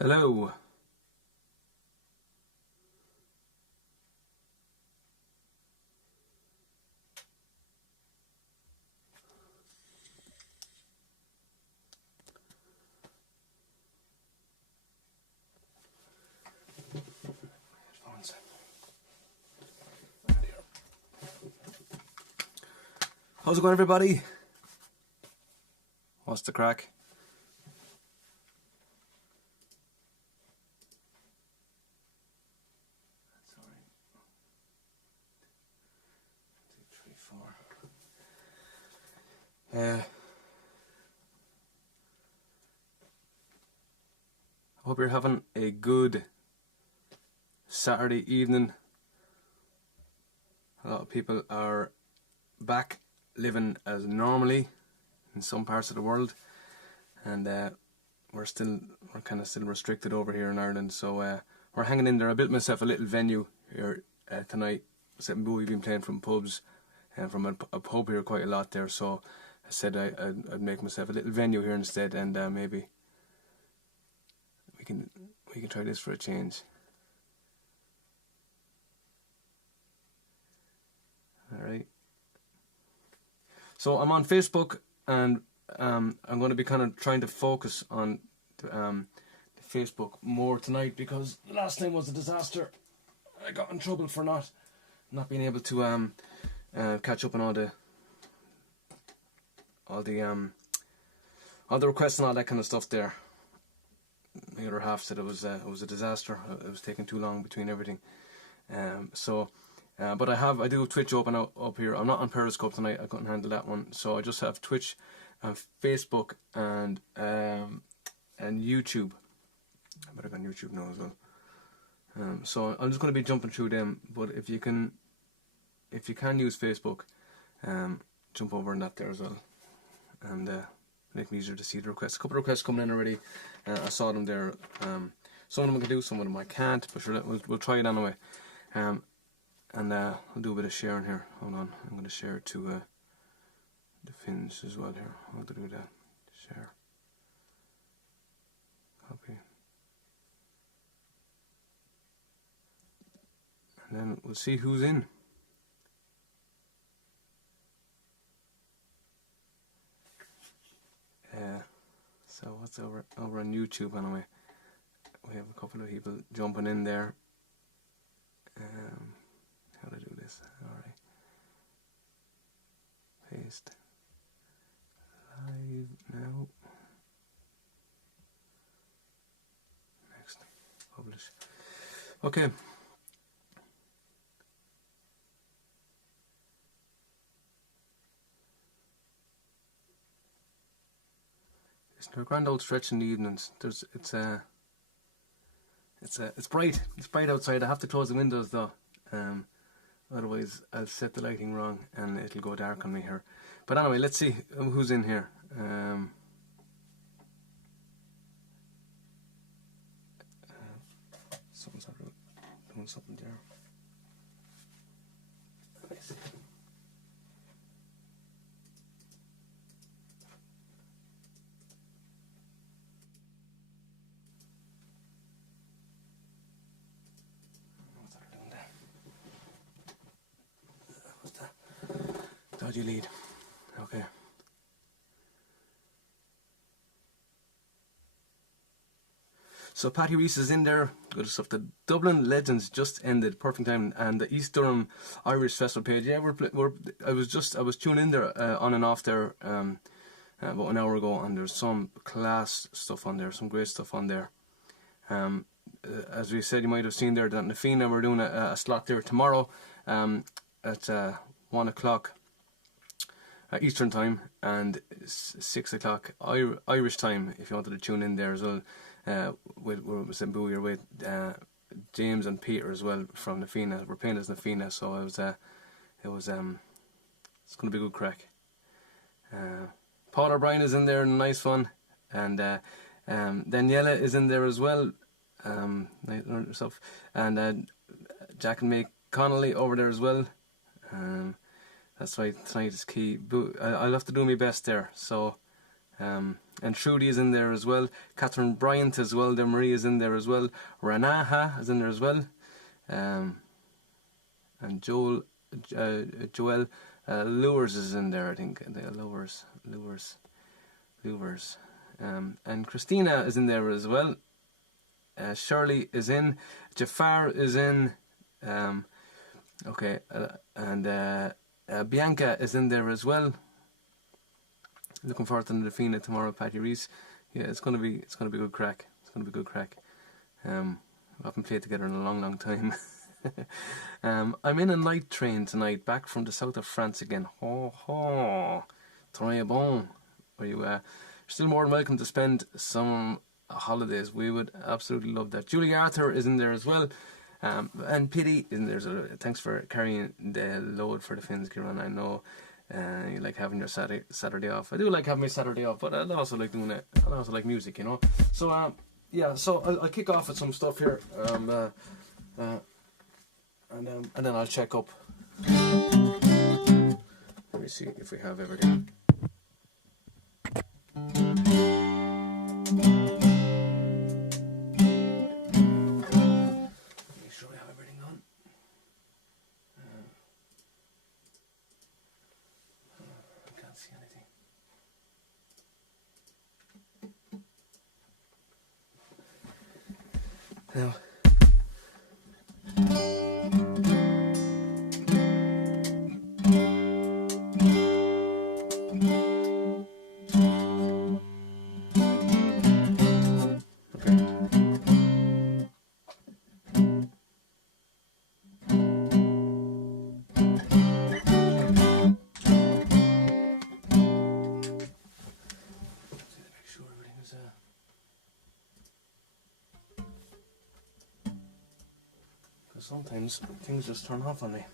Hello. How's it going, everybody? What's the crack? Sorry. 1, 2, 3, 4. I hope you're having a good Saturday evening. A lot of people are back living as normally in some parts of the world, and we're kind of still restricted over here in Ireland, so we're hanging in there. I built myself a little venue here tonight. We've been playing from pubs and from a pub here quite a lot there, so I said I'd make myself a little venue here instead, and maybe we can try this for a change. Alright. So I'm on Facebook, and I'm going to be kind of trying to focus on the Facebook more tonight, because the last time was a disaster. I got in trouble for not being able to catch up on all the requests and all that kind of stuff there. The other half said it was a disaster. It was taking too long between everything. But I do have Twitch open up here. I'm not on Periscope tonight. I couldn't handle that one, so I just have Twitch and Facebook and YouTube. I better go on YouTube now as well. So I'm just going to be jumping through them. But if you can use Facebook, jump over on that there as well, and make it easier to see the requests. A couple of requests coming in already. I saw them there. Some of them I can do, some of them I can't. But sure, we'll try it anyway. And I'll do a bit of sharing here. Hold on, I'm going to share it to the Finns as well here. I'll do that. Share. Copy. And then we'll see who's in. So what's over on YouTube anyway? We have a couple of people jumping in there. How to do this? Alright. Paste. Live now. Next. Publish. Okay. It's a grand old stretch in the evenings. It's bright. It's bright outside. I have to close the windows though. Otherwise I'll set the lighting wrong and it'll go dark on me here. But anyway, let's see who's in here. Someone's doing something there. Let me see. Dodgy lead. Okay. So Patty Reese is in there. Good stuff. The Dublin Legends just ended. Perfect time. And the East Durham Irish Festival page. Yeah, I was tuning in there on and off there about an hour ago, and there's some class stuff on there, some great stuff on there. As we said, you might have seen there that Nafina, we're doing a slot there tomorrow at 1 o'clock. Eastern time, and 6 o'clock Irish time if you wanted to tune in there as well. With Sembuir with James and Peter as well from Nafina. We're playing as Nafina, so it's going to be a good crack. Paul O'Brien is in there, nice one, and Daniela is in there as well. Herself, and Jack and May Connolly over there as well. That's right, tonight is key. I'll have to do my best there, so And Trudy is in there as well. Catherine Bryant as well. Marie is in there as well. Ranaha is in there as well. And Joel Lures is in there, I think. Lures. And Christina is in there as well. Shirley is in. Jafar is in. And Bianca is in there as well. Looking forward to the Fina tomorrow, Patty Reese. Yeah, it's gonna be good crack. We haven't played together in a long time. I'm in a night train tonight, back from the south of France again. Très bon. Where you still more than welcome to spend some holidays. We would absolutely love that. Julie Arthur is in there as well. And Pity is in there. So thanks for carrying the load for the Finns, Ciarán. I know you like having your Saturday off. I do like having my Saturday off, but I also like doing it. I also like music, you know. So yeah. So I'll kick off with some stuff here, and then I'll check up. Let me see if we have everything. Now, sometimes things just turn off on me.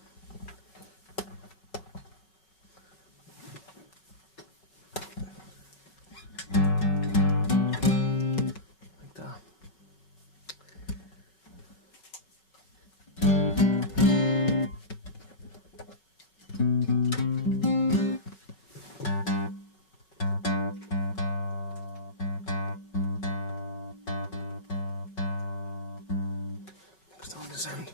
Like that. Just on the sound.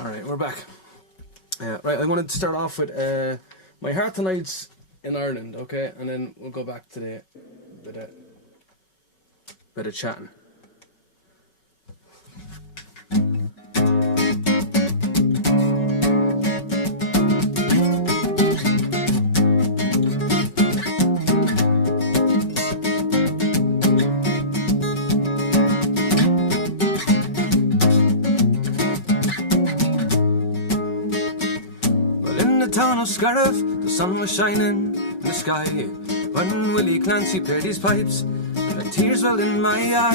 Alright, we're back. Right, I wanted to start off with my Heart Tonight's in Ireland, okay? And then we'll go back to the bit of chatting. Town of Scariff, the sun was shining in the sky when Willie Clancy played his pipes, and the tears welled in my eye.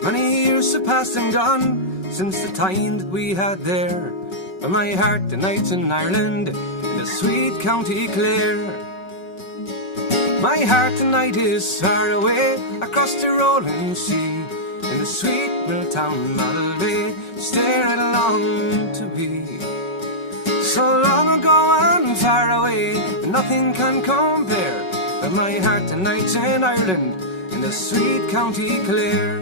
Many years have passed and gone since the time that we had there, but my heart tonight's in Ireland, in the sweet County Clare. My heart tonight is far away across the rolling sea, in the sweet little town Malbay, staring along to be. So long ago and far away, nothing can compare, but my heart tonight's in Ireland, in the sweet County Clare.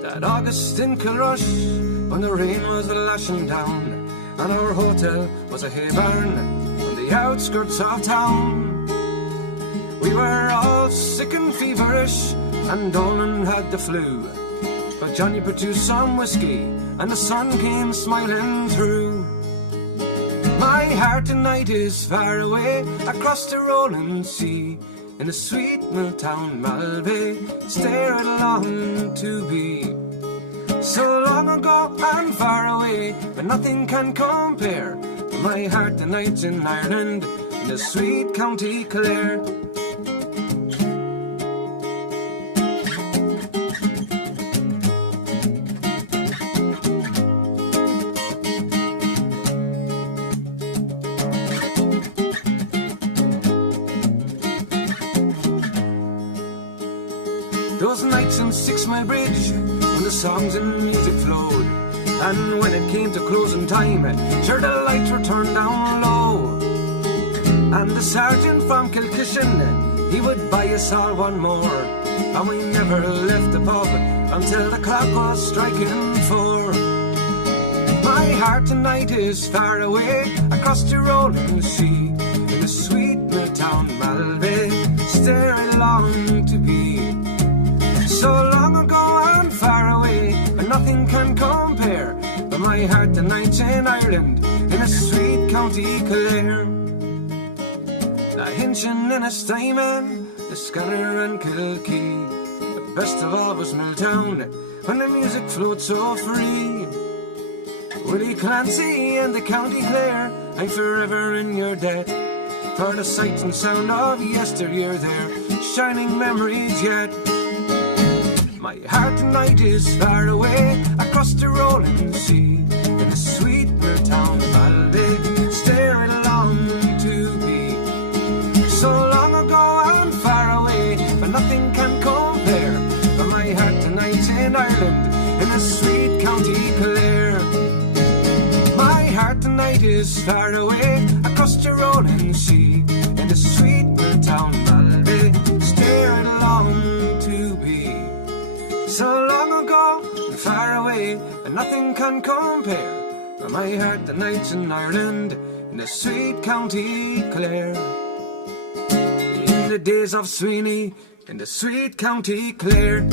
That August in Kilrush, when the rain was lashing down, and our hotel was a hay barn on the outskirts of town. We were all sick and feverish, and Dolan had the flu, but Johnny produced some whiskey, and the sun came smiling through. My heart tonight is far away across the rolling sea, in the sweet mill town Malbay, staring along to be. So long ago and far away, but nothing can compare. My heart tonight's in Ireland, in the sweet County Clare. Those nights in 6 Mile Bridge, when the songs and music flowed, and when it came to closing time, sure the lights were turned down low. And the sergeant from Kilkishen, he would buy us all one more, and we never left the pub until the clock was striking 4. My heart tonight is far away across the rolling sea, in the sweet town Malbay, staring long to be. So long ago and far away, and nothing can compare. But my heart tonight's in Ireland, in a sweet County Clare. The Hinchin and a Stayman, the Scanner and Kilkee. The best of all was Milltown, when the music flowed so free. Willie Clancy and the County Clare, I'm forever in your debt. For the sight and sound of yesteryear there, shining memories yet. My heart tonight is far away across the rolling sea, in the sweet town Ballad, staring long to be. So long ago and far away, but nothing can compare. But my heart tonight's in Ireland, in the sweet County Clare. My heart tonight is far away across the rolling sea, in the sweet town Ballad, staring long to be. So long ago and far away, and nothing can compare. But my heart tonight's in Ireland, in the sweet County Clare. In the days of Sweeney, in the sweet County Clare.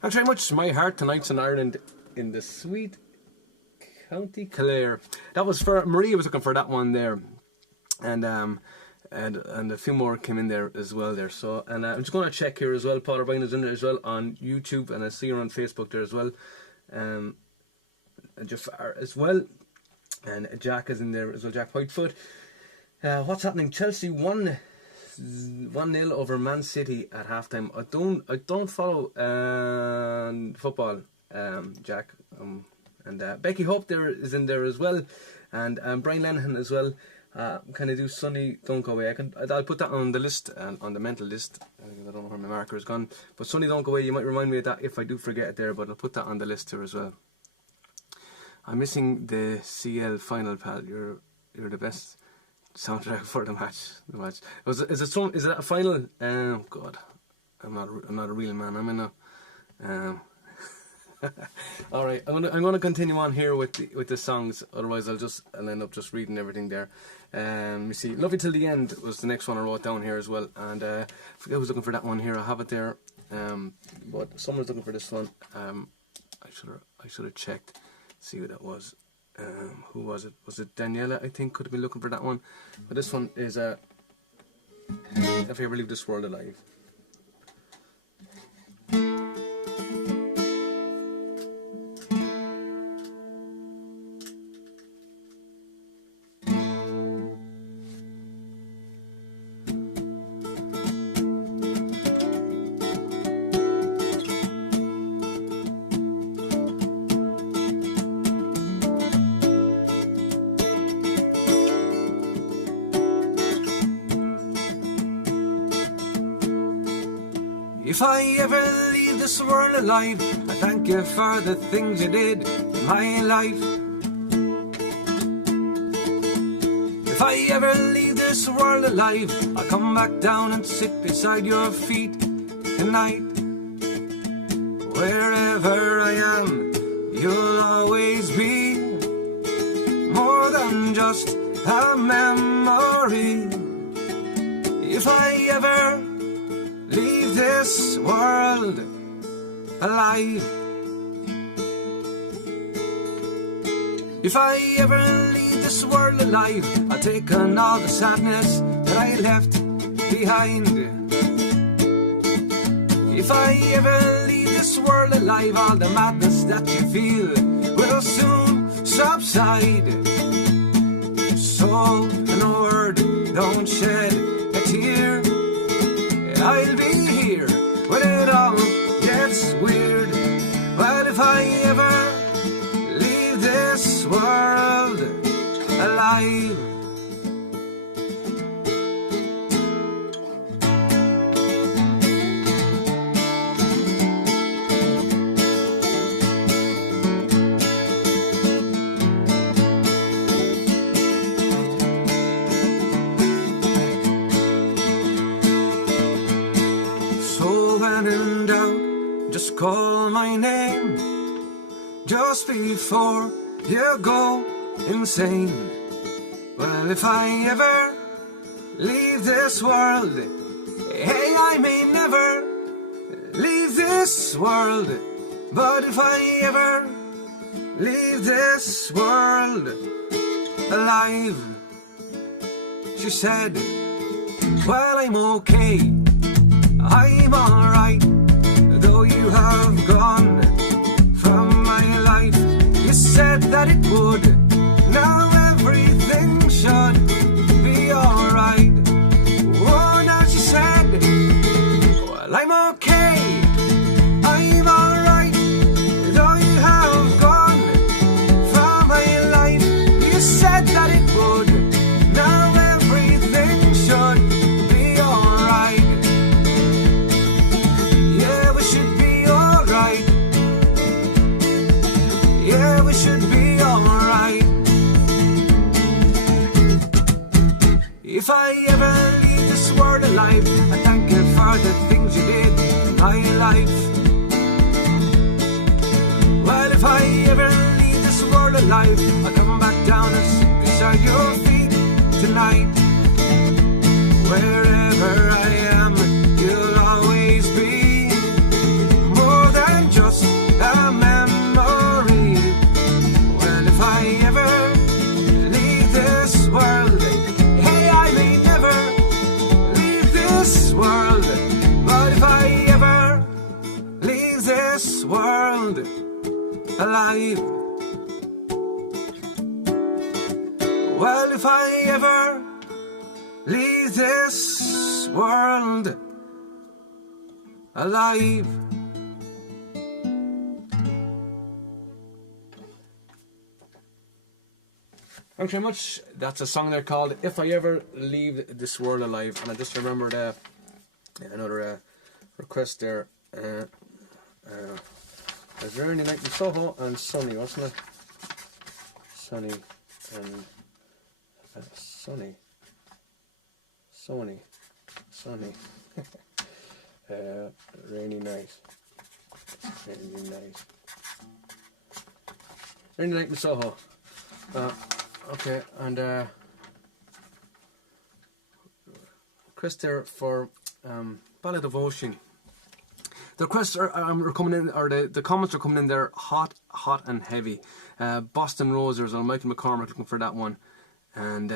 Thanks very much. My heart tonight's in Ireland, in the sweet County Clare. That was for Maria. Was looking for that one there, and a few more came in there as well there. So, and I'm just going to check here as well. Paul O'Brien is in there as well on YouTube, and I see her on Facebook there as well. And Jafar as well, and Jack is in there as well. Jack Whitefoot. What's happening? Chelsea 1-0 over Man City at halftime. I don't follow football, Jack. And Becky Hope there is in there as well, and Brian Lenihan as well. Can I do Sonny Don't Go Away? I'll put that on the list, on the mental list. I don't know where my marker has gone, but Sonny Don't Go Away. You might remind me of that if I do forget it there, but I'll put that on the list here as well. I'm missing the CL final, pal. You're the best soundtrack for the match. Is it a final? God, I'm not a real man. I'm in a. All right, I'm gonna continue on here with the songs. Otherwise, I'll end up just reading everything there. You see, "Love You Till the End" was the next one I wrote down here as well, and I forget who's looking for that one here. I have it there, but someone's looking for this one. I should have checked, see who that was. Who was it? Was it Daniela? I think could have been looking for that one. But this one is "If I Ever Leave This World Alive." If I ever leave this world alive, I thank you for the things you did in my life. If I ever leave this world alive, I'll come back down and sit beside your feet tonight. Wherever I am, you'll always be more than just a memory. If I ever leave this world alive, If I ever leave this world alive, I'll take on all the sadness that I left behind. If I ever leave this world alive, all the madness that you feel will soon subside. So, in a word, don't shed a tear. I'll be here when it all gets weird. But if I ever leave this world alive, so when in doubt, just call my name just before you go insane. Well, if I ever leave this world, hey, I may never leave this world, but if I ever leave this world alive, she said, well, I'm okay, I'm alright, though you have gone from my life. You said that it would, now everything should be alright. Oh, now she said, well, I'm okay, I'm alright, though you have gone from my life. You said that it would, now everything should be alright. Yeah, we should be alright. Yeah, we should be alright. If I ever leave this world alive, I thank you for the things you did in my life. Well, if I ever leave this world alive, I'll come back down and sit beside your feet tonight. Wherever I am, you'll always be more than just a memory. Well, if I ever leave this world, hey, I may never leave this world, but if I ever leave this world alive, well, if I ever leave this world alive. Thanks very much. That's a song there called If I Ever Leave This World Alive. And I just remembered another request there. There's Rainy Night in Soho and Sonny, wasn't it? Sonny and Sonny. Rainy night. Rainy Night in Soho. Okay, and request there for Ballad of Ocean. The requests are coming in, or the comments are coming in there hot and heavy. Boston Roses or Michael McCormick looking for that one. And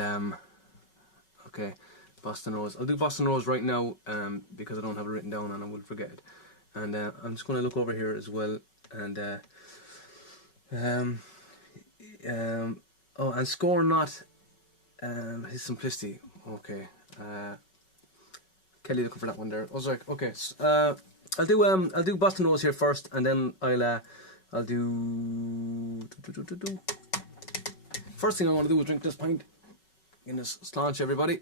okay, Boston Rose. I'll do Boston Rose right now because I don't have it written down and I will forget it. And I'm just going to look over here as well. And oh, and Scorn not his simplicity. Okay. Kelly looking for that one there. I was like, okay. I'll do Boston Rose here first, and then I'll do. First thing I want to do is drink this pint. Guinness Staunch, everybody.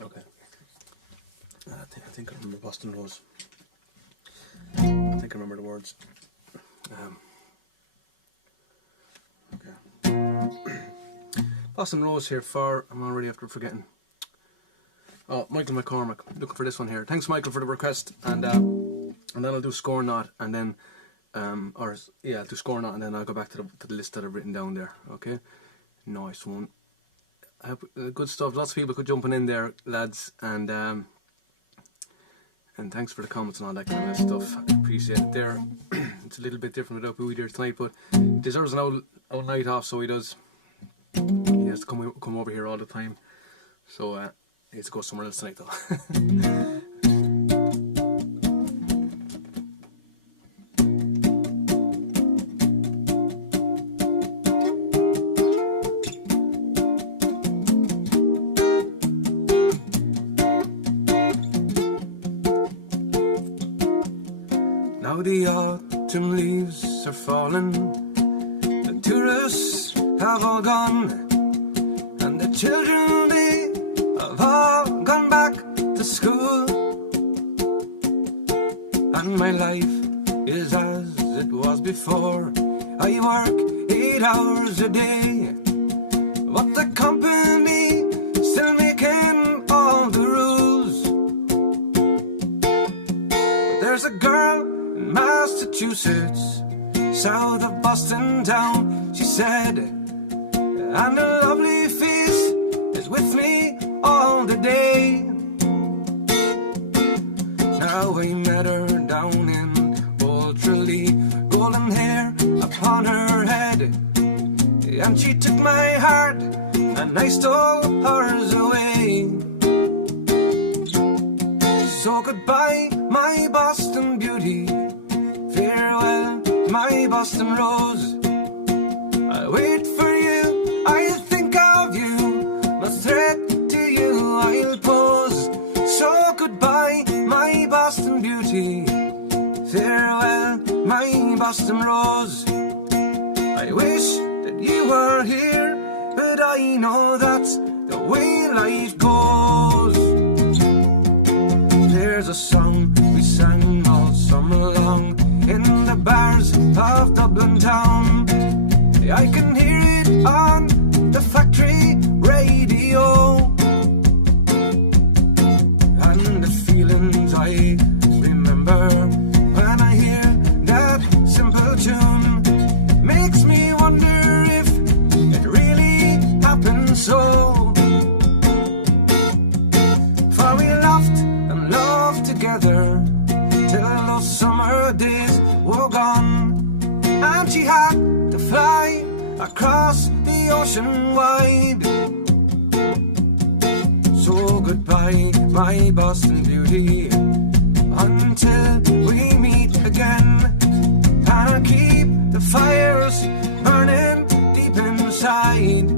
Okay. I think I remember Boston Rose. I think I remember the words. Okay. Boston Rose here for, I'm already after forgetting. Oh, Michael McCormick, looking for this one here. Thanks, Michael, for the request. And then I'll do Score Not, and then, I'll do Score Not, and then I'll go back to the list that I've written down there. Okay, nice one. Good stuff. Lots of people could jumping in there, lads, and thanks for the comments and all that kind of stuff. I appreciate it there. it's a little bit different without Bowie there tonight, but he deserves an old night off, so he does. He has to come over here all the time, so he has to go somewhere else tonight though. Now the autumn leaves are falling, the tourists have all gone, and the children, they have all gone back to school. And my life is as it was before. I work 8 hours a day, but the company still making all the rules. But there's a girl in Massachusetts, south of Boston town, she said, and a lovely face is with me all the day. Now I met her down in Old Tralee, golden hair upon her head, and she took my heart and I stole hers away. So goodbye, my Boston beauty, farewell, my Boston rose. I wait for you, I think of you, my threat to you I'll pose. So goodbye, my Boston beauty, farewell, my Boston rose. I wish that you were here, but I know that's the way life goes. There's a song we sang all summer long in the bars of Dublin town. I can hear it on the factory radio, and the feelings I remember when I hear that simple tune makes me wonder if it really happened so. For we laughed and loved together till those summer days were gone, and she had to fly across the ocean wide. So goodbye, my Boston beauty, until we meet again, and I'll keep the fires burning deep inside.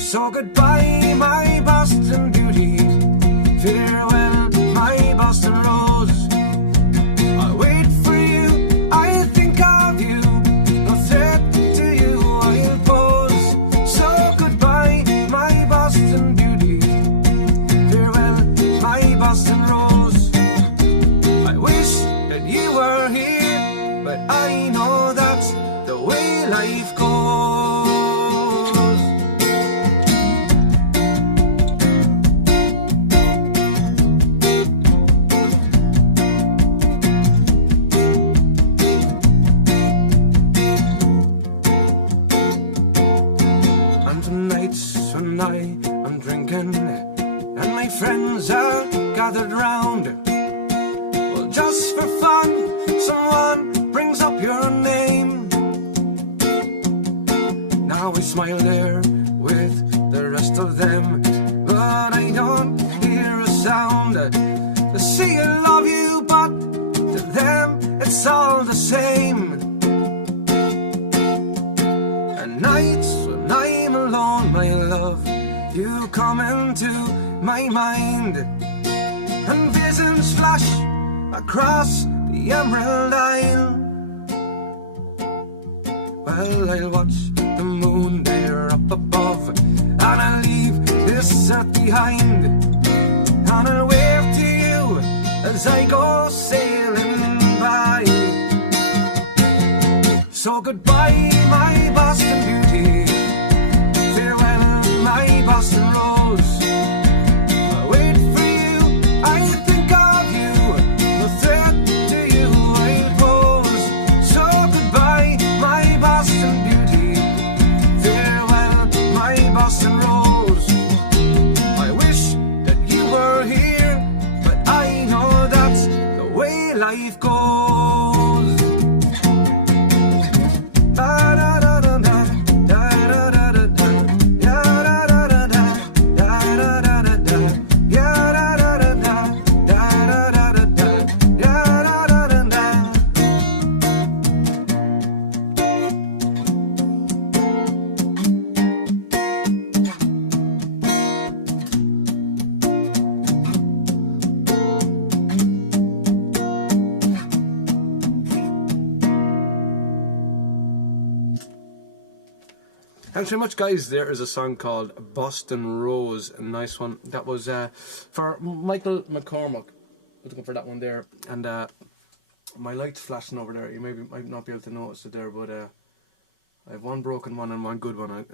So goodbye, my Boston beauty, farewell, my Boston rose. I wait for you, I think of you, no threat to you I'll pose. So goodbye, my Boston beauty, farewell, my Boston rose. I wish that you were here, but I know that's the way life goes. I'm drinking and my friends are gathered round. Well, just for fun, someone brings up your name. Now we smile there with the rest of them, but I don't hear a sound. They say I love you, but to them it's all the same. And nights when I'm alone, my love, you come into my mind, and visions flash across the Emerald Isle. Well, I'll watch the moon there up above, and I'll leave this earth behind, and I'll wave to you as I go sailing by. So goodbye, my Boston beauty, farewell, my Boston rose. I wait for you, I think of you, no threat to you I'll pose. So goodbye, my Boston beauty, farewell, my Boston rose. I wish that you were here, but I know that's the way life goes. thanks very much, guys. There is a song called Boston Rose, a nice one. That was for Michael McCormack. Looking for that one there, and my light's flashing over there. You might not be able to notice it there, but I have one broken one and one good one.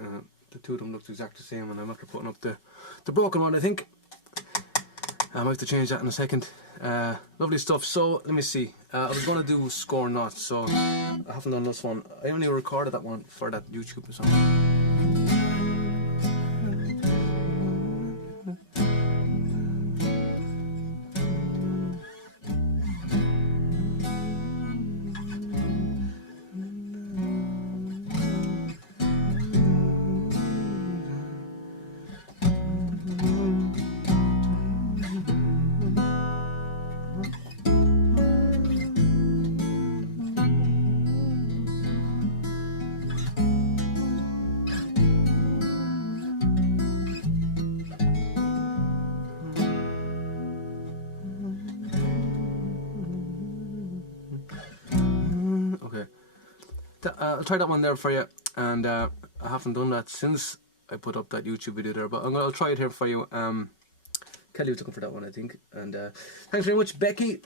The two of them look exactly the same, and I'm after putting up the broken one, I think. I might have to change that in a second. Lovely stuff. So let me see. I was going to do Scorn Not, so I haven't done this one. I only recorded that one for that YouTube song. I'll try that one there for you, and I haven't done that since I put up that YouTube video there, but I'll try it here for you. Kelly was looking for that one, I think, and thanks very much, Becky.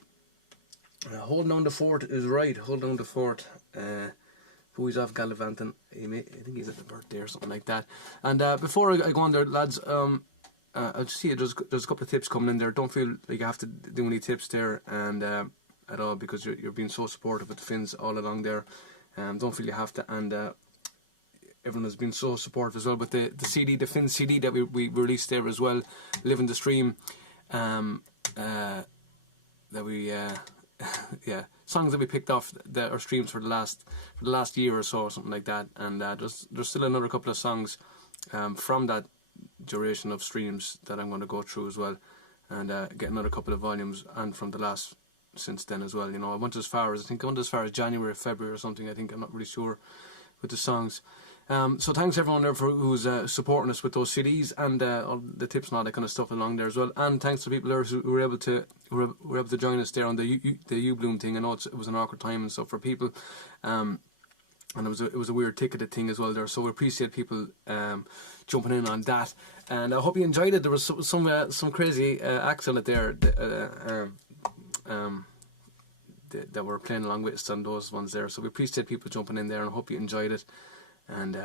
Holding on the fort is right. Holding on the fort. Who is off gallivanting? I think he's at the birthday or something like that. And before I go on there, lads, I'll just see there's a couple of tips coming in there. Don't feel like you have to do any tips there, and at all, because you're being so supportive with the Finns all along there. Don't feel you have to, and everyone has been so supportive as well. But the CD, the Finn CD that we released there as well, Living the Stream, that we yeah, songs that we picked off our streams for the last year or so, or something like that. And there's still another couple of songs from that duration of streams that I'm going to go through as well, and get another couple of volumes, and from the last since then as well. You know, I went as far as January or February or something, I think. I'm not really sure with the songs. So thanks everyone there for who's supporting us with those CDs and all the tips and all that kind of stuff along there as well. And thanks to people there who were able to join us there on the U-Bloom thing. I know it was an awkward time and stuff for people, and it was a weird ticketed thing as well there. So we appreciate people jumping in on that, and I hope you enjoyed it. There was some crazy acts on it there. That were playing along with us on those ones there, so we appreciate people jumping in there, and I hope you enjoyed it, and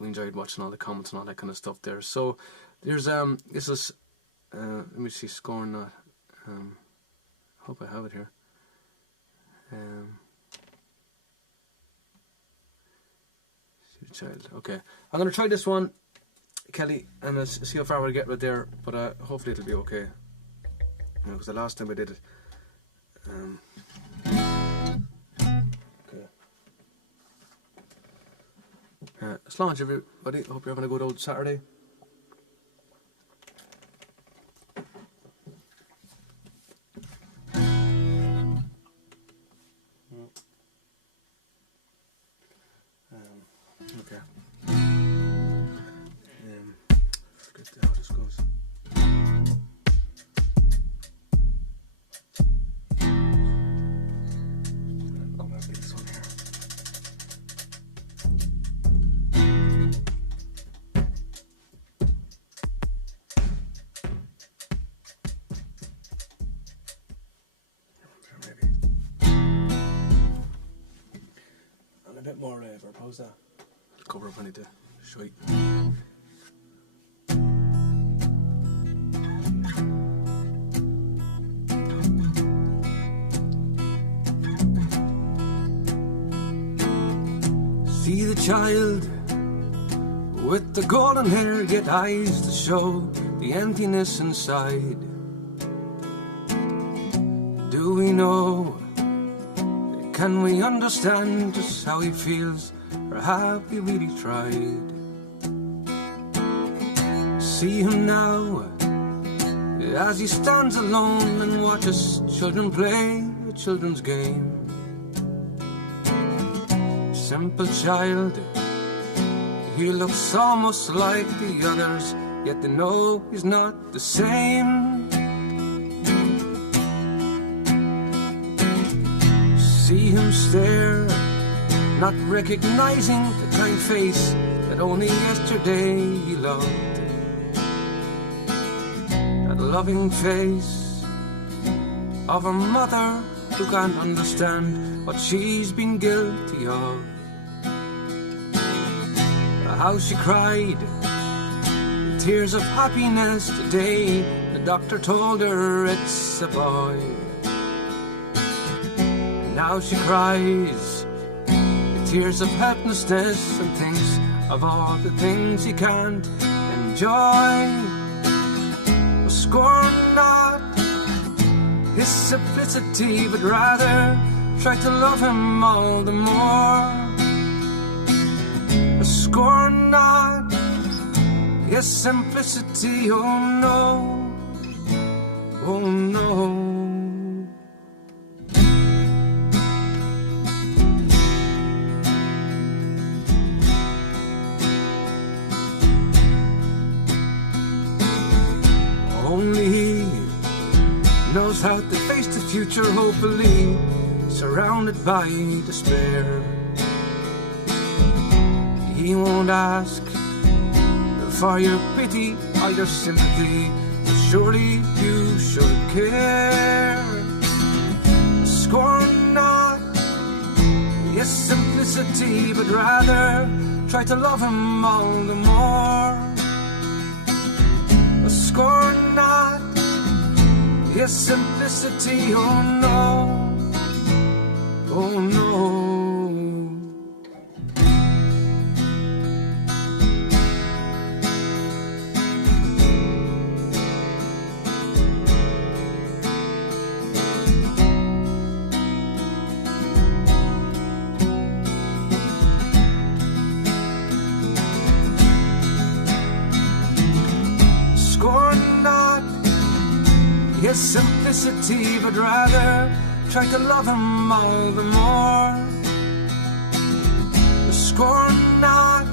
we enjoyed watching all the comments and all that kind of stuff there. So there's this is let me see, Scorn Not, hope I have it here. See the child. Okay, I'm gonna try this one, Kelly, and see how far we'll get right there, but hopefully it'll be okay, because the last time I did it. Okay. Slàinte everybody. Hope you're having a good old Saturday. Okay. Forget how this goes. More pause that. Cover up, I need to show you. See the child with the golden hair, yet eyes to show the emptiness inside. Do we know? Can we understand just how he feels, or have we really tried? See him now, as he stands alone and watches children play a children's game. Simple child, he looks almost like the others, yet they know he's not the same. See him stare, not recognizing the kind face that that only yesterday he loved. That loving face of a mother who can't understand what she's been guilty of. How she cried tears of happiness today. The doctor told her it's a boy. And now she cries tears of helplessness and thinks of all the things he can't enjoy. Scorn not his simplicity, but rather try to love him all the more. Scorn not his simplicity, oh no, oh no. Only he knows how to face the future, hopefully surrounded by despair. He won't ask for your pity or your sympathy, but surely you should care. Scorn not his simplicity, but rather try to love him all the more. Scorn not his simplicity, oh no, oh no. His simplicity, but rather try to love him all the more. Scorn not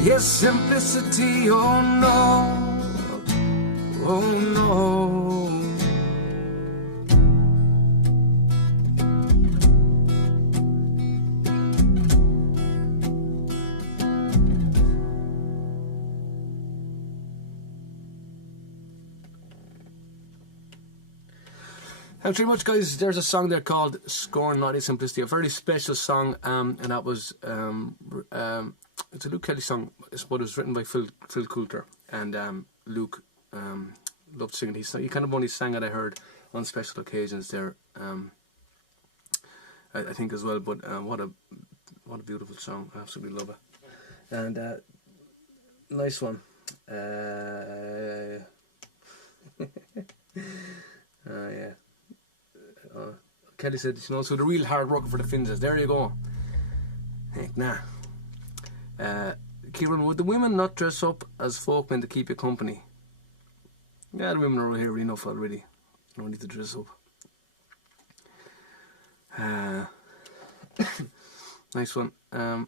his simplicity, oh no, oh no. Thanks very much, guys. There's a song there called Scorn Not His Simplicity, a very special song, and that was it's a Luke Kelly song, but it was written by Phil Coulter, and Luke loved singing. He kind of only sang it, I heard, on special occasions there, I think as well. But what a beautiful song! I absolutely love it, and nice one. Yeah. Kelly said, you know, so the real hard worker for the Finns is. There you go. Heck, nah. Ciarán, would the women not dress up as folkmen to keep you company? Yeah, the women are here enough already. No need to dress up. Nice one. And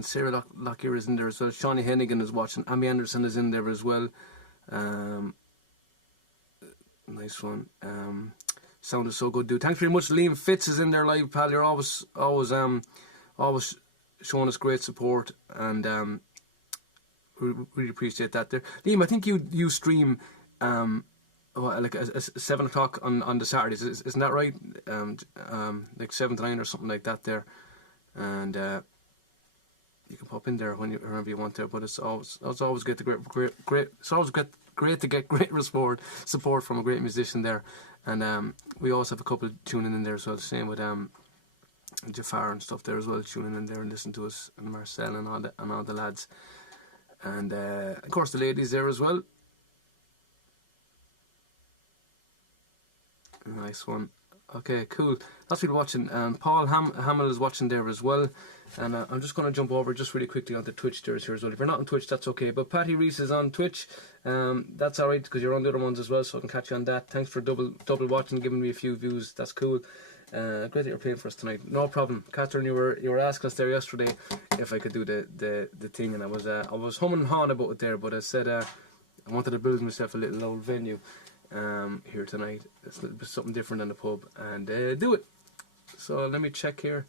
Sarah Lockyer is in there as well. Shawnee Hennigan is watching. Amy Anderson is in there as well. Nice one. Sound is so good, dude. Thanks very much. Liam Fitz is in there live, pal. You're always showing us great support, and we really appreciate that. There, Liam, I think you stream like a 7 o'clock on the Saturdays. Isn't that right? Like 7 to 9 or something like that. There, and you can pop in there whenever you want there. But it's always great to great. It's always great to get great support from a great musician there, and we also have a couple tuning in there as well. The same with Jafar and stuff there as well, tuning in there and listening to us, and Marcel and all the lads, and of course the ladies there as well. Nice one. Okay, cool. That's people watching. Paul Hamill is watching there as well. And I'm just going to jump over just really quickly onto Twitch there as well. If you're not on Twitch, that's okay. But Patty Reese is on Twitch. That's alright because you're on the other ones as well, so I can catch you on that. Thanks for double watching, giving me a few views. That's cool. Great that you're playing for us tonight. No problem. Catherine, you were asking us there yesterday if I could do the thing, and I was humming and hawing about it there, but I said I wanted to build myself a little old venue here tonight. It's something different than the pub, and do it. So let me check here.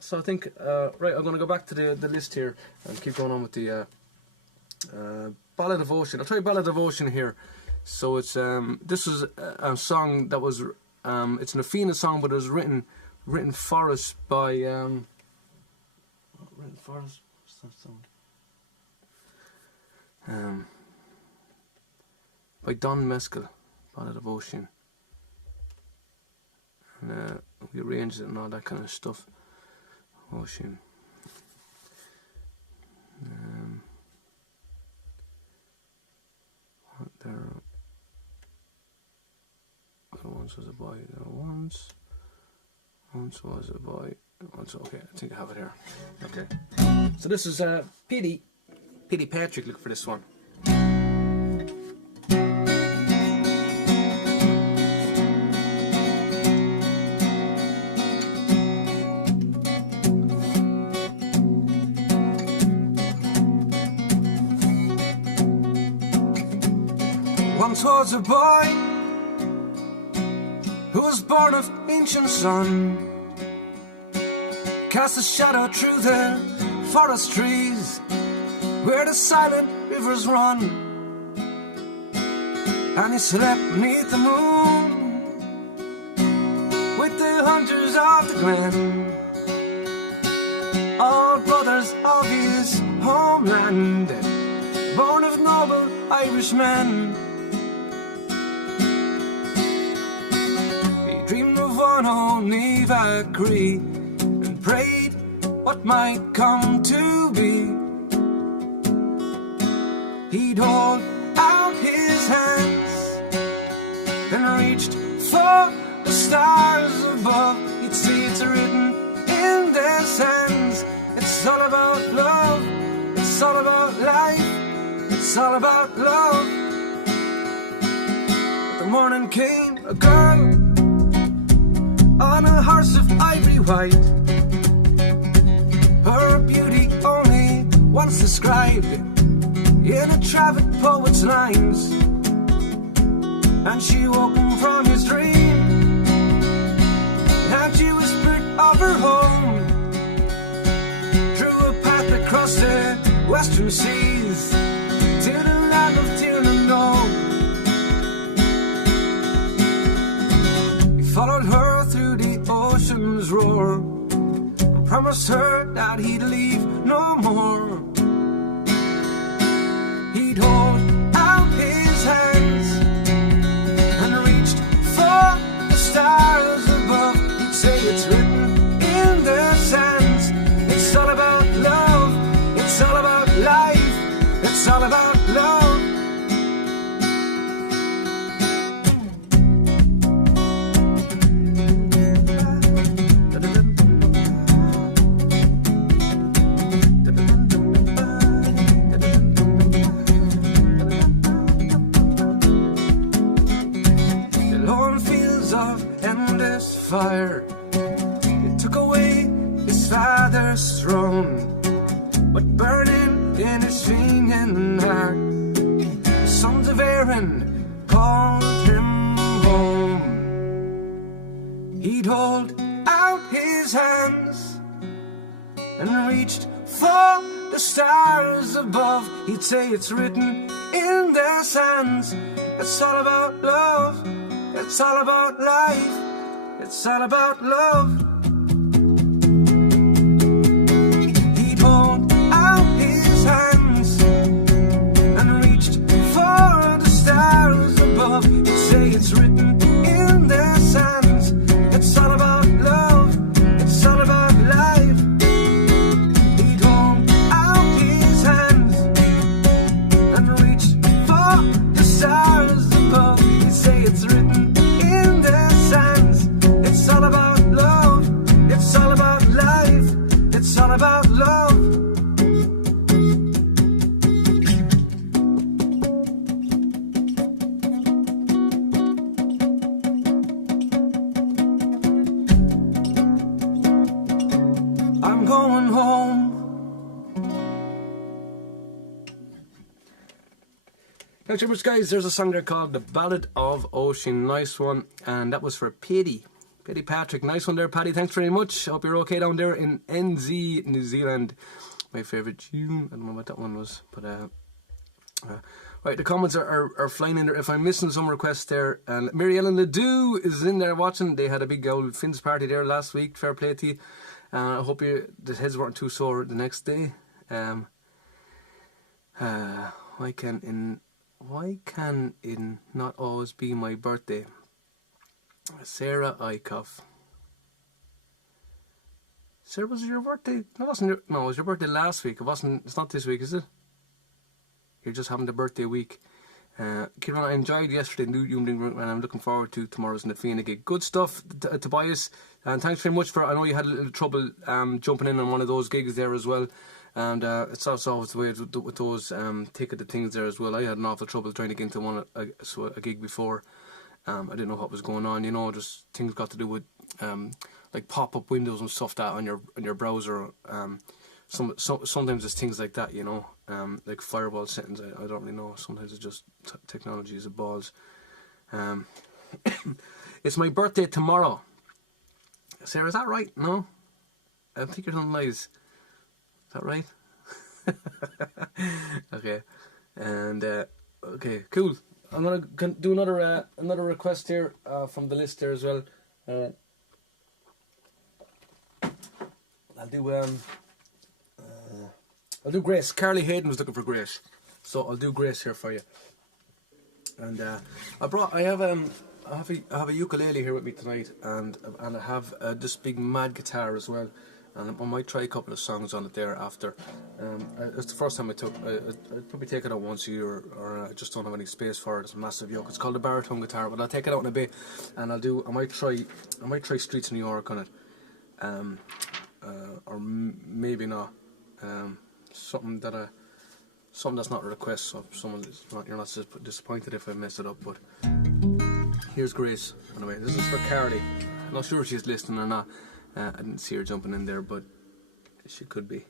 So I think, right, I'm going to go back to the list here and keep going on with the Ballad of Ocean. I'll try Ballad of Ocean here. So it's this was a song that was it's an Afina song, but it was written for us by written for us. What's that song? By Don Mescal, Ballad of Ocean. And we arranged it and all that kind of stuff. Ocean. Once was a boy. Once was a boy. Okay, I think I have it here. Okay. So this is Pity Patrick. Look for this one. Once was a boy who was born of ancient sun, cast a shadow through the forest trees where the silent rivers run, and he slept beneath the moon with the hunters of the glen, all brothers of his homeland, born of noble Irishmen. One only Valkyrie and prayed what might come to be. He'd hold out his hands and reached for the stars above. He'd see it's written in their sands. It's all about love, it's all about life, it's all about love. But the morning came, a girl on a horse of ivory white, her beauty only once described in a Travitt poet's lines, and she woke him from his dream, and she whispered of her home, drew a path across the western seas to the land of Tiernan. He followed her through the ocean's roar and promised her that he'd leave no more. He'd hold out his hands and reached for the stars above. He'd say it's written in their sands. It's all about love, it's all about life, it's all about love. Fire, it took away his father's throne, but burning in his singing heart, the sons of Aaron called him home. He'd hold out his hands and reached for the stars above. He'd say it's written in their sands. It's all about love, it's all about life, it's all about love. He'd hold out his hands and reached for the stars above. He'd say it's written in their sands. It's all about love, it's all about life. He'd hold out his hands and reached for the stars above. He'd say it's written in their sands. It's all about love, it's all about life, it's all about love. I'm going home. Now, Jimmers, guys, there's a song there called The Ballad of Ocean. Nice one. And that was for Pity Paddy Patrick, nice one there, Paddy. Thanks very much. Hope you're okay down there in NZ, New Zealand. My favourite tune. I don't know what that one was, but right, the comments are flying in there. If I'm missing some requests there, and Mary Ellen Ledoux is in there watching. They had a big old Finn's party there last week. Fair play to you. I hope the heads weren't too sore the next day. Why can it not always be my birthday? Sarah Eichhoff. Sarah, was it your birthday? No, it was your birthday last week. It's not this week, is it? You're just having the birthday week. Ciarán, I enjoyed yesterday, and I'm looking forward to tomorrow's in the Fianna gig. Good stuff, Tobias. And thanks very much I know you had a little trouble jumping in on one of those gigs there as well. And it's also always the way with those ticketed things there as well. I had an awful trouble trying to get into a gig before. I didn't know what was going on, just things got to do with like pop-up windows and stuff that on your browser. Sometimes it's things like that, like firewall settings. I don't really know. Sometimes it's just technology is a balls. It's my birthday tomorrow. Sarah, is that right? No? I think you're telling lies. Is that right? Okay. And, okay, cool. I'm going to do another request here from the list there as well. I'll do Grace. Carly Hayden was looking for Grace, so I'll do Grace here for you. And I have a ukulele here with me tonight, and I have this big mad guitar as well. And I might try a couple of songs on it there after. It's the first time I'd probably take it out once a year, or I just don't have any space for it. It's a massive yoke. It's called a baritone guitar, but I'll take it out in a bit, and I might try Streets of New York on it, or maybe not. Something that's not a request, so you're not disappointed if I mess it up. But here's Grace. Anyway, this is for Carly. I'm not sure if she's listening or not. I didn't see her jumping in there, but she could be.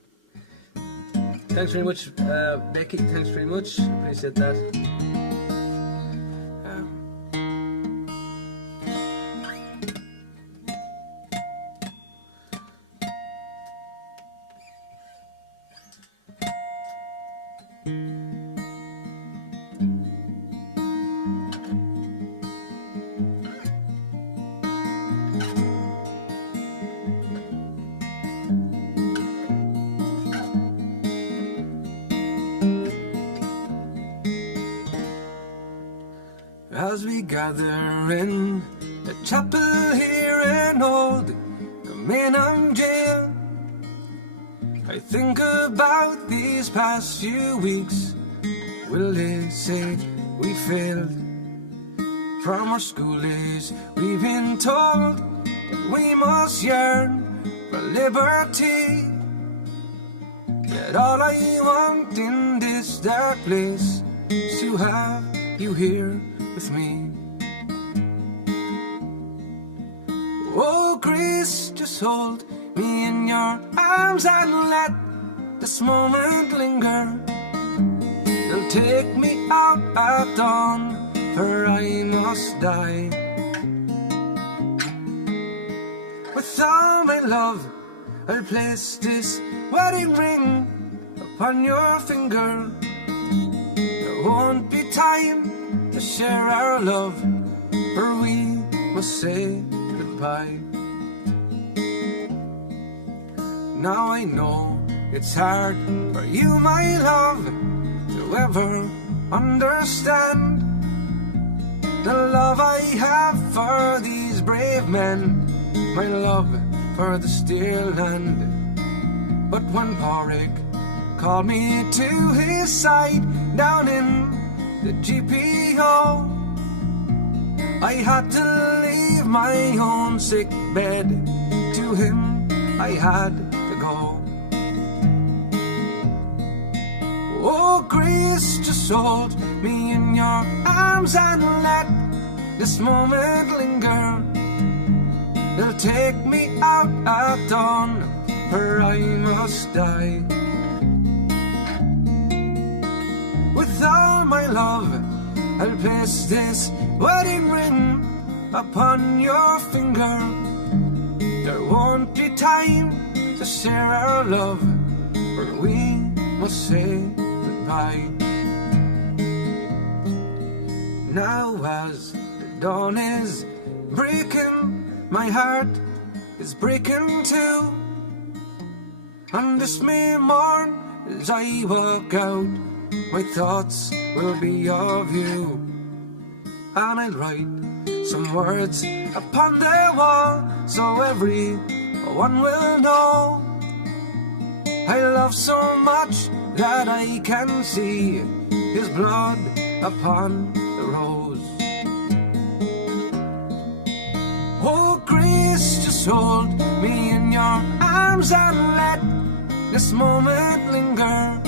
Thanks very much, Becky. Thanks very much. Appreciate that. As we gather in the chapel here in old Mayo jail, I think about these past few weeks. Will they say we failed? From our school days we've been told that we must yearn for liberty. Yet all I want in this dark place is to have you here with me. Oh, Grace, just hold me in your arms and let this moment linger. They'll take me out at dawn, for I must die. With all my love, I'll place this wedding ring upon your finger. There won't be time to share our love, for we must say goodbye. Now I know it's hard for you, my love, to ever understand the love I have for these brave men, my love for the dear land. But when Porrick called me to his side down in the GPO, I had to leave my own sick bed. To him I had to go. Oh, Grace, just hold me in your arms and let this moment linger. They'll take me out at dawn, for I must die. With all my love, I'll place this wedding ring upon your finger. There won't be time to share our love, for we must say goodbye. Now as the dawn is breaking, my heart is breaking too. On this May morn, as I walk out, my thoughts will be of you. And I'll write some words upon the wall, so everyone will know I love so much that I can see his blood upon the rose. Oh, Grace, just hold me in your arms and let this moment linger.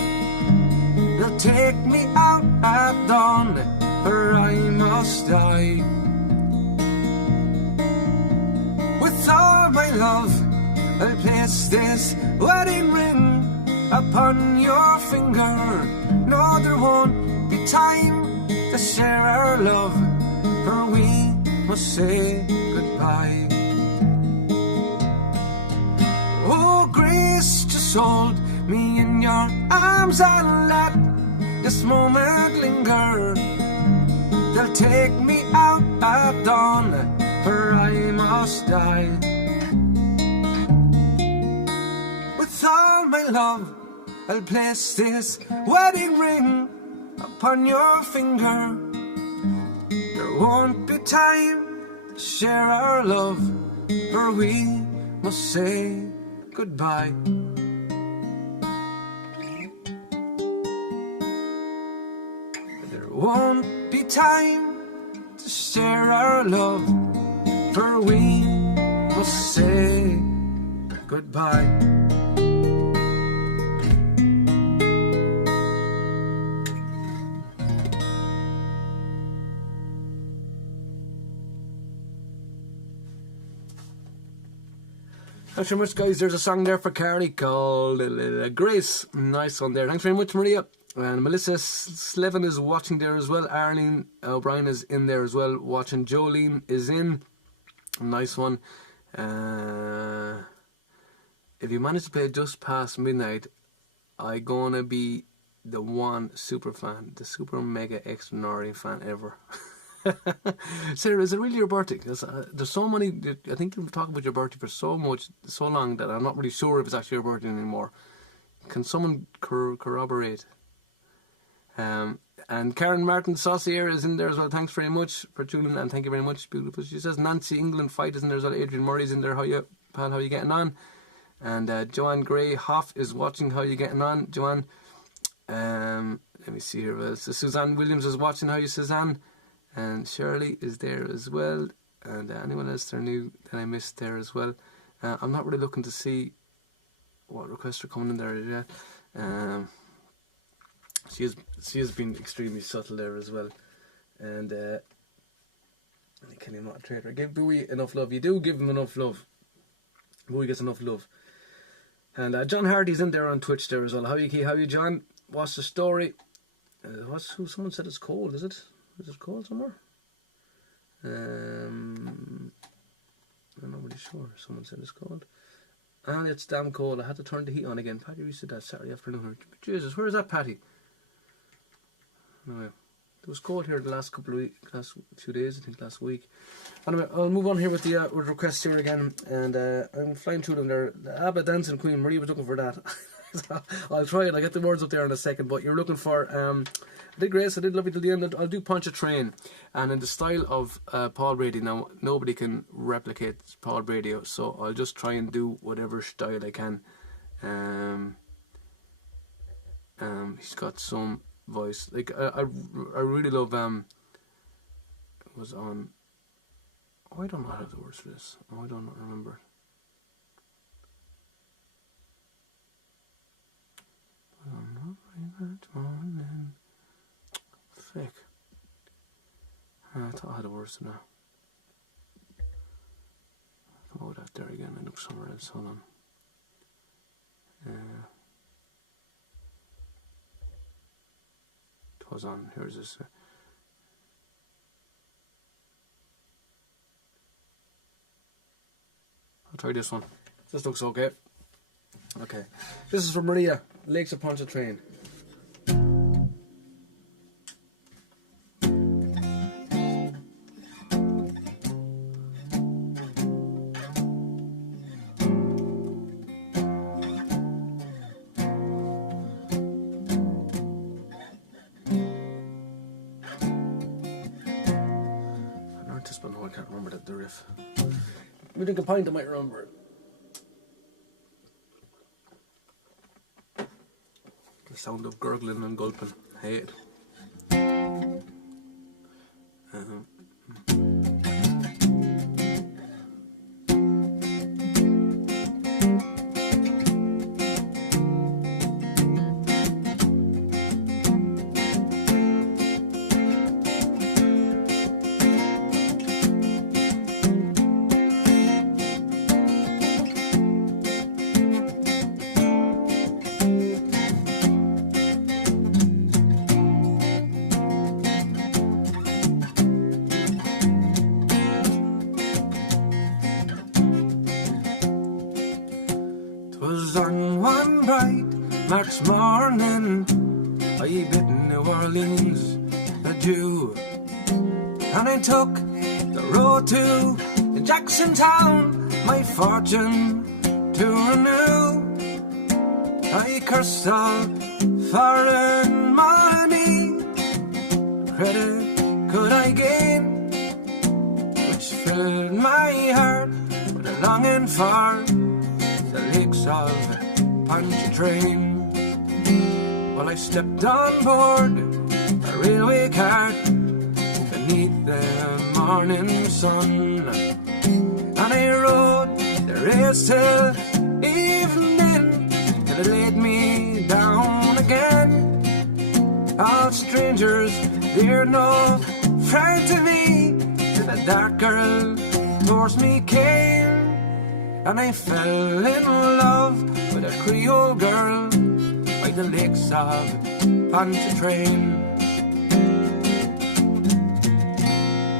They'll take me out at dawn, for I must die. With all my love, I'll place this wedding ring upon your finger. No, there won't be time to share our love, for we must say goodbye. Oh, Grace, just hold me in your arms and let this moment linger. They'll take me out at dawn, for I must die. With all my love, I'll place this wedding ring upon your finger. There won't be time to share our love, for we must say goodbye. There won't be time to share our love, for we must say goodbye. Thanks very much, guys. There's a song there for Carly called Grace. Nice one there. Thanks very much, Maria. And Melissa Slevin is watching there as well. Arlene O'Brien is in there as well watching. Jolene is in. Nice one. If you manage to play just past midnight, I gonna be the one super fan, the super mega extraordinary fan ever. Sarah, is it really your birthday? Because there's so many. I think you've talked about your birthday for so long that I'm not really sure if it's actually your birthday anymore. Can someone corroborate? And Karen Martin Saucier is in there as well. Thanks very much for tuning, and thank you very much. Beautiful. She says Nancy England Fight is in there as well. Adrian Murray's in there. How you, pal? How you getting on? And Joanne Gray Hoff is watching. How you getting on, Joanne? Let me see here. So Suzanne Williams is watching. How you, Suzanne? And Shirley is there as well. And anyone else there new that I missed there as well. I'm not really looking to see what requests are coming in there yet. She has been extremely subtle there as well. And Kenny Moderator, give Bowie enough love. You do give him enough love. Bowie gets enough love. And John Hardy's in there on Twitch there as well. How you, John? What's the story? Someone said it's cold, is it? Is it cold somewhere? I'm not really sure. Someone said it's cold. And it's damn cold. I had to turn the heat on again. Patty said that Saturday afternoon. Jesus, where is that Patty? Anyway, it was cold here the last few days, I think last week. Anyway, I'll move on here with the with requests here again. And I'm flying through them there. The ABBA Dancing Queen, Marie was looking for that. I'll try it. I'll get the words up there in a second. But you're looking for... I did Grace, I did Love You Till the End. I'll do Punch a Train, and in the style of Paul Brady. Now nobody can replicate Paul Brady, so I'll just try and do whatever style I can. He's got some voice. Like I really love. It was on. Oh, I don't know how the words for this. Oh, I don't remember. Fake. I thought I had a worse than that. Come out that there again and look somewhere else. Hold on. It was on. Here's this. Try this one. This looks okay. Okay. This is from Maria, Lakes of Pontchartrain. I can't remember the riff. We drink a pint, I might remember it. The sound of gurgling and gulping. I hate it. On one bright March morning, I bid New Orleans adieu, and I took the road to Jacksontown, my fortune to renew. I cursed all foreign money, credit could I gain, which filled my heart with a longing for the lakes of Pontchartrain. Well, I stepped on board a railway cart beneath the morning sun, and I rode the race till evening, till it laid me down again. All strangers, they're no friend to me, till the dark girl towards me came, and I fell in love with a Creole girl by the lakes of Pontchartrain.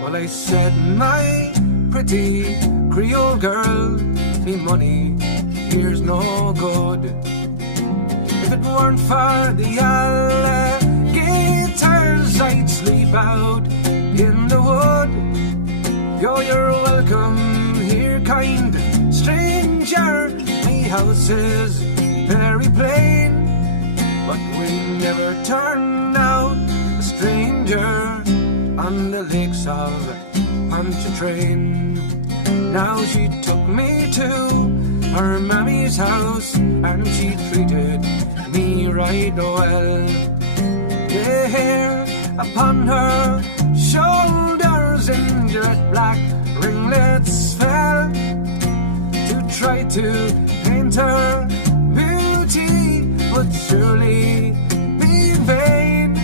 Well, I said, my pretty Creole girl, me money here's no good. If it weren't for the alligators, I'd sleep out in the wood. Yo, you're welcome here, kind stranger. My house is very plain, but we never turn out a stranger on the lakes of Pontchartrain. Now she took me to her mammy's house, and she treated me right well. The hair upon her shoulders in jet black ringlets fell, to try to paint her beauty would surely be in vain.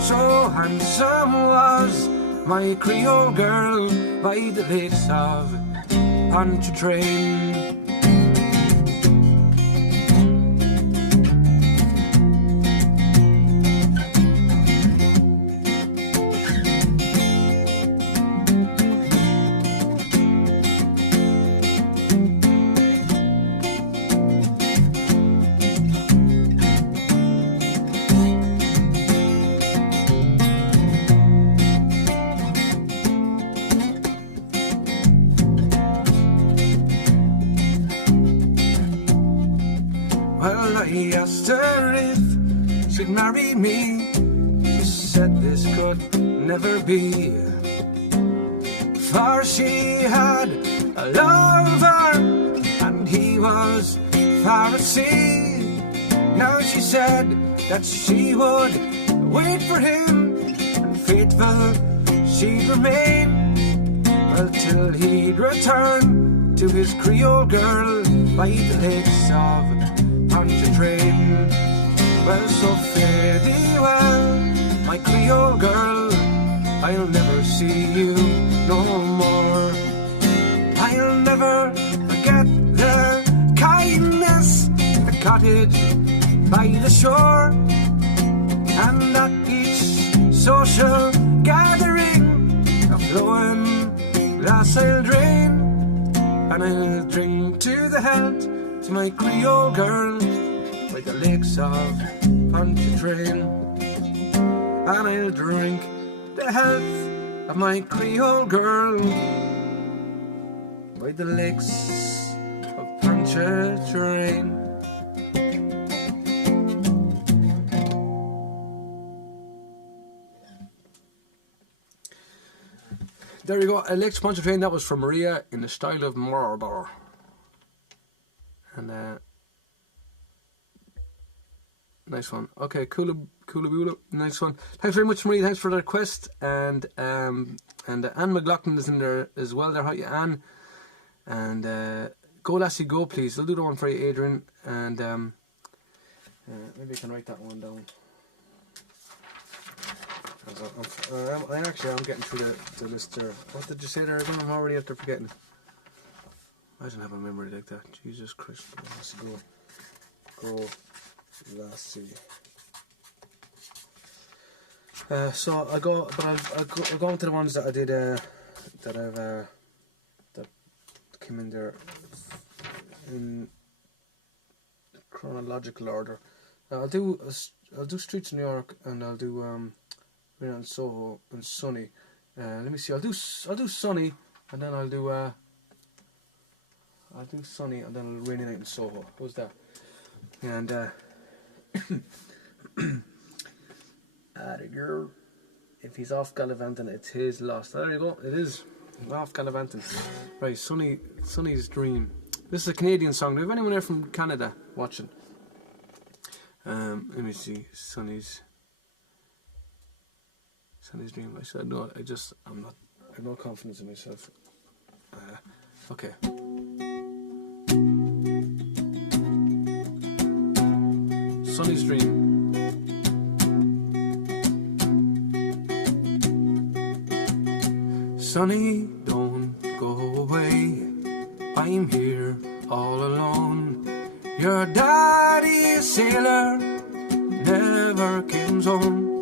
So handsome was my Creole girl by the lakes of Pontchartrain. Well, I asked her if she'd marry me. She said this could never be, for she had a lover, and he was far at sea. Now she said that she would wait for him, and faithful she'd remain, well, till he'd return to his Creole girl by the lakes of Pontchartrain. Well, so fare thee well, my Creole girl, I'll never see you no more. I'll never forget the kindness in the cottage by the shore, and at each social gathering a flowing glass I'll drain, and I'll drink the health to my Creole girl by the lakes of Pontchartrain. And I'll drink the health of my Creole girl by the lakes of Pontchartrain. There you go, Lakes Pontchartrain. That was from Maria in the style of Mordor. And nice one. Okay, Kula nice one. Thanks very much, Maria. Thanks for the request. And Anne McLaughlin is in there as well. There, hi Anne. And go lassie, go please. I'll do the one for you, Adrian. And maybe I can write that one down. I'm getting through the list there. What did you say there again? I'm already after forgetting. I don't have a memory like that. Jesus Christ. Let's go lassie. So I'll go on to the ones that I did that came in there in chronological order. I'll do Streets of New York, and I'll do and Soho and Sonny. Let me see. I'll do Sonny, and then I'll do Sonny, and then I'll Rainy Night in Soho. How's that? And the girl, if he's off gallivanting, it's his loss. There you go. It is off gallivanting. Right, Sonny's Dream. This is a Canadian song. Do we have anyone there from Canada watching? Let me see. Sonny's Dream. I said no. I have no confidence in myself. Okay. Sonny's Dream. Sonny, don't go away. I'm here all alone. Your daddy, a sailor, never comes home.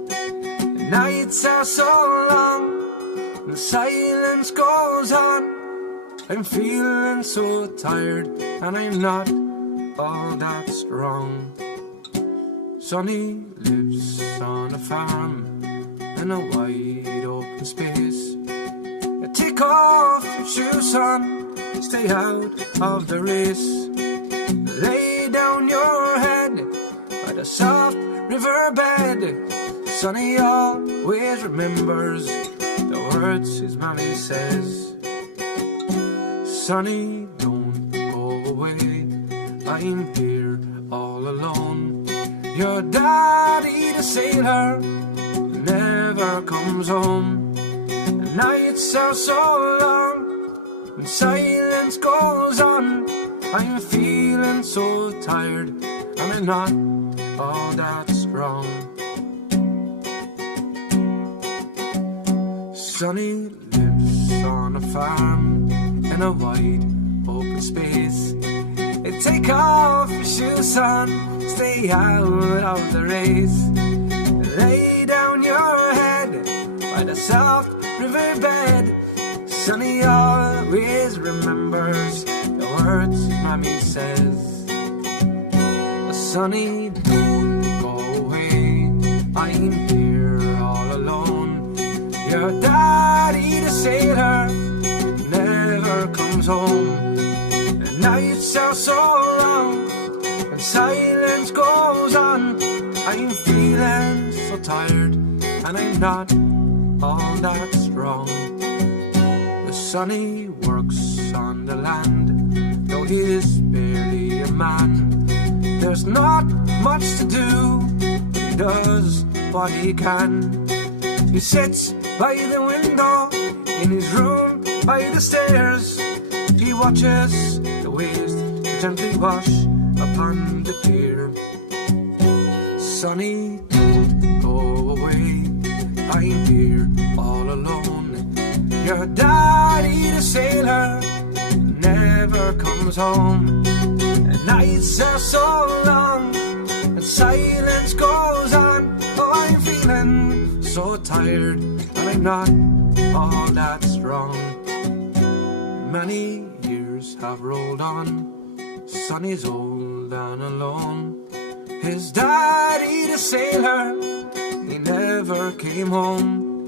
Nights are so long, the silence goes on. I'm feeling so tired, and I'm not all that strong. Sonny lives on a farm in a wide open space. Take off your shoes, son, stay out of the race. Lay down your head by the soft riverbed. Sonny always remembers the words his mommy says. Sonny, don't go away. I'm here all alone. Your daddy, the sailor, never comes home. The nights are so long, and silence goes on. I'm feeling so tired, and I'm not all that strong. Sonny lives on a farm in a wide open space. Take off your shoes, son, stay out of the race. Lay down your head by the soft riverbed. Sonny always remembers the words mommy says. Sonny, don't go away. I'm here all alone. Your daddy, the sailor, never comes home. The nights are so long, and silence goes on. I'm feeling so tired, and I'm not all that strong. The Sonny works on the land, though he's barely a man. There's not much to do, he does what he can. He sits by the window in his room by the stairs. He watches the waves gently wash upon the pier. Sonny, don't go away. I'm here all alone. Your daddy, the sailor, never comes home. The nights are so long, and silence goes on. Oh, I'm feeling so tired, and I'm not all that strong. Many years have rolled on, Sonny's old and alone. His daddy, the sailor, he never came home.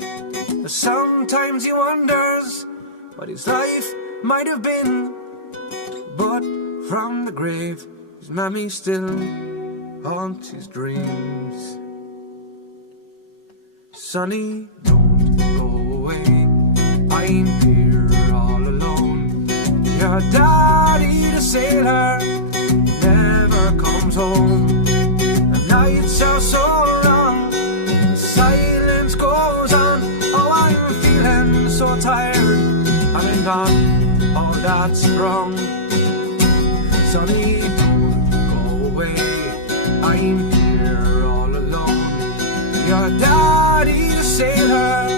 Sometimes he wonders what his life might have been, but from the grave his mammy still haunts his dreams. Sonny, don't go away, I'm here all alone. Your daddy, the sailor, never comes home. The nights are so long, the silence goes on. Oh, I'm feeling so tired, I'm not all that strong. Sonny, don't go away, I'm here all alone. Your daddy, the sailor,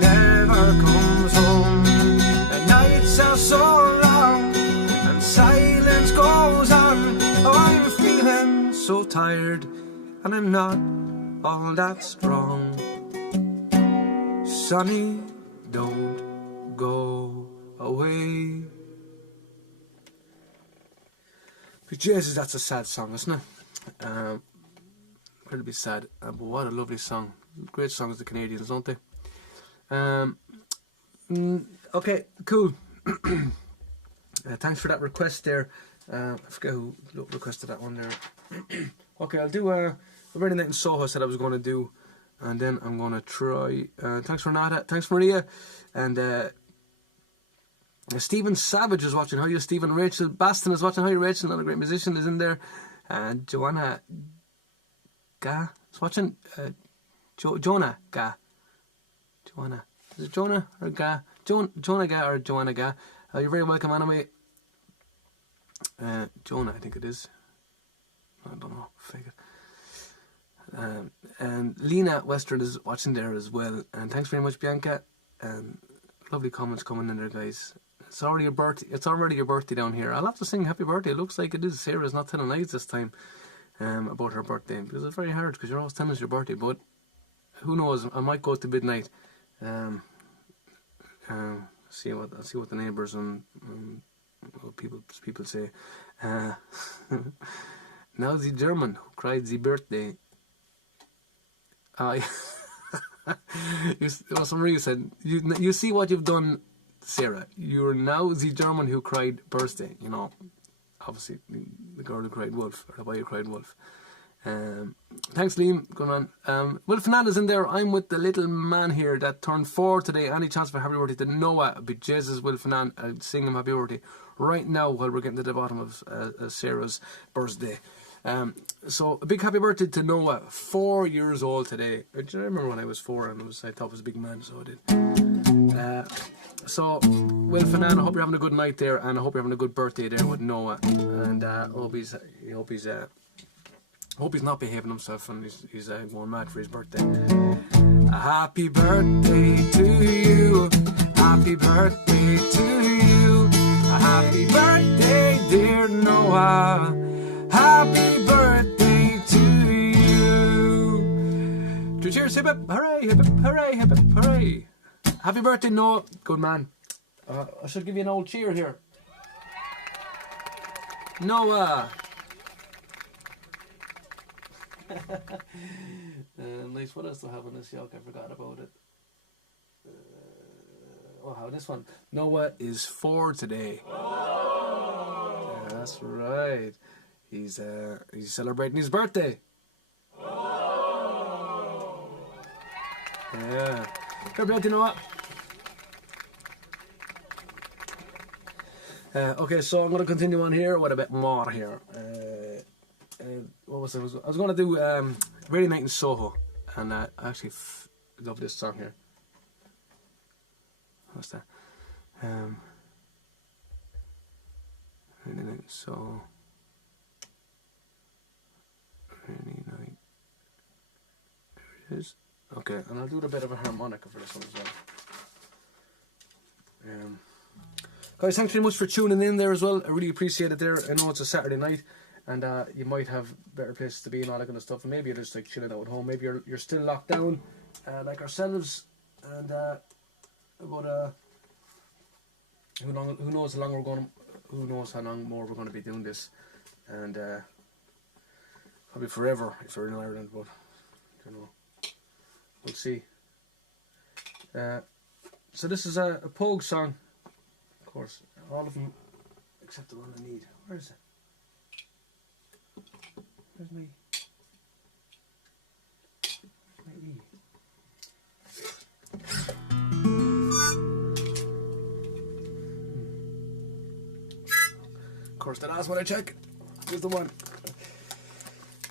never comes home. The nights are so long and silence goes on. Oh, I'm feeling so tired and I'm not all that strong. Sonny, don't go away. But Jesus, that's a sad song, isn't it? Incredibly sad, but what a lovely song. Great songs, the Canadians, don't they? Okay, cool. Thanks for that request there. I forget who requested that one there. Okay, I'll do a Ready Night in Soho I said I was going to do, and then I'm going to try. Thanks Renata, thanks Maria, and Stephen Savage is watching. How are you, Stephen? Rachel Baston is watching. How are you, Rachel? Another great musician is in there. And Joanna Ga is watching. Jonah Ga. Joanna. Is it Jonah or Ga? Jonah Ga or Joanna Ga? You're very welcome anyway. Jonah, I think it is. I don't know. Fake it. And Lena Western is watching there as well. And thanks very much, Bianca. And lovely comments coming in there, guys. It's already your birthday. It's already your birthday down here. I'll have to sing happy birthday. It looks like it is. Sarah's not telling lies this time about her birthday, because it's very hard, because you're always telling us your birthday. But who knows? I might go to midnight. See what the neighbours and what people say. Now the German who cried the birthday. Maria said, you see what you've done, Sarah. You're now the German who cried birthday. You know, obviously the girl who cried wolf, or the boy who cried wolf. Thanks, Liam. Good man. Will Fernandez in there. I'm with the little man here that turned 4 today. Any chance for happy birthday to Noah? Be Jesus, Will Fernandez. I'll sing him happy birthday right now while we're getting to the bottom of Sarah's birthday. So a big happy birthday to Noah, 4 years old today. I remember when I was 4 and I thought I was a big man, so I did. So Will Fernandez, I hope you're having a good night there, and I hope you're having a good birthday there with Noah. And hope he's not behaving himself and he's going mad for his birthday. Happy birthday to you. Happy birthday to you. Happy birthday, dear Noah. Happy birthday to you. Cheers, hip hip, hooray, hip hip, hooray, hip hip, hooray. Happy birthday, Noah. Good man. I should give you an old cheer here. Noah. Nice. What else do I have on this yoke? I forgot about it. How this one. Noah is 4 today. Oh. That's right. He's celebrating his birthday. Oh. Yeah. Happy birthday, Noah. Okay, so I'm going to continue on here with a bit more here. What was it? I was going to do Ready Night in Soho, and I actually love this song here. What's that? Ready Night in Soho. Ready Night. There it is. Okay, and I'll do a bit of a harmonica for this one as well. Guys, thanks very much for tuning in there as well. I really appreciate it there. I know it's a Saturday night, and you might have better places to be and all that kind of stuff, and maybe you're just like chilling out at home. Maybe you're still locked down like ourselves, and who knows how long more we're going to be doing this. and probably forever if you're in Ireland, but I don't know. We'll see. So this is a Pogue song, of course, all of them except the one I need. Where is it? Where's my E? Of course, the last one I check is the one.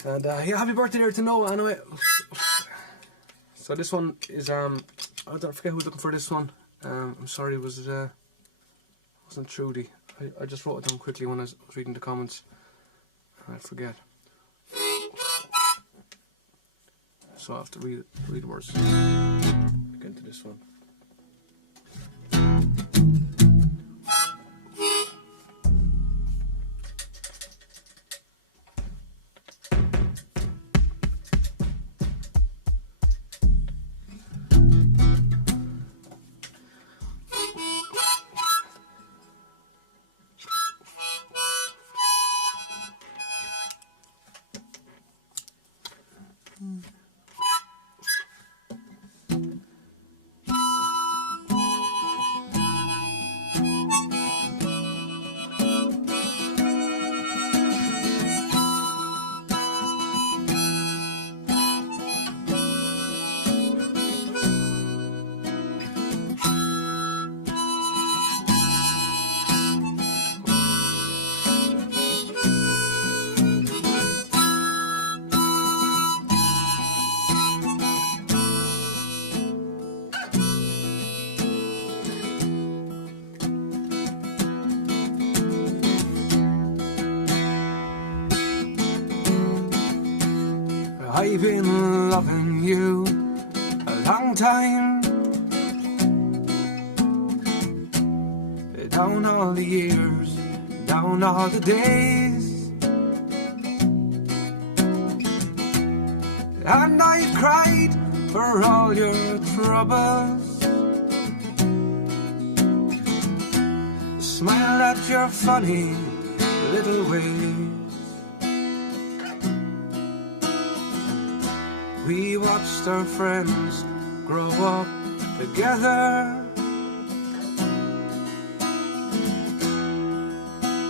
And yeah, happy birthday there to Noah anyway. So this one is I don't forget who's looking for this one. I'm sorry, it wasn't Trudy. I just wrote it down quickly when I was reading the comments. I forget. So I have to read the words. Get into this one. I've been loving you a long time, down all the years, down all the days, and I've cried for all your troubles, smiled at your funny little ways. We watched our friends grow up together,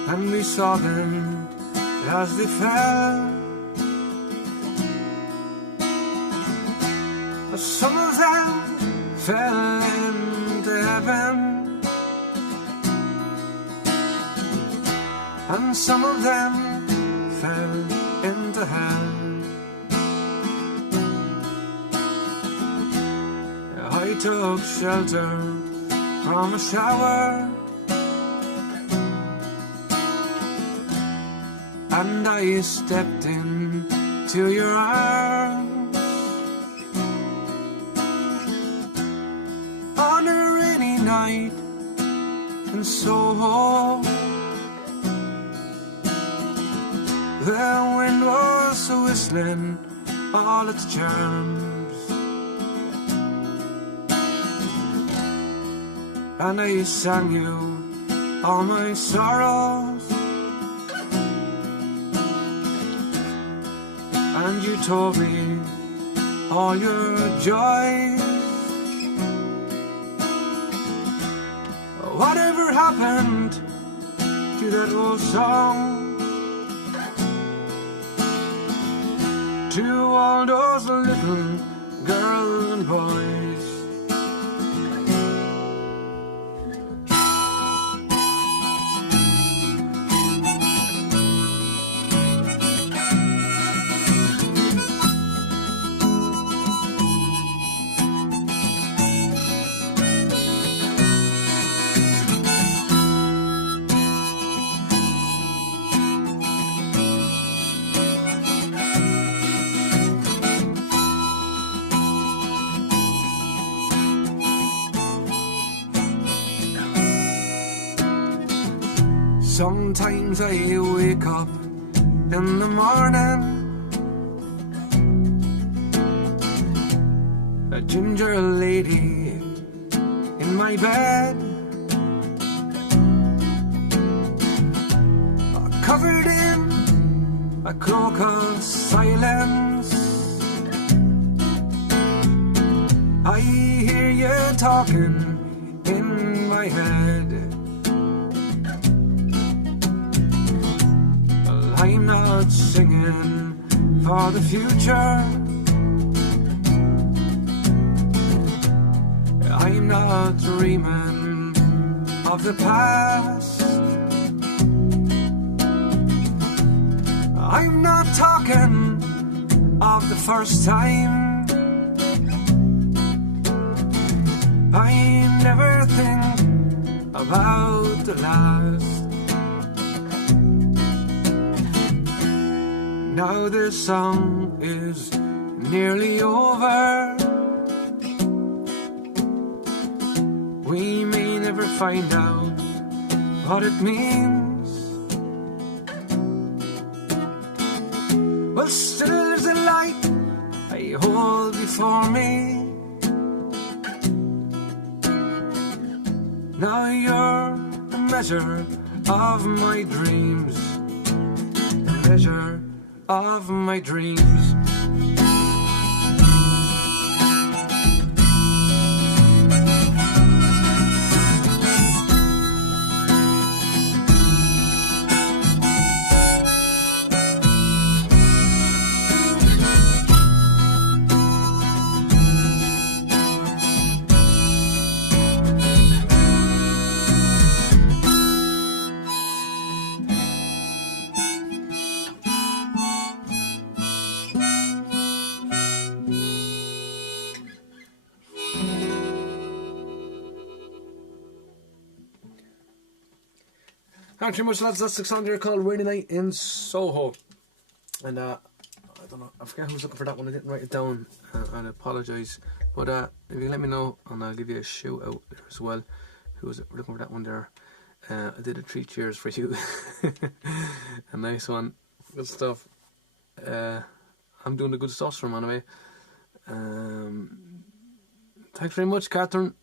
and we saw them as they fell. Some of them fell into heaven, and some of them fell into hell. I took shelter from a shower, and I stepped into your arms on a rainy night in Soho. The wind was whistling all its charms, and I sang you all my sorrows, and you told me all your joys. Whatever happened to that old song, to all those little girls and boys? Sometimes I wake up in the morning, a ginger lady in my bed, covered in a croak of silence. I hear you talking in my head. Well, I'm not singing for the future. I'm not dreaming of the past. I'm not talking of the first time. I never think about the last. Now this song is nearly over. We may never find out what it means. Well, still there's a light I hold before me. Now you're the measure of my dreams, the measure of my dreams. Thank you very much, lads. That's the song there called Rainy Night in Soho. And I don't know, I forget who was looking for that one. I didn't write it down. I apologise. But if you let me know, and I'll give you a shout out there as well. Who was looking for that one there? I did a 3 cheers for you. A nice one. Good stuff. I'm doing the good stuff for them anyway. Thanks very much, Catherine.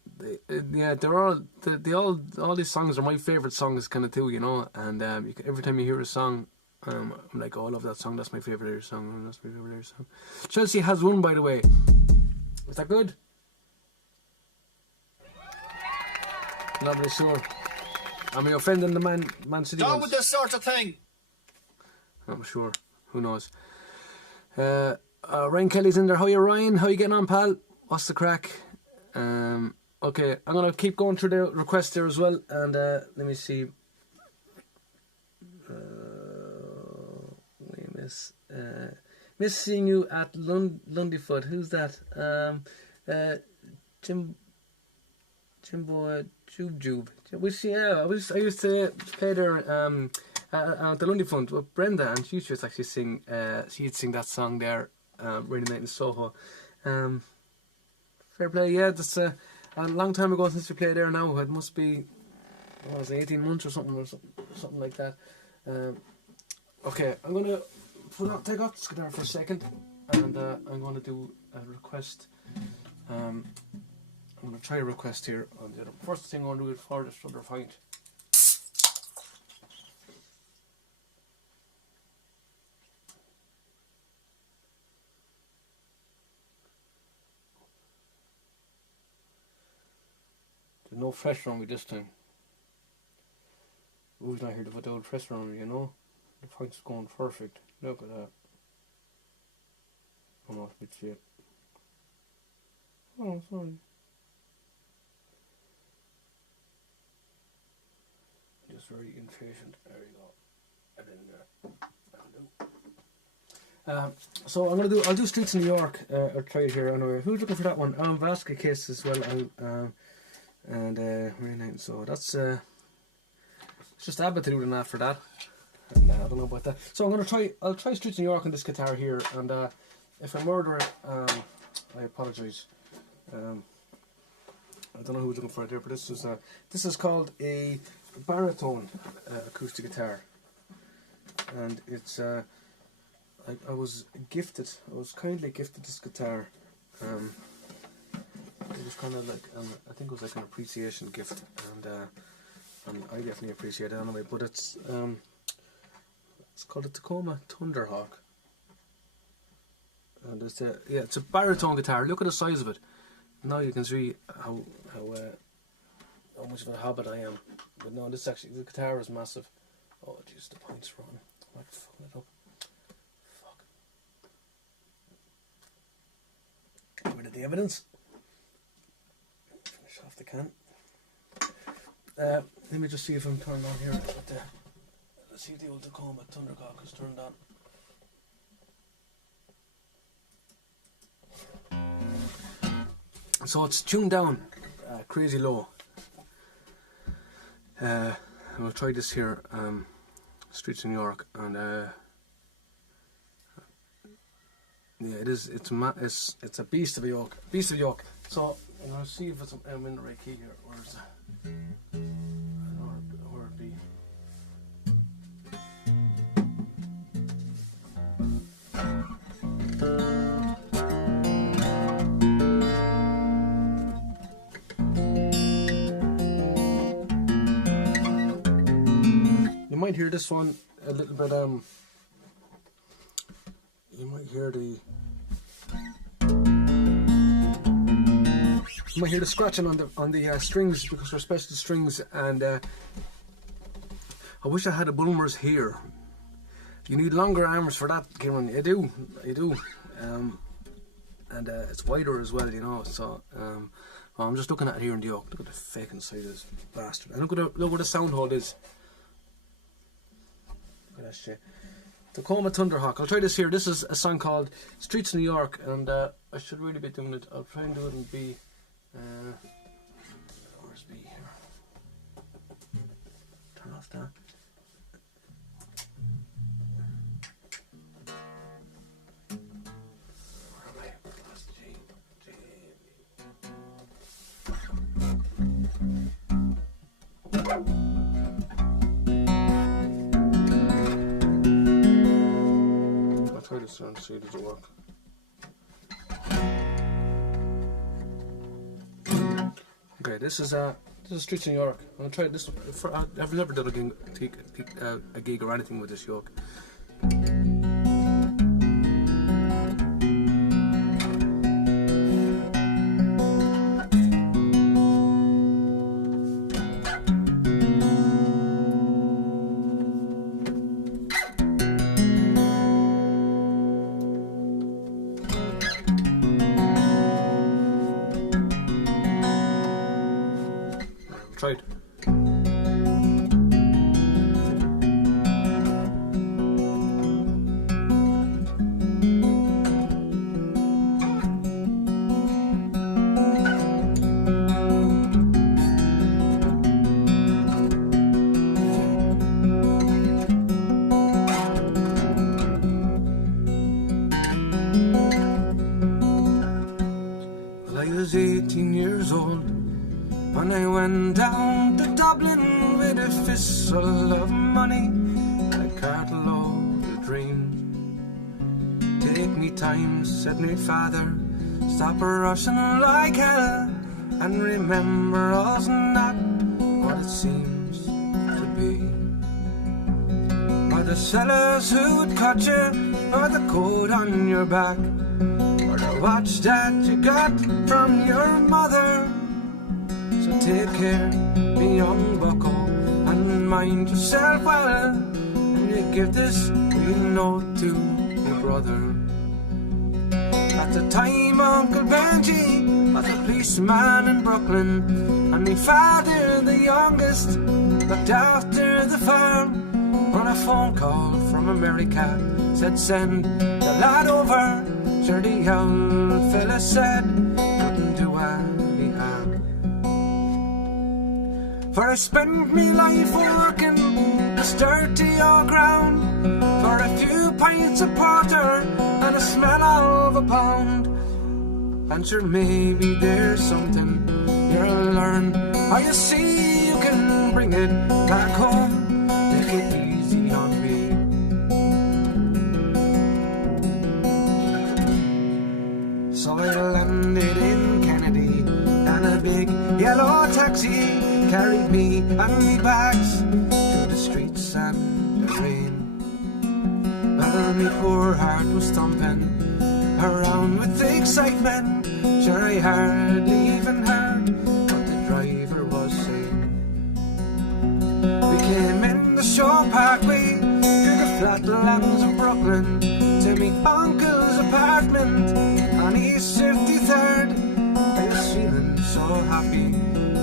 Yeah, all these songs are my favourite songs, kind of too, you know. And every time you hear a song, I'm like, oh, I love that song. That's my favourite song. That's my favourite song. Chelsea has won, by the way. Is that good? Not really sure. Am I offending the Man City? Down with this sort of thing. I'm not sure. Who knows? Ryan Kelly's in there. How you, Ryan? How you getting on, pal? What's the crack? Okay, I'm gonna keep going through the requests there as well, and let me see. Miss seeing you at Lundyfoot. Who's that? Jimbo Jube. I used to play there at the Lundyfoot with Brenda, and she used to actually sing. She'd sing that song there, Rainy Night in Soho. Fair play, yeah. That's a long time ago since we played there now. It must be, what was it, 18 months or something like that. Okay, I'm going to take off this guitar for a second, and I'm going to do a request. I'm going to try a request here. The first thing I'm going to do is for this other fight. No pressure on me this time. Who's not here to put the old pressure on me, you know? The fight's going perfect. Look at that. I'm not a bit shit. Oh, sorry. Just very impatient. There you go. And then so I'll do Streets in New York. I'll try it here anyway. Who's looking for that one? Vasca Kiss as well. And Rainy Night. So that's it's just Abbott and after that. And I don't know about that. So I'll try Streets in New York on this guitar here, and if I murder it, I apologise. I don't know who was looking for it there, but this is called a baritone acoustic guitar, and it's I was kindly gifted this guitar. It was kind of like I think it was like an appreciation gift, and I definitely appreciate it anyway. But it's It's called a Tacoma Thunderhawk. And it's a baritone guitar. Look at the size of it. Now you can see how much of a hobbit I am. But no, this actually, the guitar is massive. Oh jeez, the point's wrong. I might fuck it up. Fuck. Where did the evidence? Finish off the can. Let me just see if I'm turned on here. Let's see if the old Tacoma Thunderhawk is turned on. So it's tuned down crazy low. We'll try this here, Streets in New York, and yeah, it's a beast of a yoke, So I'm gonna see if I'm in the right key here. Where's it? I don't know where it'd be. You might hear this one a little bit, you might hear the scratching on the strings, because they're special strings, and I wish I had a Bulmers here. You need longer arms for that, Kieran. You do, and it's wider as well, you know. So well, I'm just looking at it here in the yoke. Look at the fucking size of this bastard, and look where the sound hole is. Look at that shit. Tacoma Thunderhawk. I'll try this here. This is a song called Streets in New York, and I should really be doing it. I'll try and do it in B. Where's B here? Turn off that. Where am I? That's G. I'll try this and see does it work. Okay, this is Streets in New York. I'm gonna try this. I've never done a gig or anything with this yoke. Tried. Well, I was 18 years old when I went down to Dublin with a fistful of money and a cartload of dreams. Take me time, said my father, stop rushing like hell, and remember all's not what it seems to be. Or the sellers who would cut you, or the coat on your back, or the watch that you got from your mother. So take care, me young bucko, and mind yourself well, and you give this wee note to your brother. At the time Uncle Benji was a policeman in Brooklyn, and my father, the youngest, looked after the farm. On a phone call from America, said send the lad over. Sure, the old fella said couldn't do any harm. For I spent me life working this dirty old ground for a few pints of porter and a smell of a pound. And sure, maybe there's something you'll learn, or you see you can bring it back home. Take it easy on me. So I landed in Kennedy, and a big yellow taxi carried me and me bags to the streets and the rain. Well, me poor heart was thumping around with excitement. Sure, I hardly even heard what the driver was saying. We came in the Shaw Parkway through the flatlands of Brooklyn to me uncle's apartment on East 53rd. I was feeling so happy,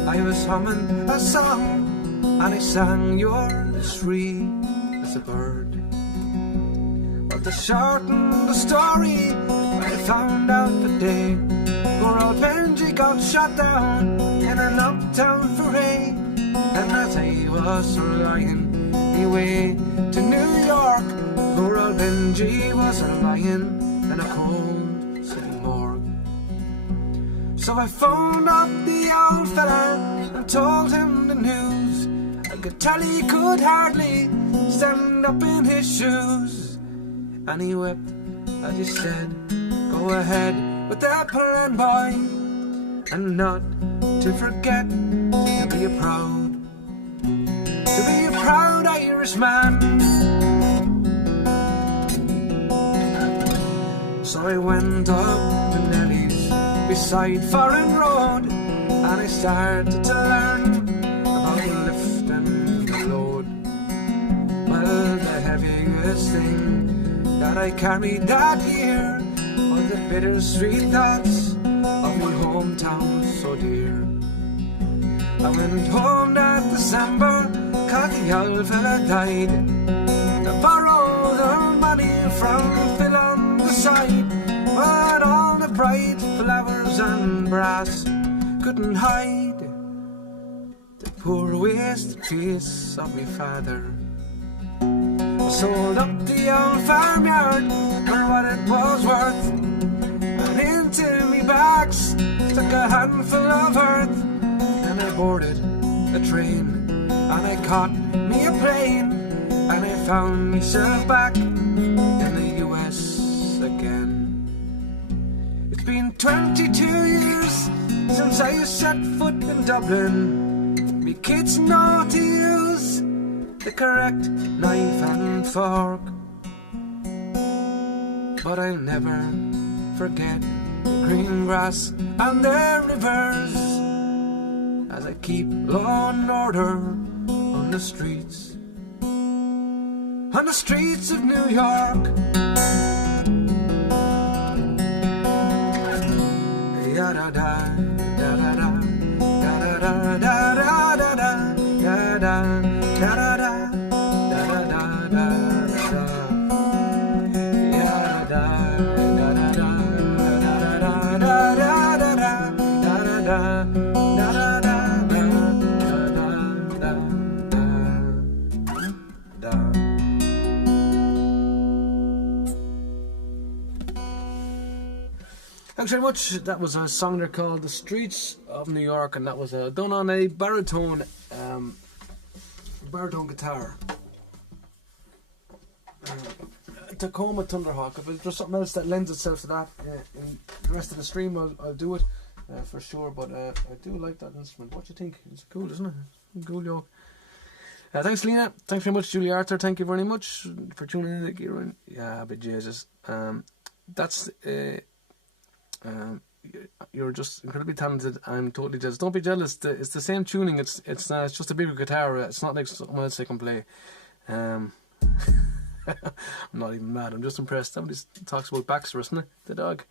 I was humming a song, and I sang "You're as free as a bird." But to shorten the story, I found out the day poor old Benji got shot down in an uptown foray. And as I was lying my way to New York, poor old Benji was lying in a cold city morgue. So I phoned up the old fella and told him the news. I could tell he could hardly stand up in his shoes. And he wept as he said, "Go ahead with that plan, boy, and not to forget to be a proud Irishman." So I went up to Nelly's beside Foreign Road, and I started to learn about lifting the load. Well, the heaviest thing that I carried that year was the bittersweet thoughts of my hometown so dear. I went home that December, 'cause the old fella died. I borrowed the money from Phil on the side, but all the bright flowers and brass couldn't hide the poor wasted face of my father. I sold up the old farmyard for what it was worth, and into me bags stuck a handful of earth. And I boarded a train, and I caught me a plane, and I found myself back in the US again. It's been 22 years since I set foot in Dublin. Me kids know to use the correct knife and fork, but I'll never forget the green grass and the rivers as I keep law and order on the streets of New York. Da da da da da da da da da da da da da. Thanks very much. That was a song there called "The Streets of New York," and that was done on a baritone guitar. Tacoma Thunderhawk. If there's something else that lends itself to that in the rest of the stream, I'll do it for sure. But I do like that instrument. What do you think? It's cool, isn't it? Cool, yo. Thanks, Lena. Thanks very much, Julie Arthur. Thank you very much for tuning in, Kieran. Yeah, but Jesus. That's. You're just incredibly talented. I'm totally jealous. Don't be jealous. It's the same tuning. It's just a bigger guitar. It's not like something else I can play. I'm not even mad. I'm just impressed. Somebody talks about Baxter, isn't it? The dog.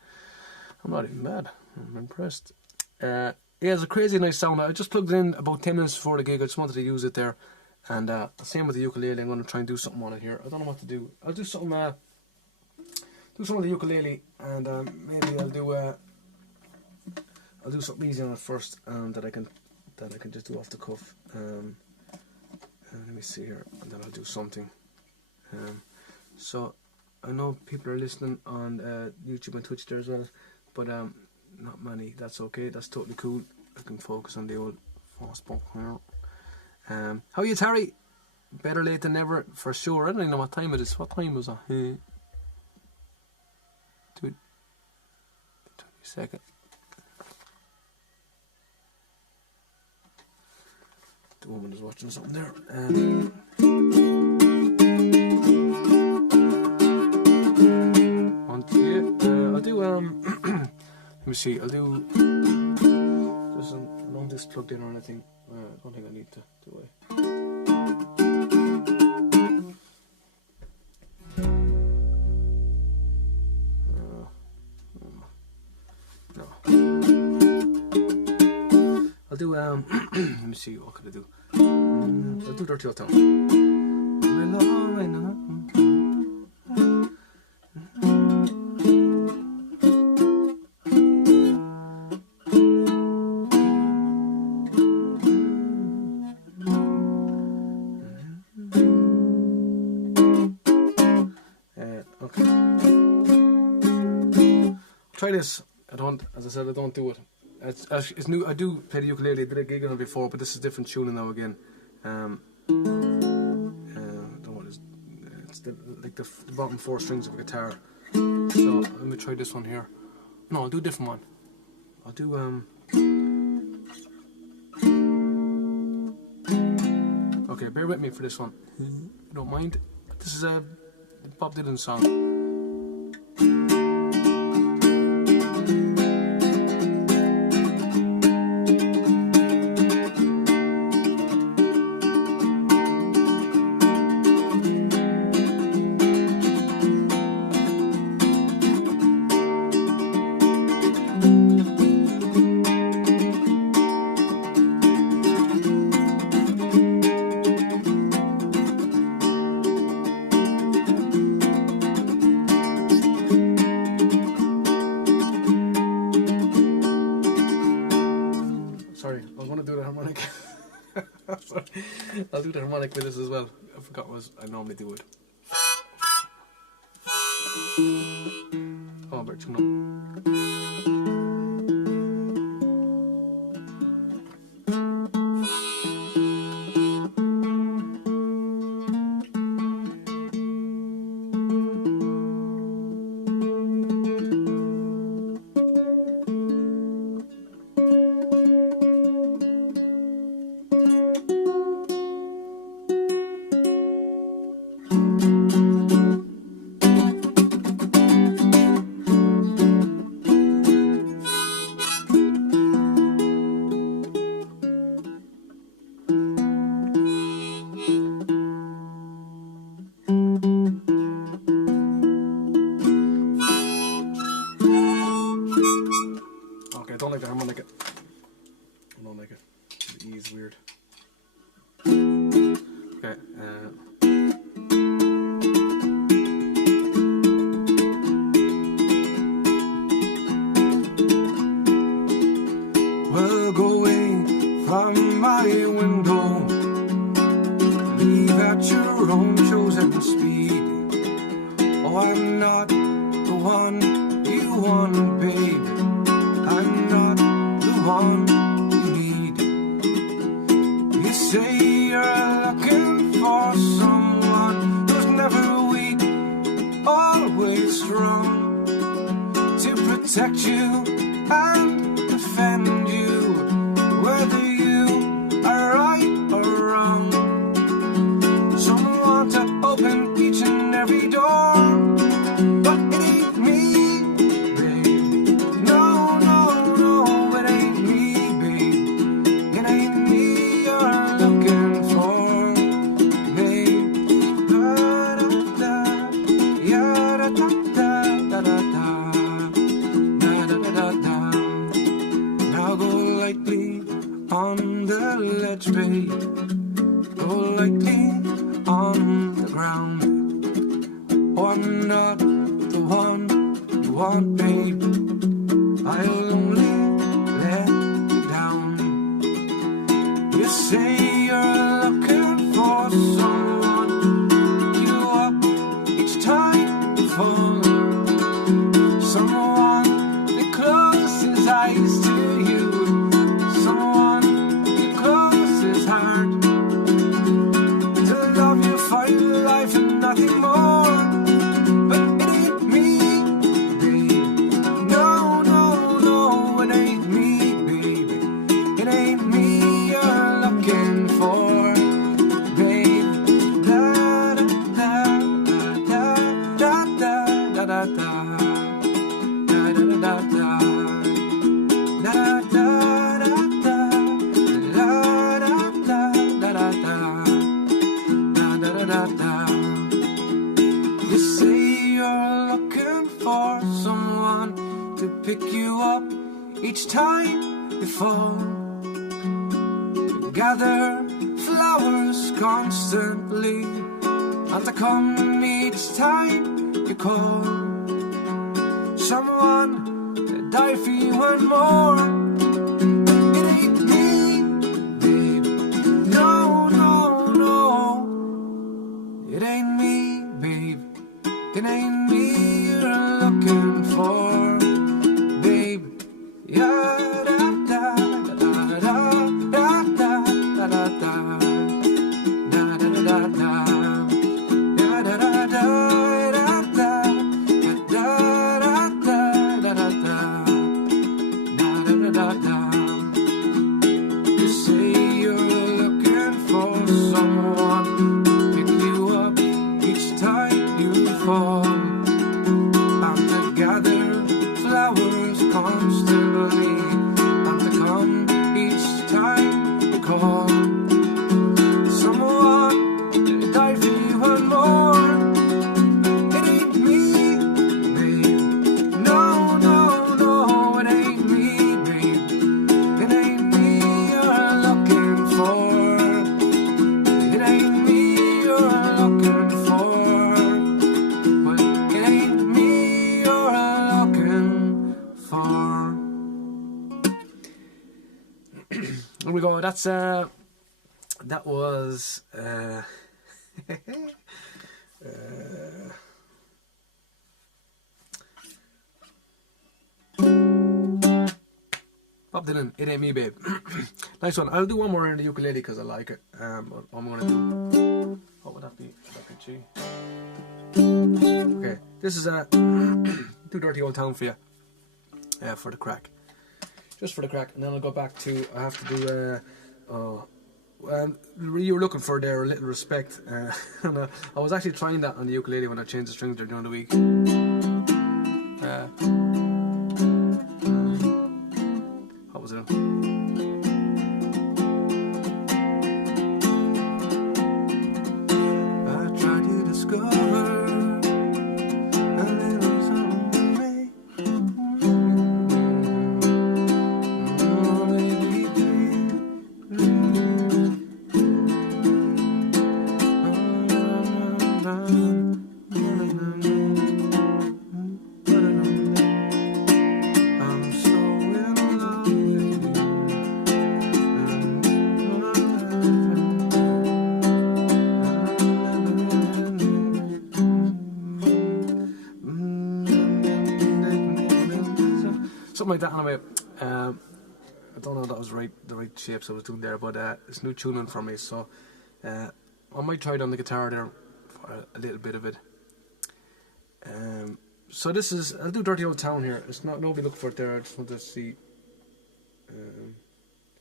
I'm not even mad. I'm impressed. Yeah, it's a crazy nice sound. I just plugged it in about 10 minutes before the gig. I just wanted to use it there. And same with the ukulele. I'm going to try and do something on it here. I don't know what to do. I'll do something. Do some of the ukulele, and maybe I'll do something easy on it first, that I can just do off the cuff. Let me see here, and then I'll do something. So I know people are listening on YouTube and Twitch there as well, but not many. That's okay. That's totally cool. I can focus on the old Facebook here. How are you, Terry? Better late than never, for sure. I don't even know what time it is. What time was it? 22nd. The woman is watching something there. me see. I'll do. Just I don't this plugged in or anything. I don't think I need to do it. No. I'll do. Let me see. What could I do? I'll do Dirty Old Town. Okay. Try this. I don't, as I said, I don't do it. It's new. I do play the ukulele. I did a gig on it before, but this is different tuning now again. Don't know what it is. It's like the bottom 4 strings of a guitar. So let me try this one here. No, I'll do a different one. I'll do Okay, bear with me for this one. If you don't mind. This is a Bob Dylan song. Sorry, I was going to do the harmonic. Sorry. I'll do the harmonic with this as well. I forgot what I normally do it. Oh, but you know. I don't like the harmonica. I don't like it. The E is weird. Okay. Well, go away from my window, leave at your own chosen speed. Oh, I'm not the one you want, babe. I'm not the one you need. You say you're looking for someone who's never weak, always strong, to protect you and defend you, whether you are right or wrong. Someone to open each and every door, but it ain't me. On the ledge, babe, go lightly on the ground. Oh, I'm not the one you want, babe. I'll only let you down. You say you're looking for someone you up each time you fall. Someone that closes eyes to you. Someone hard to love you for your life and nothing more, but it ain't me, babe. No, no, no, it ain't me, baby. It ain't me you're looking for, babe. Da da da da da da da da da da da da da. each time you fall. You gather flowers constantly, and they come each time you call. Someone to die for you and more. It ain't me, babe. No, no, no. It ain't me, babe. It ain't me you're looking for, babe. Yeah, da da da da da da da da da da da da da. You say you're looking for someone to pick you up each time you fall, and to gather flowers constantly, and to come each time you call. Someone to die for you and more. It ain't me, babe. No, no, no, it ain't me, babe. It ain't me you're looking for. It ain't me you're looking for. But it ain't me you're looking for. There we go. That's that was Bob Dylan, It Ain't Me, Babe. Nice one. I'll do one more on the ukulele because I like it. What I'm going to do, what would that be? That be G. Okay, this is a Too Dirty Old Town for you, for the crack. Just for the crack, and then I'll go back to, I have to do, you were looking for there, A Little Respect. And, I was actually trying that on the ukulele when I changed the strings there during the week. What was it? I tried to discover a little something me. Oh, baby, I'm so in love with you. Something like that anyway. I don't know if that was the right shapes I was doing there, but it's new tuning for me, so I might try it on the guitar there for a little bit of it. So this is, I'll do Dirty Old Town here. It's not, nobody look for it there. I just want to see.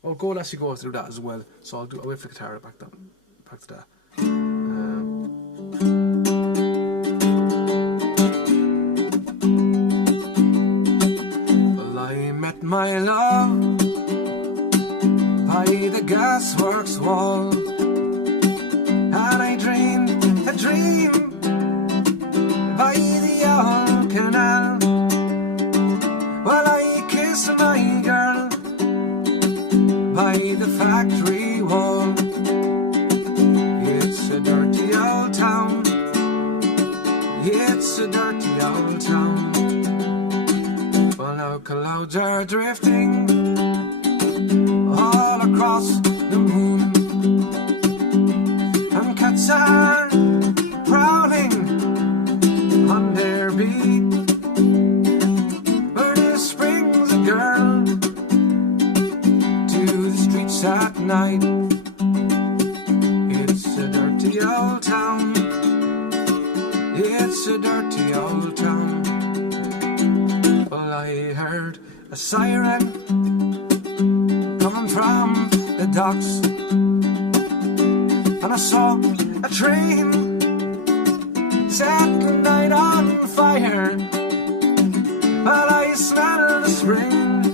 Oh, Go Lassie Go to do that as well. So I'll wait for the guitar back to that. Well, I met my love by the gasworks wall, and I dreamed a dream by the old canal. Well, I kissed my girl by the factory wall. It's a dirty old town. It's a dirty old town. Well, now clouds are drifting all across the moon, and cats are prowling on their beat. But there springs a girl to the streets at night. It's a dirty old town. It's a dirty old town. Well, I heard a siren coming from the docks, and I saw a train set the night on fire. Well, I smell the spring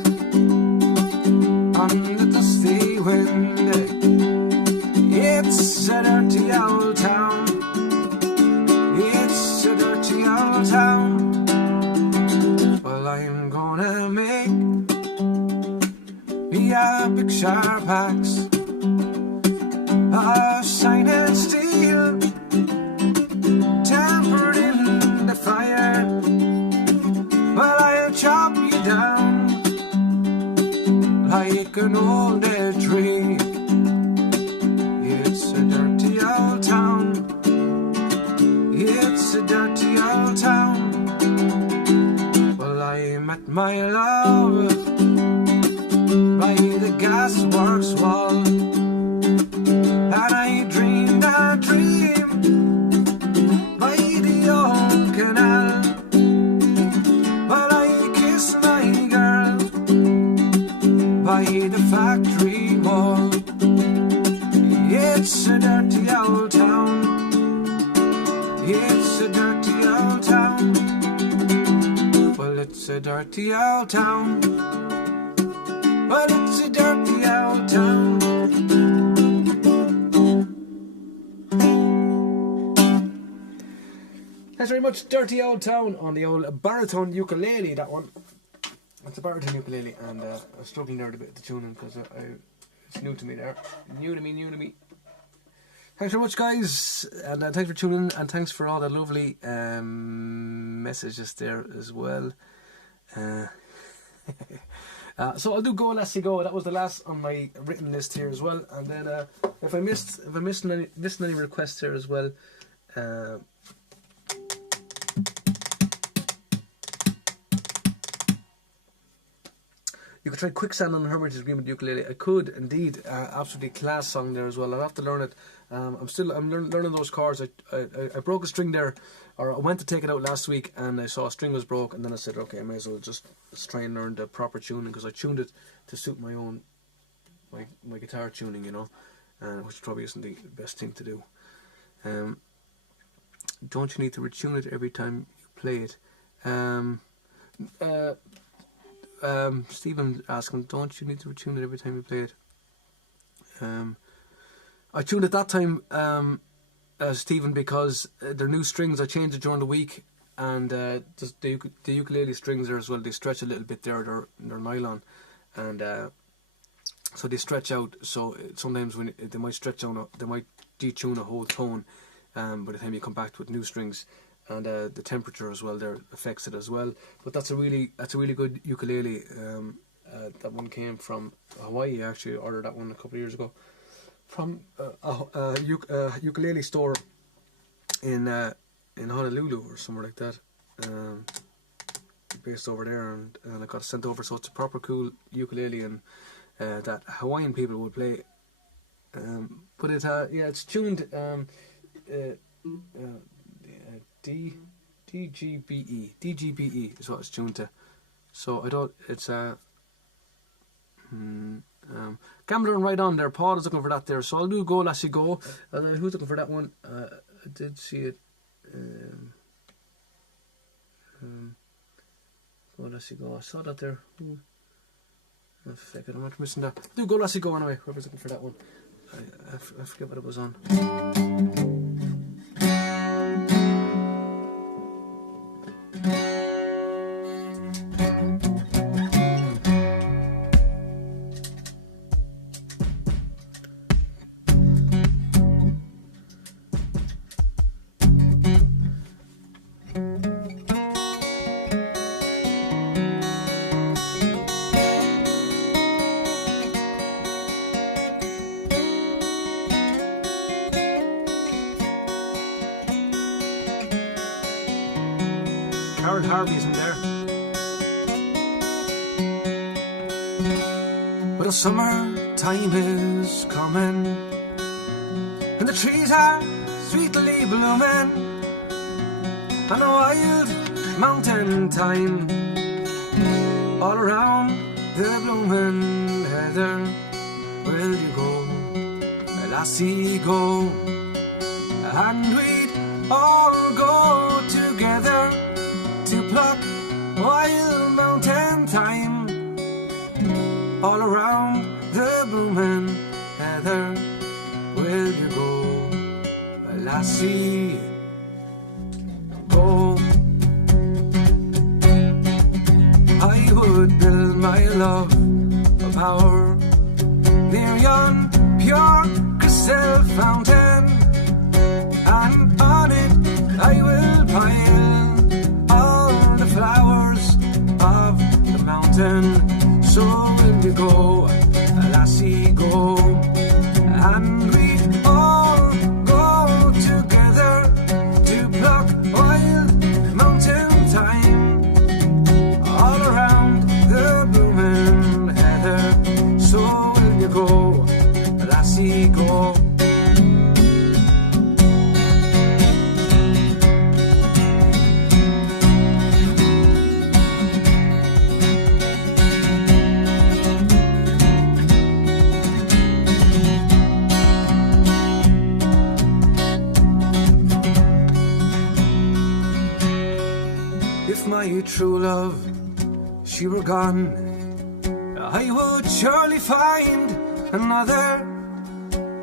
on the dusty wind. It's a dirty old town. It's a dirty old town. Well, I'm gonna make a big sharp axe of shining steel, tempered in the fire. Well, I'll chop you down like an old dead tree. It's a dirty old town. It's a dirty old town. Well, I met my love by the gasworks wall, and I dreamed a dream by the old canal. Well, I kissed my girl by the factory wall. It's a dirty old town. It's a dirty old town. Well, it's a dirty old town. Well, it's a dirty old town. Thanks very much, Dirty Old Town, on the old baritone ukulele, that one. It's a baritone ukulele, and I was struggling there a bit with the tuning because it's new to me there. New to me. Thanks very much, guys, and thanks for tuning in, and thanks for all the lovely messages there as well. So I'll do Go Lassie Go. That was the last on my written list here as well. And then if I missed any requests here as well, you could try Quicksand on the Hermitage Agreement ukulele. I could indeed. Absolutely class song there as well. I'll have to learn it. I'm learning those chords. I broke a string there, or I went to take it out last week and I saw a string was broke, and then I said, okay, I may as well just try and learn the proper tuning, because I tuned it to suit my own my guitar tuning, you know, which probably isn't the best thing to do. Don't you need to retune it every time you play it? Stephen asking, don't you need to retune it every time you play it? I tuned it that time, Stephen, because they're new strings. I changed it during the week, and the ukulele strings there as well, they stretch a little bit there. They're nylon, and so they stretch out. So sometimes when they might stretch out, they might detune a whole tone. By the time you come back with new strings, and the temperature as well there affects it as well. But that's a really good ukulele. That one came from Hawaii. I actually ordered that one a couple of years ago from a ukulele store in Honolulu or somewhere like that, based over there, and I got it sent over. So it's a proper cool ukulele, and that Hawaiian people would play. But it's tuned DGBE is what it's tuned to. So I don't. It's Gambler and Right On there. Paul is looking for that there. So I'll do Go Lassie Go. And then who's looking for that one? I did see it. Go Lassie Go. I saw that there. Oh, fuck it, I'm not missing that. I'll do Go Lassie Go anyway. Whoever's looking for that one. I forget what it was on. Harvey's in there. But the summertime is coming, and the trees are sweetly blooming, and a wild mountain thyme all around the blooming heather. Will you go, lassie, go? And we'd all go together to pluck wild mountain thyme all around the blooming heather. Will you go, lassie, go? I would build my love of our near yon pure crystal fountain, and on it I will pile all the flowers of the mountain. So will you go, lassie, go, and we all go together to pluck wild mountain thyme all around the blooming heather. So will you go, lassie, go. If my true love, she were gone, I would surely find another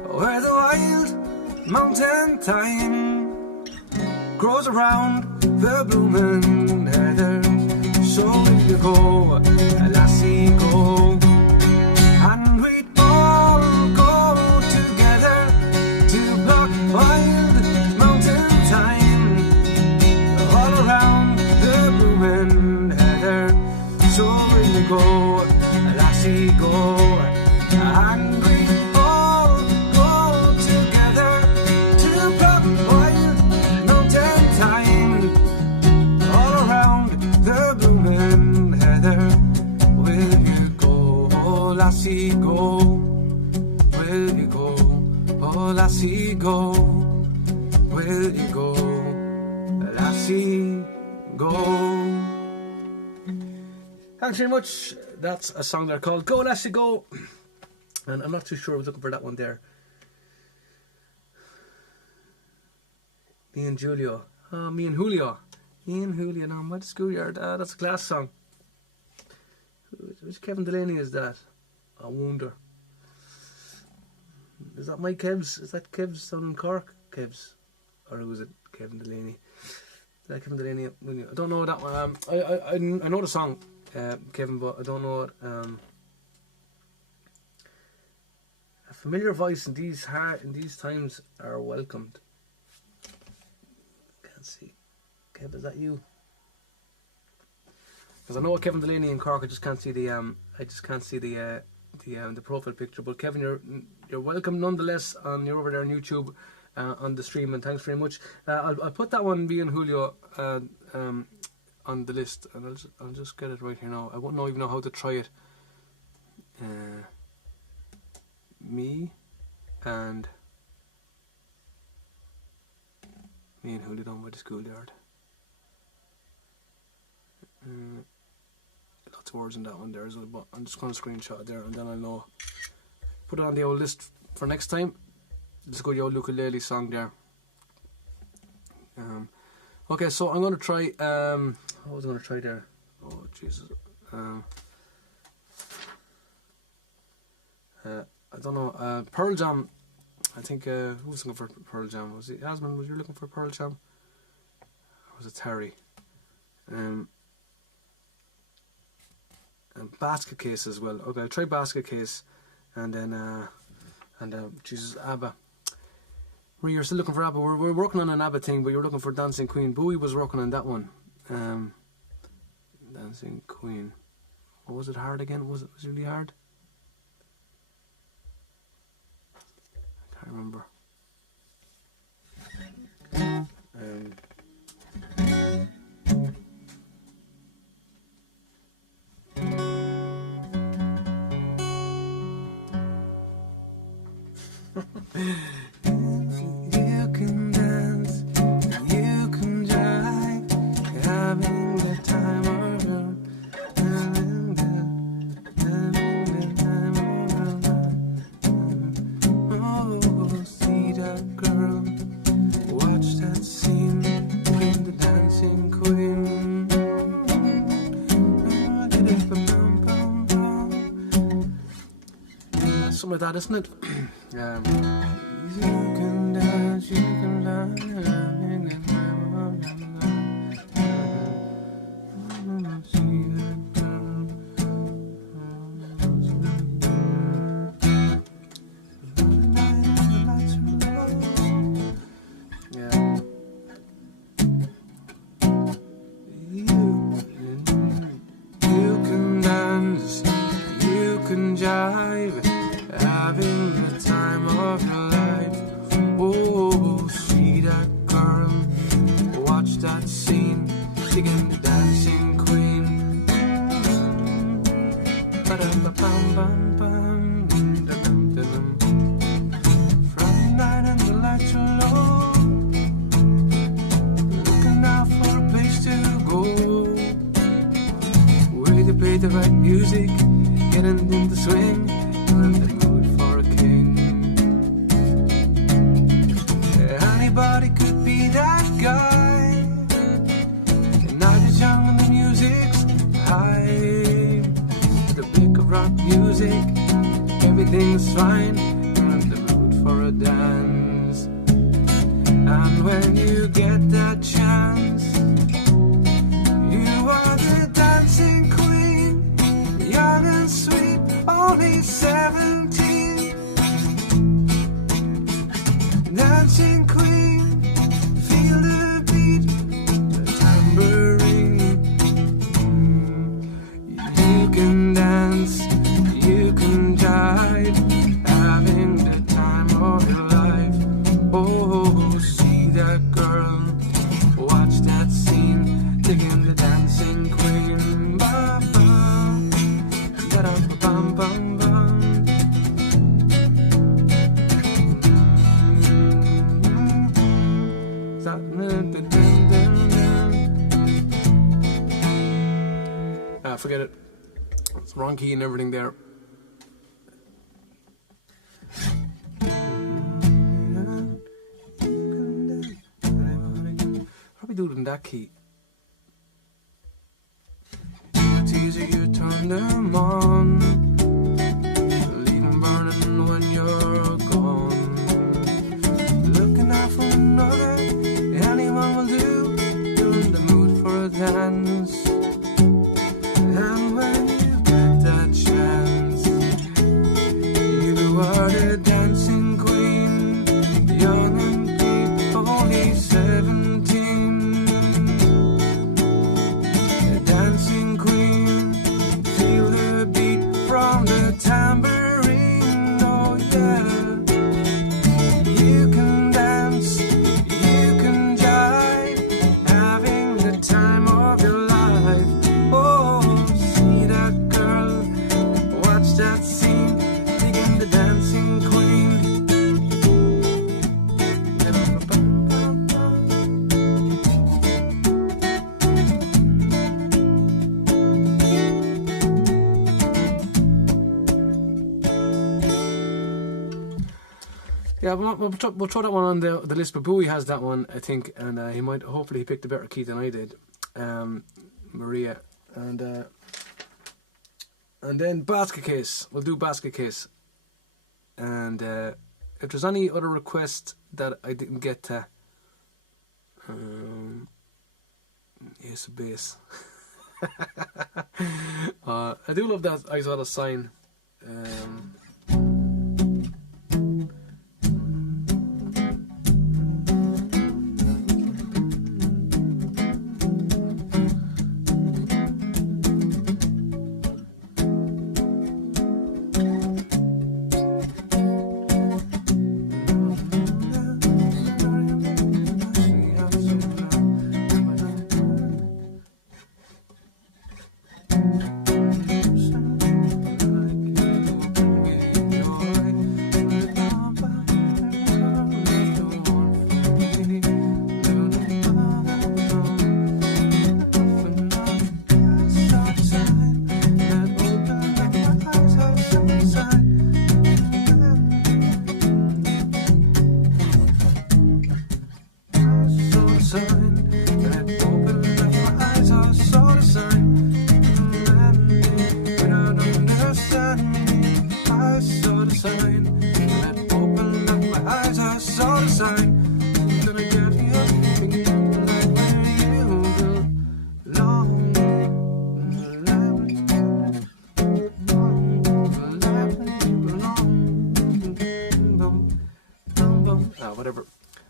where the wild mountain thyme grows around the blooming heather. So will you go, lassie, go, and we'd all go together to pluck wild mountain thyme all around the blooming heather. So will you go, lassie, go, and we all go together to pluck wild mountain thyme all around the blooming heather. Will you go, lassie, go? Will you go, oh lassie, go? Will you go, lassie, go? Thanks very much. That's a song there called Go Lassie Go, and I'm not too sure I was looking for that one there. Me and Julio. Me and Julio. Me and Julio now by the schoolyard. That's a class song. Which Kevin Delaney is that? I wonder. Is that my Kevs? Is that Kevs down in Cork? Kevs. Or was it Kevin Delaney? Is that Kevin Delaney? I don't know that one. I know the song, Kevin, but I don't know it. A familiar voice in these times are welcomed. Can't see. Kev, is that you? Because I know Kevin Delaney in Cork. I just can't see the profile picture. But Kevin, you're welcome nonetheless. You're over there on YouTube on the stream, and thanks very much. I'll put that one, me and Julio, on the list, and I'll just get it right here now. I won't even know how to try it. Me and Julio down by the schoolyard. Lots of words in that one there as well, but I'm just going to screenshot it there, and then I'll know. Put it on the old list for next time. Let's go the old ukulele song there. Okay, so I'm going to try. What was I going to try there? Oh Jesus. I don't know. Pearl Jam. I think. Who was looking for Pearl Jam? Was it Yasmin? Was you looking for Pearl Jam? Or was it Terry? And Basket Case as well. Okay, I'll try Basket Case, and then Jesus, ABBA. You're still looking for ABBA. We're working on an ABBA thing, but you're looking for Dancing Queen. Bowie was working on that one. Dancing Queen. What was it hard again? Was it really hard? I can't remember. You can dance, you can jive, having the time of your oh, see that girl, watch that scene with the Dancing Queen. Something like that, isn't it? You can dance, you can can jive, having the time of your life. Oh, see that girl, watch that scene, digging the dancing queen. Ba-dum-ba-bum-bum-bum, da-dum-da-dum. Friday night and the lights are low, looking out for a place to go, where they play the right music, getting in the swing, in the mood for a king. Anybody could be that guy. The night is young and the music's high. The beat of rock music, everything's fine. You're in the mood for a dance. And when you get that chance, you are the dancing queen, young and sweet, only 17. Dancing queen, feel the beat, the tambourine. You can dance, you can jive, having the time of your life. Oh, see that girl, watch that scene, digging the dancing queen. Ba-ba, da-da-ba-bum-bum-bum. Forget it. It's wrong key and everything there. Probably do it in that key. It's easy, you turn them on, leave them burning when you're gone. Looking out for another, anyone will do. You're in the mood for a dance. And when you get that chance, you are the dancing queen, young and deep, only 17. The dancing queen, feel the beat from the tambourine. Oh yeah, you can dance, you can jive, having the time of your life. Oh, that scene, digging the dancing queen. Yeah, we'll throw that one on the list, but Bowie has that one, I think, and he might, hopefully he picked a better key than I did. Maria, and then Basket Case. We'll do Basket Case. And if there's any other requests that I didn't get to, yes, bass. I do love that I Saw the Sign.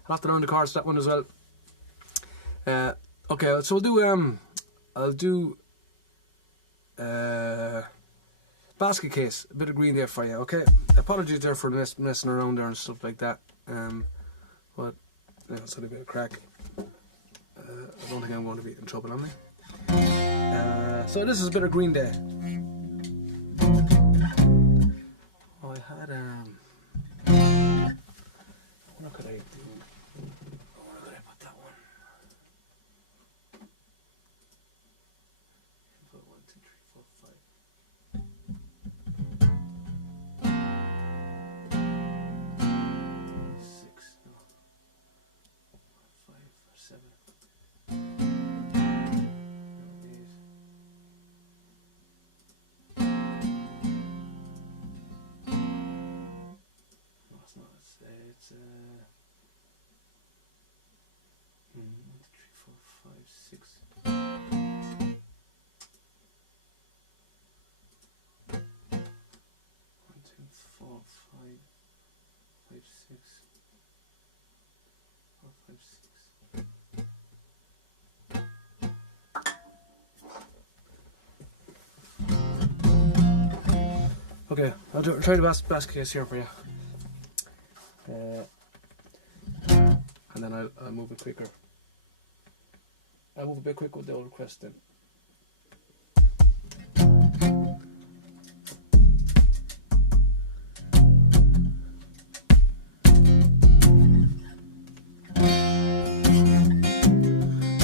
I'll have to learn the chords to that one as well. Okay, so we'll do I'll do Ballad basket case, a bit of green there for you, okay? Apologies there for messing around there and stuff like that. But yeah, it's had a bit of crack. I don't think I'm going to be in trouble, am I? So this is a bit of green there. Oh, I had what could I do? Where could I put that one? 1, 2, 3, 4, 5. 6, no. 5 or 7. It's 1, 2, 3, 4, 5, 6. 1, 2, 4, 5, 5, 6. 4, 5, 6. Okay, I'll try the basket case here for you. And then I'll move it quicker. I'll move a bit quicker with the old crest then.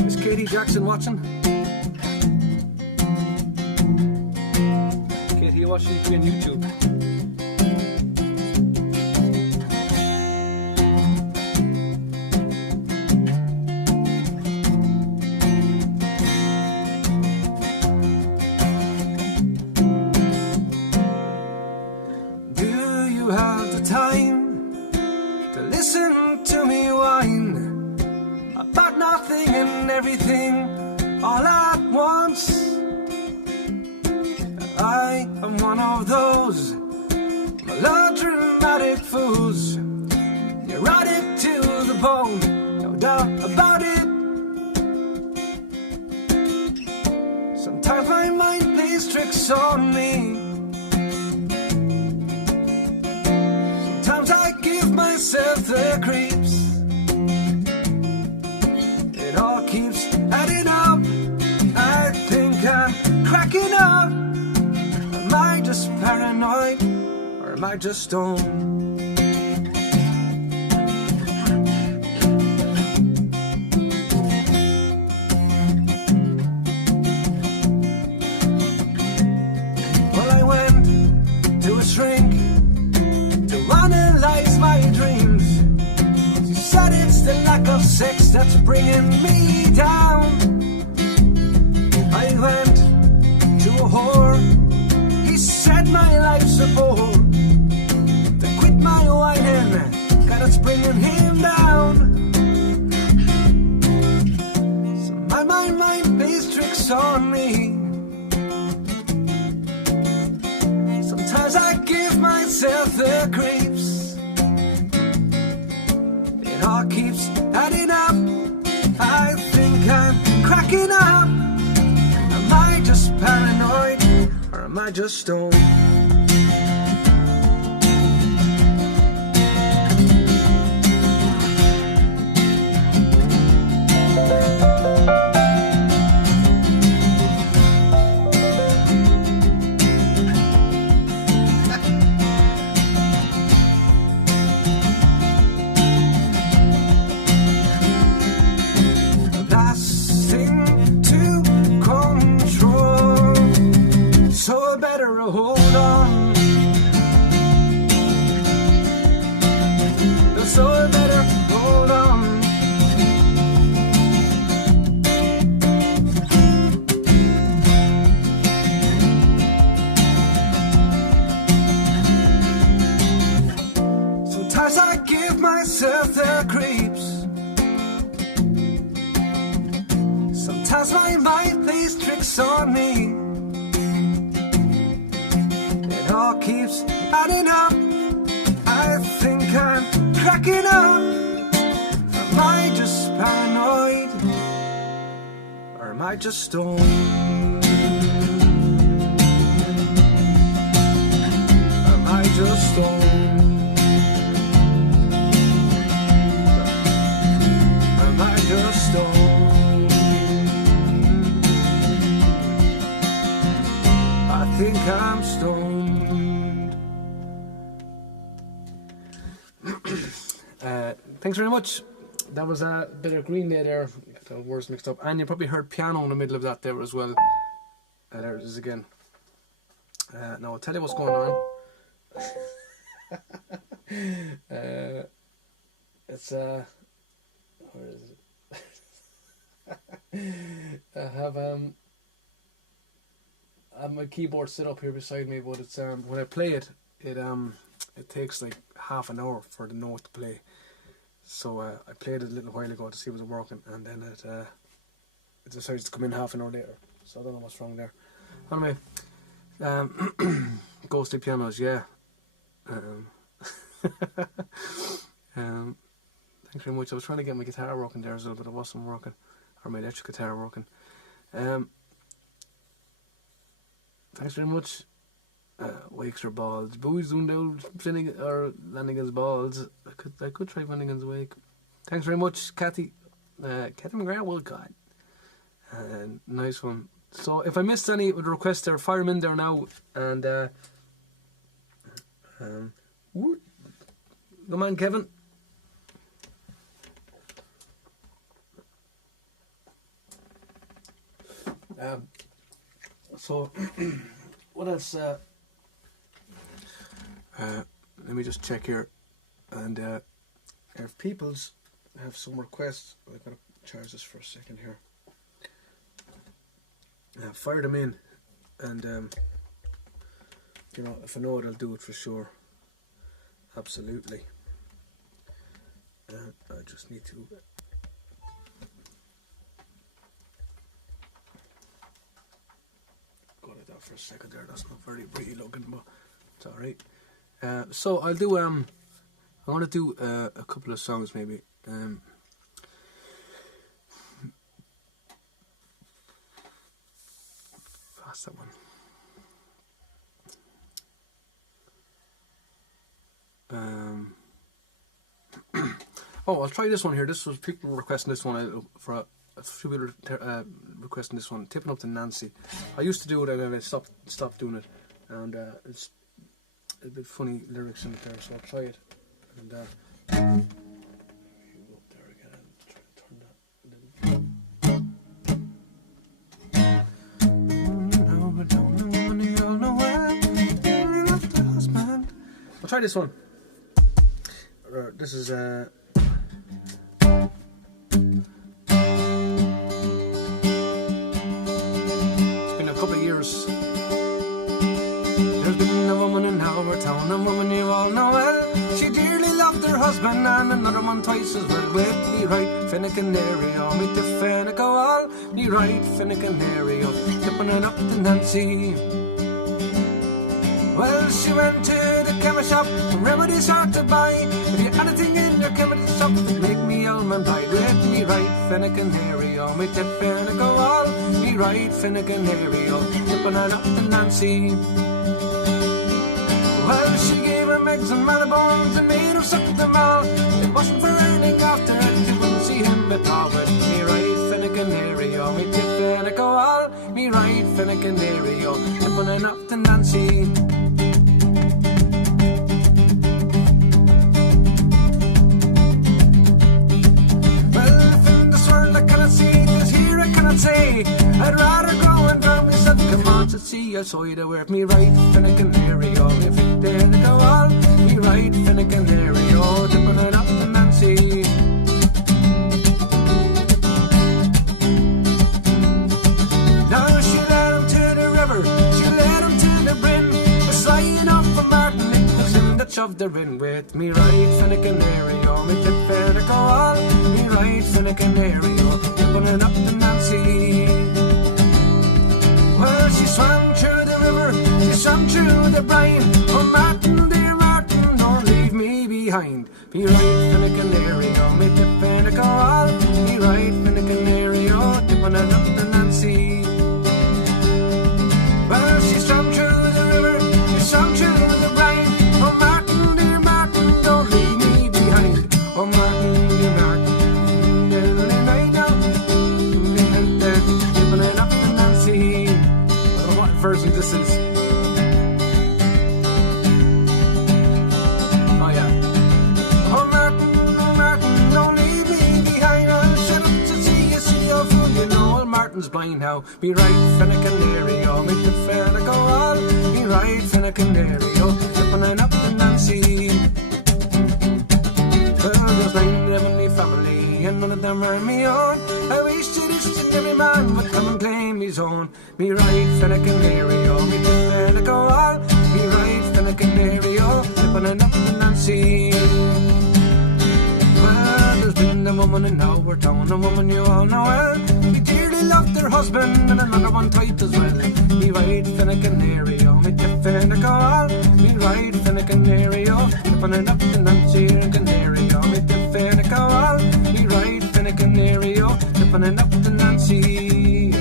Is Katie Jackson watching? Katie, you watching me on YouTube? Just don't. Well, I went to a shrink to analyze my dreams. She said it's the lack of sex that's bringing me down. I went to a whore. He said my life's a bore. God, it's bringing him down. So my mind plays tricks on me. Sometimes I give myself the creeps. It all keeps adding up. I think I'm cracking up. Am I just paranoid, or am I just stoned? Sometimes my mind plays tricks on me. It all keeps adding up. I think I'm cracking up. Am I just paranoid, or am I just stoned? stoned? Am I just stoned? I think I'm stoned. Thanks very much. That was a bit of Green Day there. Got the words mixed up. And you probably heard piano in the middle of that there as well. There it is again. Now I'll tell you what's going on. It's where is it? I have my keyboard set up here beside me, but it's when I play it, it takes like half an hour for the note to play. So I played it a little while ago to see was it working, and then it decides to come in half an hour later. So I don't know what's wrong there. Anyway, ghostly pianos, yeah. Thanks very much. I was trying to get my guitar working there as well, but it wasn't working, or my electric guitar working. Thanks very much. Wakes or balls. Boys doing old or Lanigan's balls. I could try Lanigan's wake. Thanks very much, Kathy. Kathy McGrath, well, God. Nice one. So if I missed any with the request there, fire them in there now. And come on, Kevin. So what else? Let me just check here, and if people's have some requests, I've got to charge this for a second here. Fire them in, and you know, if I know it, I'll do it for sure. Absolutely. I just need to. Go to that for a second there. That's not very pretty looking, but it's all right. So I'll do. I want to do a couple of songs maybe. That's that one. Oh, I'll try this one here. This was people requesting this one for a few people requesting this one. Tipping Up to Nancy. I used to do it and then I stopped doing it, and it's a bit funny lyrics in it there, so I'll try it. And go up there again and try to turn that a little. I'll try this one. This is it's been a couple of years. There's been a woman in our town, a woman you all know well. She dearly loved her husband and another one twice as well. With me right Finnegan area, meet the Finnegan all. Me right Finnegan area, tipping it up to Nancy. Well, she went to the chemist shop, the remedies hard to buy. If you had anything in your chemist shop that make me almond eye, with me right Finnegan area, me tip Finnegan all. Me right Finnegan area, tipping it up to Nancy. Well, she gave him eggs and malabons and made him suck them all. It wasn't for anything after it, you wouldn't see him at all. With me right Finnegan area, me tip Finnegan all. Me right Finnegan area, tipping it up to Nancy. Say, I'd rather go and drown myself. Come on to see, I saw you there with me right Finnegan area. Me fit there to go all. Me right Finnegan area, tipping it up to Nancy. Now she led him to the river, she led him to the brim. A sliding off a Martin, it was him that shoved her in. With me right Finnegan area, me tip Finnegan all. Me right Finnegan area, tipping it up to Nancy. Well, she swam through the river, she swam through the brine. Oh, Martin, dear Martin, don't leave me behind. Be right Finnegan area, me tip Finnegan all. Be right Finnegan area, tipping it up to Nancy. Well, she swam through the river, she swam through the brine. Oh, Martin, Martin's blind now. Me right finna canary, oh, me the finna go all. Me right finna canary, oh, flipping and up the Nancy. There's 9 heavenly family, and none of them are me on. I wish that every man would come and claim his own. Me right finna canary, oh, me the finna go all. Me right finna canary, oh, flipping and up the Nancy. A woman in our town, a woman you all know well. He dearly loved her husband and another one tight as well. Me right finna canary, oh, me tip finna go all. Me right finna canary, oh, flipping it up the Nancy and canary, oh, me tip finna go all. Me right finna canary, oh, flipping it up the Nancy.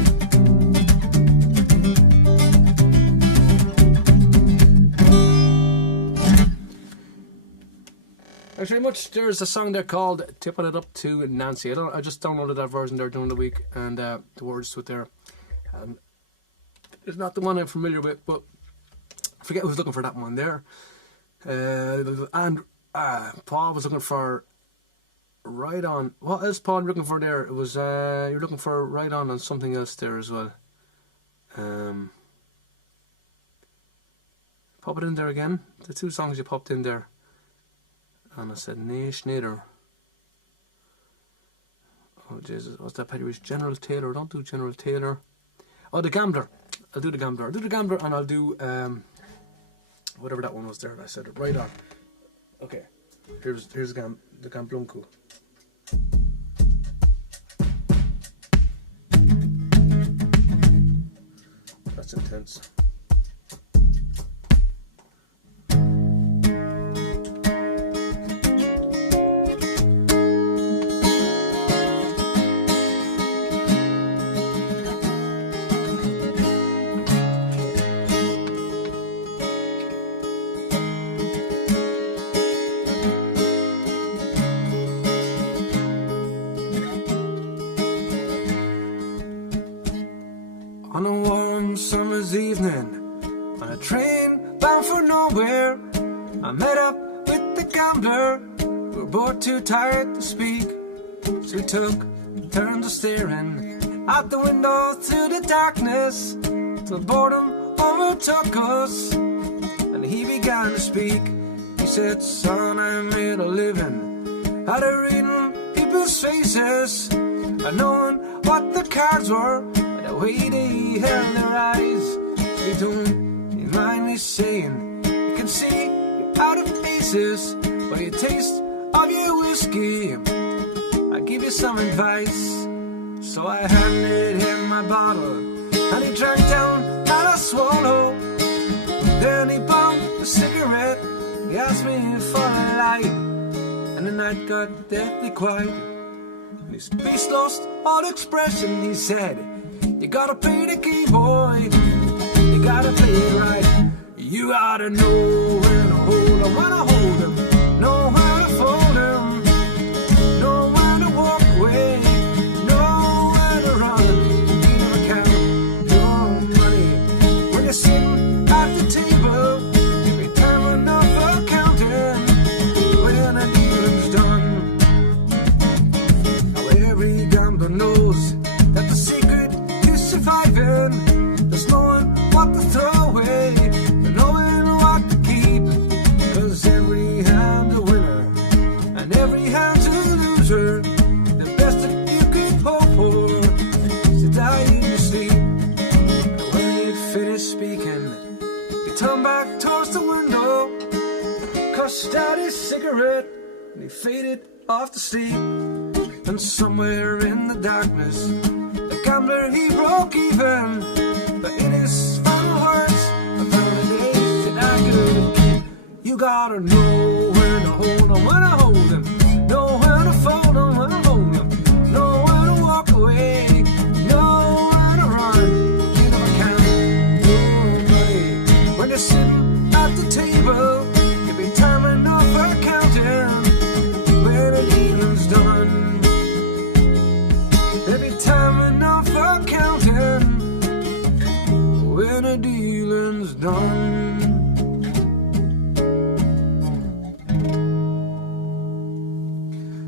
Thanks very much. There's a song there called Tipping It Up to Nancy. I just downloaded that version there during the week, and the words to it there. It's not the one I'm familiar with, but I forget who was looking for that one there. And Paul was looking for Right On. What else Paul looking for there? It was you're looking for Right On and something else there as well. Pop it in there again. The 2 songs you popped in there. And I said, "Nee, Schneider." Oh, Jesus. What's that, Paddy Reese? General Taylor. Don't do General Taylor. Oh, The Gambler. I'll do The Gambler. I'll do The Gambler, and I'll do whatever that one was there. I said it right on. Okay. Here's the Gamblunku. That's intense. On a warm summer's evening, on a train bound for nowhere, I met up with the gambler. We were both too tired to speak, so we took turns of staring out the window through the darkness till boredom overtook us, and he began to speak. He said, "Son, I made a living out of reading people's faces and knowing what the cards were, the way they held their eyes. So don't mind me saying, you can see you're out of aces by the taste of your whiskey. I give you some advice." So I handed him my bottle, and he drank down and I swallow. Then he bummed a cigarette, he asked me for a light, and the night got deathly quiet. And his face lost all expression. He said, "You gotta play the game, boy. You gotta play it right. You gotta know when to hold him, when to hold him, know when to fold him, know when to walk away, know when to run. You never count your money when you're sitting at the table. You'll be time enough for counting when the dealing's done." Now every gambler knows that the secret surviving, there's knowing what to throw away, and knowing what to keep. 'Cause every hand's a winner, and every hand's a loser. The best that you could hope for is to die in your sleep. And when he finished speaking, he turned back towards the window, crushed out his cigarette, and he faded off to sleep. And somewhere in the darkness, the gambler, he broke even, but in his final words, I found a days that I could keep. You gotta know when to hold him, when to hold him, know when to fold him, when to hold him, know when to walk away, know when to run. You never count your money when you're sitting at the table. You'll be time enough for counting when the dealing's done. Every time enough for counting when the dealing's done.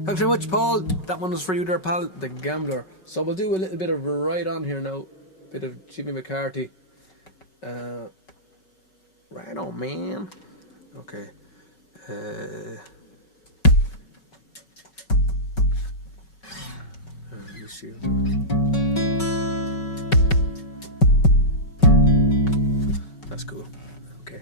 Thanks Thanks very much, Paul. That one was for you there, pal, the gambler. So we'll do a little bit of Right On here now. Bit of Jimmy McCarthy. Right on, man. Okay. Let me see. That's cool. Okay.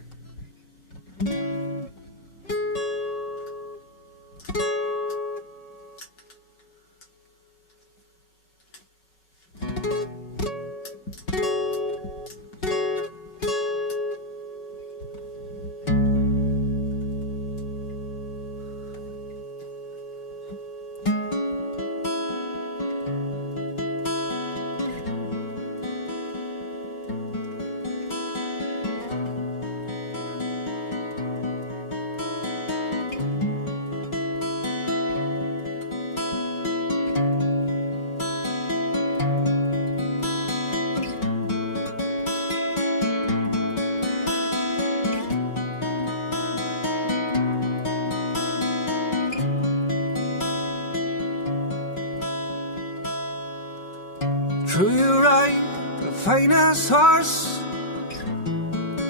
True, you ride the finest horse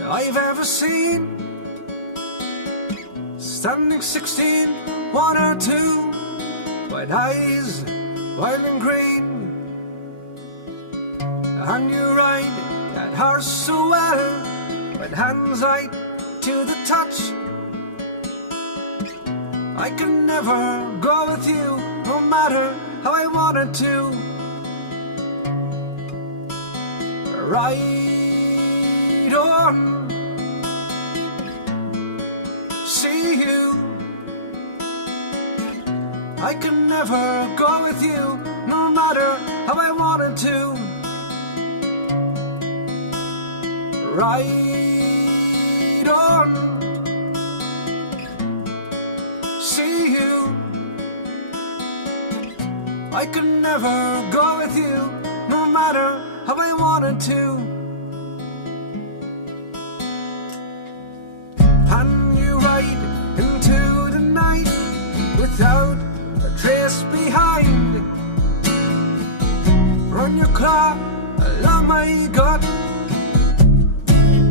I've ever seen. Standing 16, 1 or 2, white eyes, wild and green. And you ride that horse so well, with hands right to the touch. I can never go with you, no matter how I wanted to. Right on, see you. I can never go with you, no matter how I wanted to. Right on, see you. I can never go with you, no matter how I wanted to. And you ride into the night without a trace behind. Run your claw along my gut.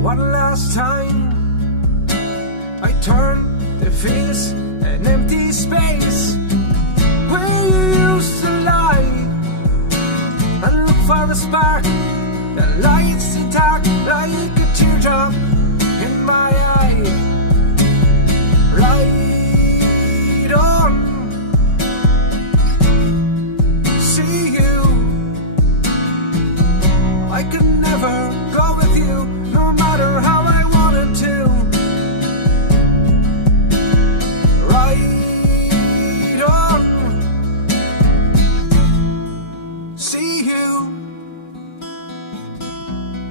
One last time I turn to face an empty space where you used to lie, and look for a spark that lights the dark like a teardrop in my eye. Right on, see you. I could never go with you, no matter how I wanted to. Right on, see you.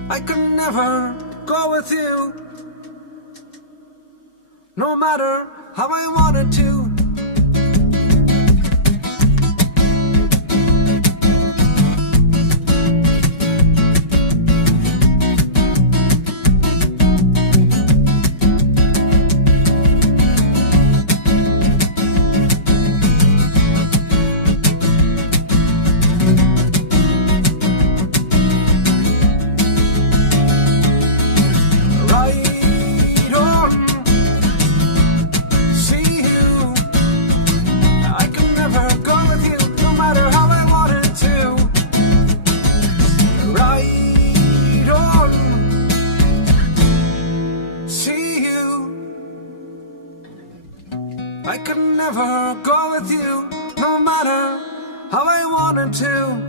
I could never go with you, no matter how I wanted to. I could never go with you, no matter how I wanted to.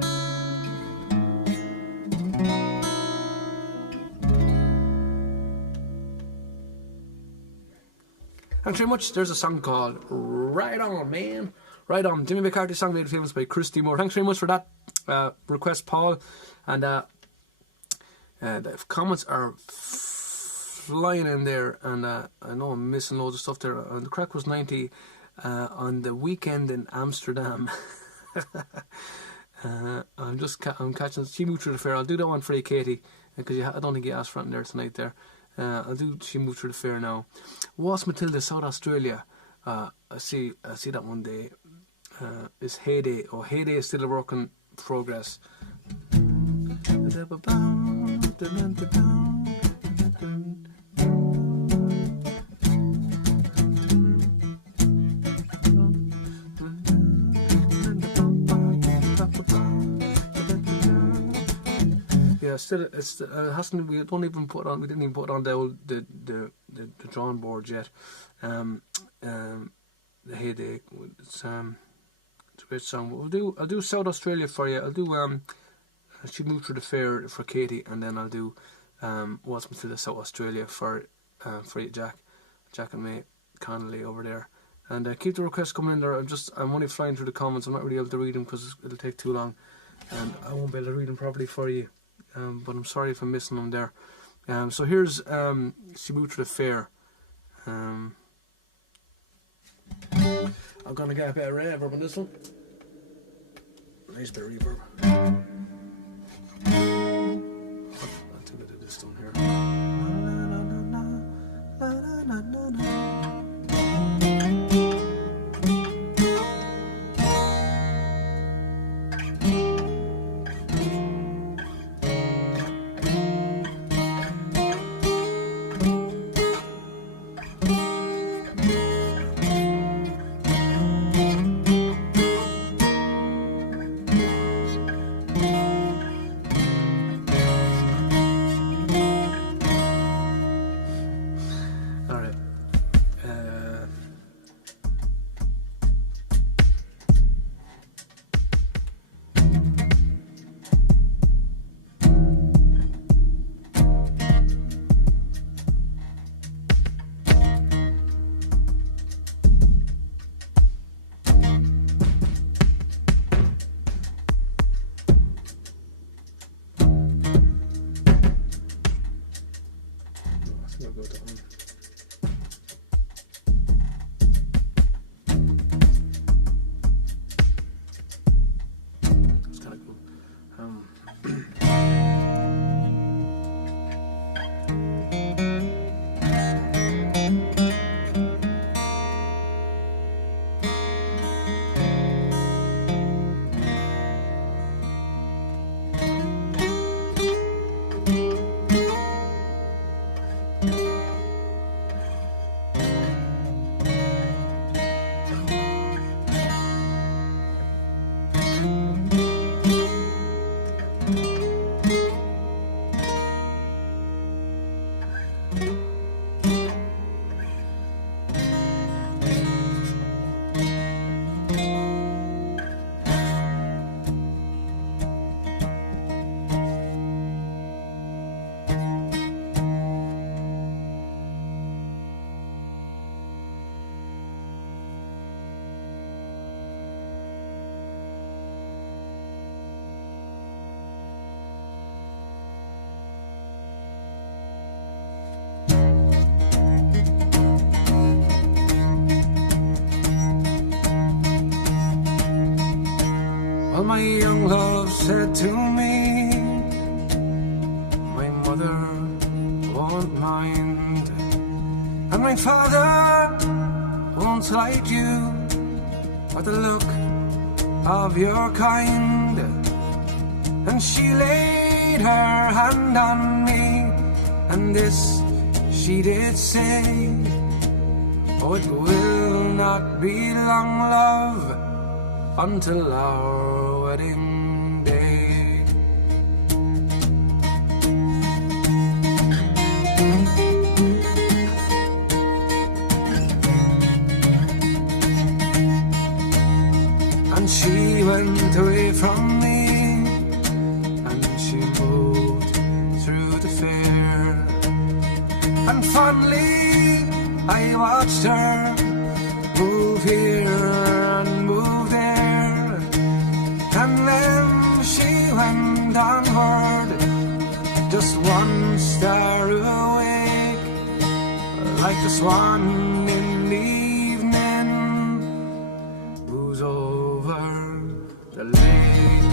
Thanks very much. There's a song called Right On, man. Right On. Jimmy McCarthy song made famous by Christy Moore. Thanks very much for that request, Paul. And the comments are flying in there, and I know I'm missing loads of stuff there. And the crack was 90 on the weekend in Amsterdam. I'm catching. She moved through the fair. I'll do that one for you, Katie, because I don't think you asked for it there tonight there. I'll do She Moved Through the Fair now. Was Matilda, South Australia. I see that one day. is Heyday. Oh, Heyday is still a work in progress. Yeah, still, it hasn't. We didn't even put on the drawing board yet. The Heyday. It's a great song. I'll do South Australia for you. I'll do She Moved Through the Fair for Katie, and then I'll do What's Matilda South Australia for you, Jack and May Connolly over there. And keep the requests coming in there. I'm only flying through the comments. I'm not really able to read them because it'll take too long, and I won't be able to read them properly for you. But I'm sorry if I'm missing them there. So here's She Moved Through the Fair. I'm gonna get a bit of reverb on this one. Nice bit of reverb. I'll do a bit of this one here. Well, my young love said to me, my mother won't mind, and my father won't slight you for the look of your kind. And she laid her hand on me, and this she did say, oh, it will not be long, love, until our wedding day. And she went away from me, and she moved through the fair, and fondly I watched her move here and move there, and then she went onward, just one star awake, like the swan in the evening moves over the lake.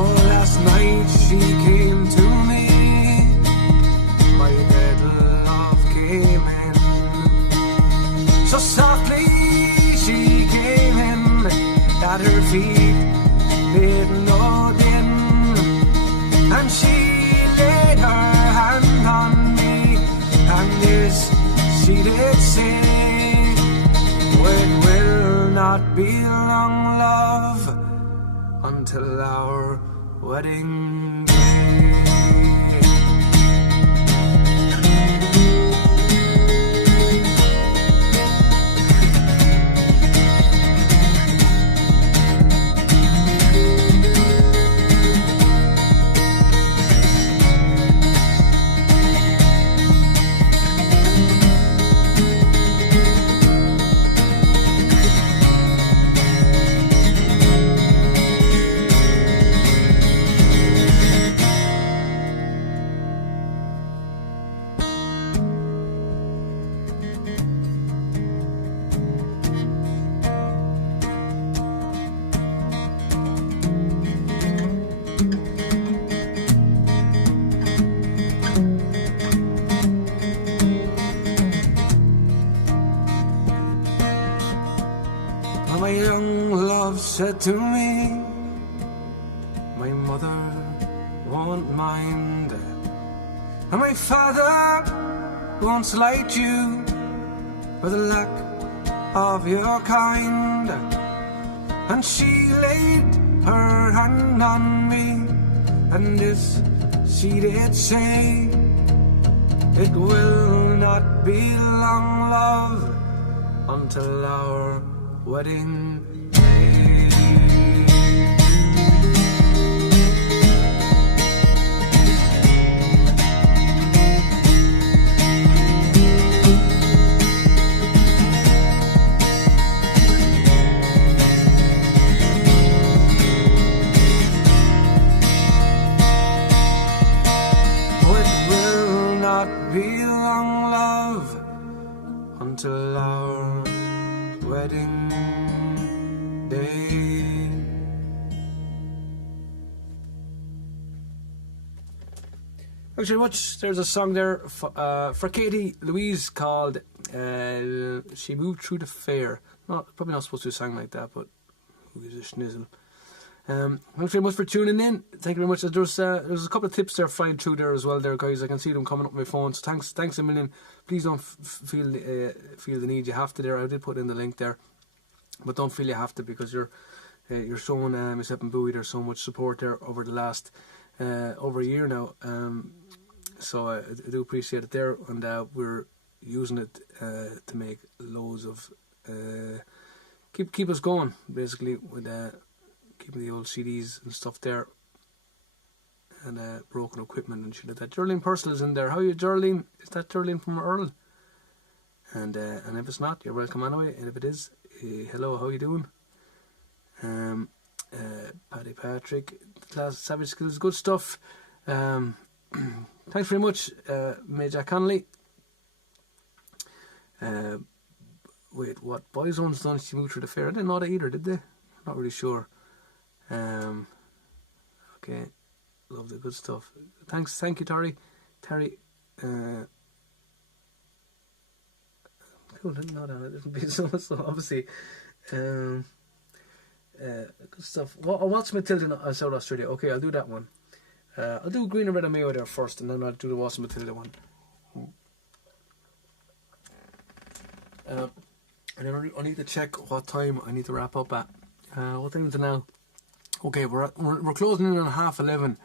Oh, last night she came to me, my dead love came did say, it will not be long, love, until our wedding day. My young love said to me, my mother won't mind, and my father won't slight you for the lack of your kind. And she laid her hand on me, and this she did say, it will not be long, love, until our wedding day. It will not be long, love, until our wedding day. Thanks very much. There's a song there for Katie Louise called She Moved Through the Fair. Probably not supposed to sing like that, but who gives a schnizzle. Thanks very much for tuning in. Thank you very much. There's a couple of tips there flying through there as well there, guys. I can see them coming up on my phone, so thanks a million. Please don't feel the need you have to there. I did put in the link there, but don't feel you have to, because you're showing myself and Bowie there's so much support there over the last over a year now, so I do appreciate it there, and we're using it to make loads of keep us going, basically, with keeping the old CDs and stuff there, and broken equipment and shit like that. Geraldine Purcell is in there. How are you, Geraldine? Is that Geraldine from Earl? And if it's not, you're welcome anyway. And if it is, hello, how you doing? Paddy Patrick, Class Savage Skills, good stuff. Thanks very much, Major Connolly. Wait, what? Boyzone's done She Moved Through the Fair. I didn't know that either, did they? Not really sure. Okay, love the good stuff. Thank you, Terry. Cool, didn't know that. It didn't be so obviously. Good stuff. What's Matilda South Australia? Okay, I'll do that one. I'll do Green and Red and Mayo there first, and then I'll do the What's Matilda one. And then I need to check what time I need to wrap up at. What time is it now? Okay, we're closing in on 11:30.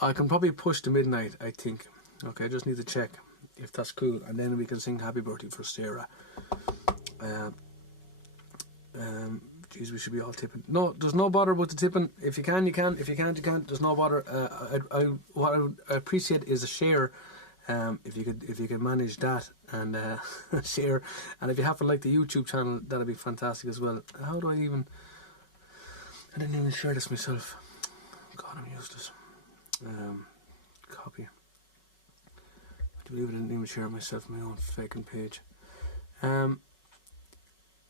I can probably push to midnight, I think. Okay, I just need to check if that's cool, and then we can sing Happy Birthday for Sarah. Geez, we should be all tipping. No, there's no bother with the tipping. If you can, you can. If you can't, you can't. There's no bother. What I would appreciate is a share. If you could manage that and share, and if you happen to like the YouTube channel, that'd be fantastic as well. How do I even? I didn't even share this myself. God, I'm useless. Copy. I believe I didn't even share it myself on my own fucking page.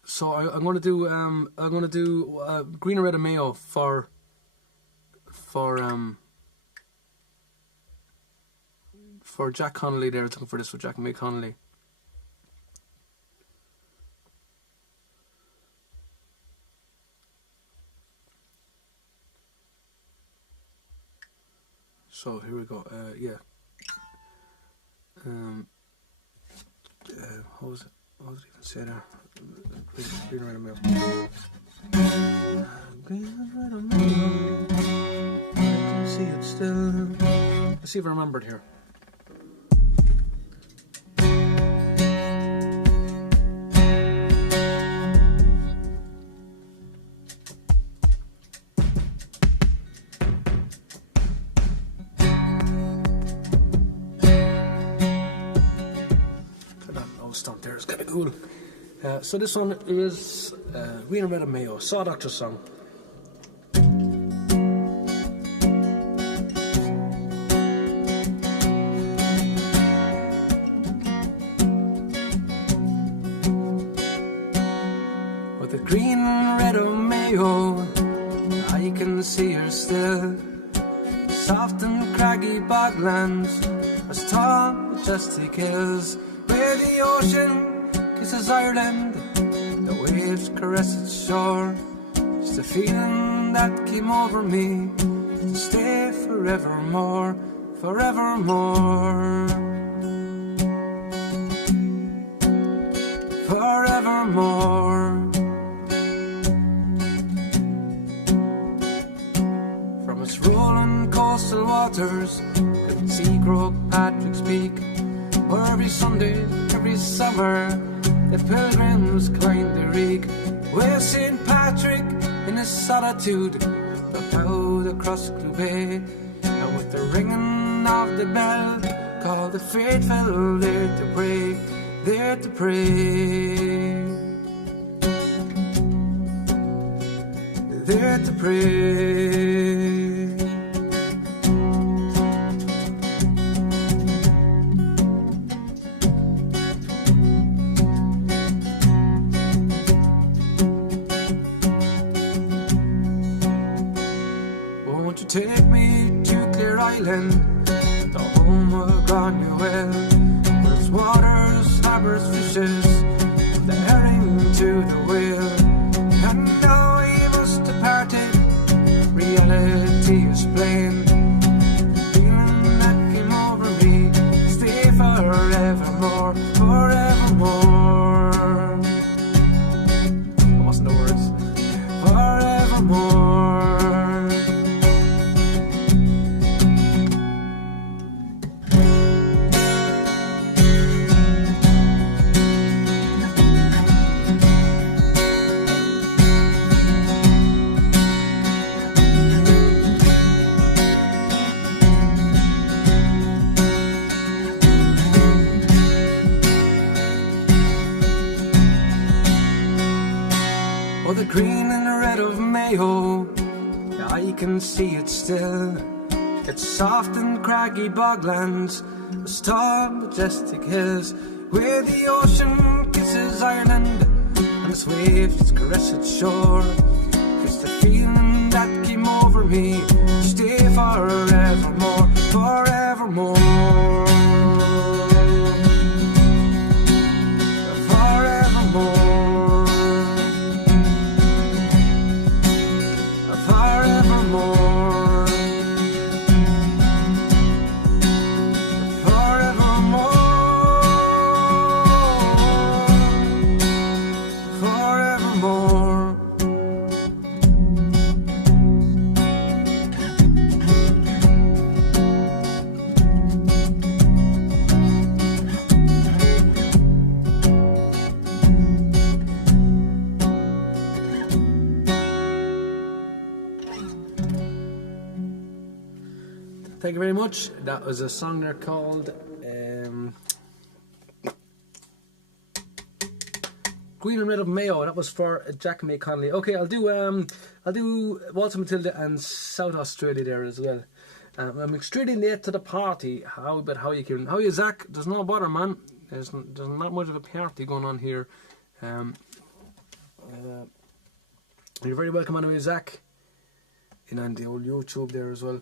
So I'm going to do Green and Red and Mayo for Jack Connolly there. I was looking for this for Jack and May Connolly. So here we go. Yeah. What was it? What did I even say there? Green and red of Mayo. Green and red of Mayo. I can see it still. Let's see if I remember it here. Stomp there is kind of cool. So this one is Green and Red of Mayo, Saw Doctor song. With the green and red of Mayo, I can see her still. Soft and craggy boglands, as tall, majestic hills. Where the ocean kisses Ireland, the waves caress its shore. Just a feeling that came over me to stay forevermore, forevermore, forevermore. From its rolling coastal waters, could see Croagh Patrick's Peak, where every Sunday, every summer, the pilgrims climb the reek. Where St. Patrick, in his solitude, looked out across Clubay, and with the ringing of the bell, called the faithful there to pray, there to pray, there to pray. Take me to Clear Island, the home of Granuel, where its waters harbours fishes, from the herring to the whale. And now we must depart it, reality is plain. The feeling that came over me, stay forevermore, forevermore. That wasn't the words. Forevermore. Green and the red of Mayo, yeah, I can see it still. It's soft and craggy boglands, the tall, majestic hills, where the ocean kisses Ireland, and its waves caress its shore. It's the feeling that came over me, stay forevermore, forevermore. Thank you very much. That was a song there called Green and Red of Mayo. That was for Jack May Connolly. Okay, I'll do Waltz of Matilda and South Australia there as well. I'm extremely late to the party. How are you, Kieran? How are you, Zach? There's no bother, man. There's not much of a party going on here. You're very welcome anyway, Zach. In on the old YouTube there as well.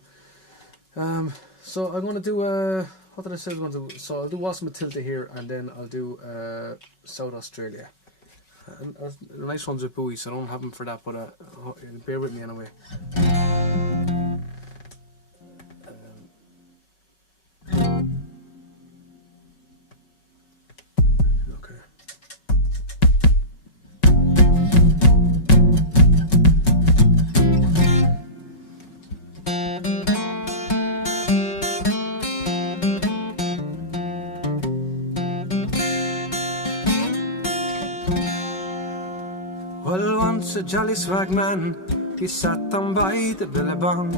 So I'm going to do, what did I say I was going to do? So I'll do Waltz of Matilda here, and then I'll do South Australia. And, the nice ones with Bowie, so I don't have them for that, but bear with me anyway. was a jolly swag man. He sat down by the billabong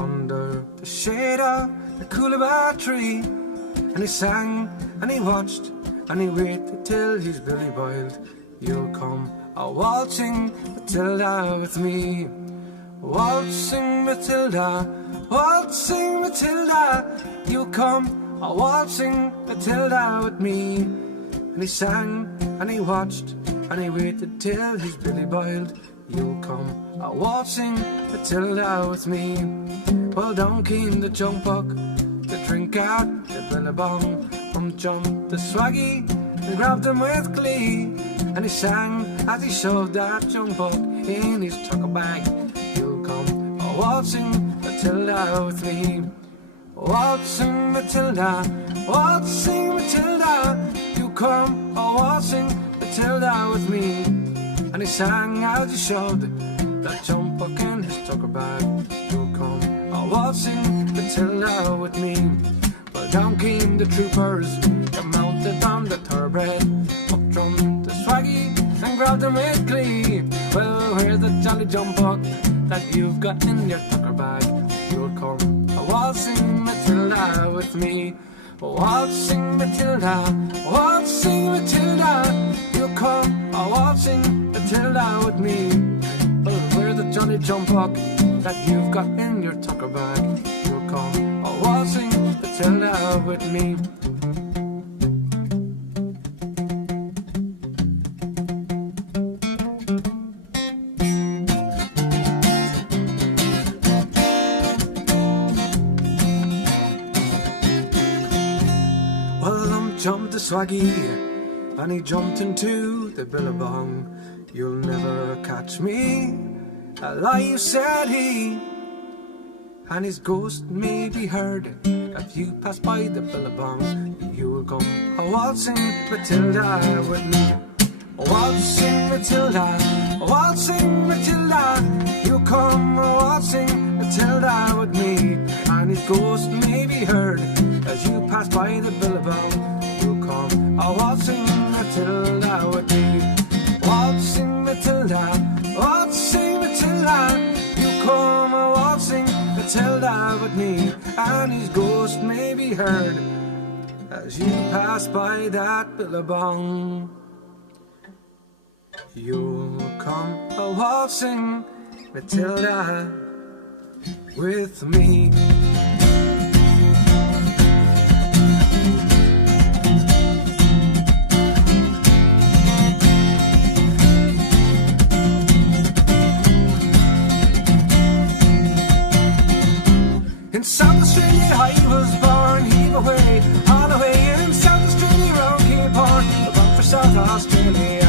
under the shade of the coolabah tree, and he sang and he watched and he waited till his billy boiled. You'll come a waltzing Matilda with me, waltzing Matilda, waltzing Matilda. You'll come a waltzing Matilda with me. And he sang and he watched and he waited till his billy boiled. You'll come a waltzing Matilda with me. Well, down came the jump buck to drink out the billabong. Jumped the swaggy and grabbed him with glee, and he sang as he shoved that jump buck in his tucker bag. You'll come a waltzing Matilda with me, waltzing Matilda, waltzing Matilda. You come a waltzing Matilda with me. And he sang as he shoved that jump buck in his tucker bag. You'll come a waltzing Matilda with me. Well, down came the troopers, they mounted on the thoroughbred. Up drummed the swaggy and grabbed him with glee. Well, where's the jolly jump buck that you've got in your tucker bag? You'll come a waltzing Matilda with me, waltzing Matilda, waltzing Matilda. You'll come a waltzing Matilda with me. Well, where's the jolly jump buck that you've got in your tucker bag? You'll come a waltzing Matilda with me. Well, jumped the swaggy and he jumped into the billabong. You'll never catch me, a lie said he, and his ghost may be heard if you pass by the billabong. You'll come a waltzing Matilda with me, waltzing Matilda, waltzing Matilda. You'll come a waltzing Matilda with me, and his ghost may be heard as you pass by the billabong. You'll come a waltzing Matilda with me, waltzing Matilda, waltzing Matilda. You come a waltzing Matilda with me, and his ghost may be heard as you pass by that billabong. You'll come a waltzing Matilda with me. In South Australia I was born, heave away, Holloway. In South Australia round Cape Horn, about for South Australia.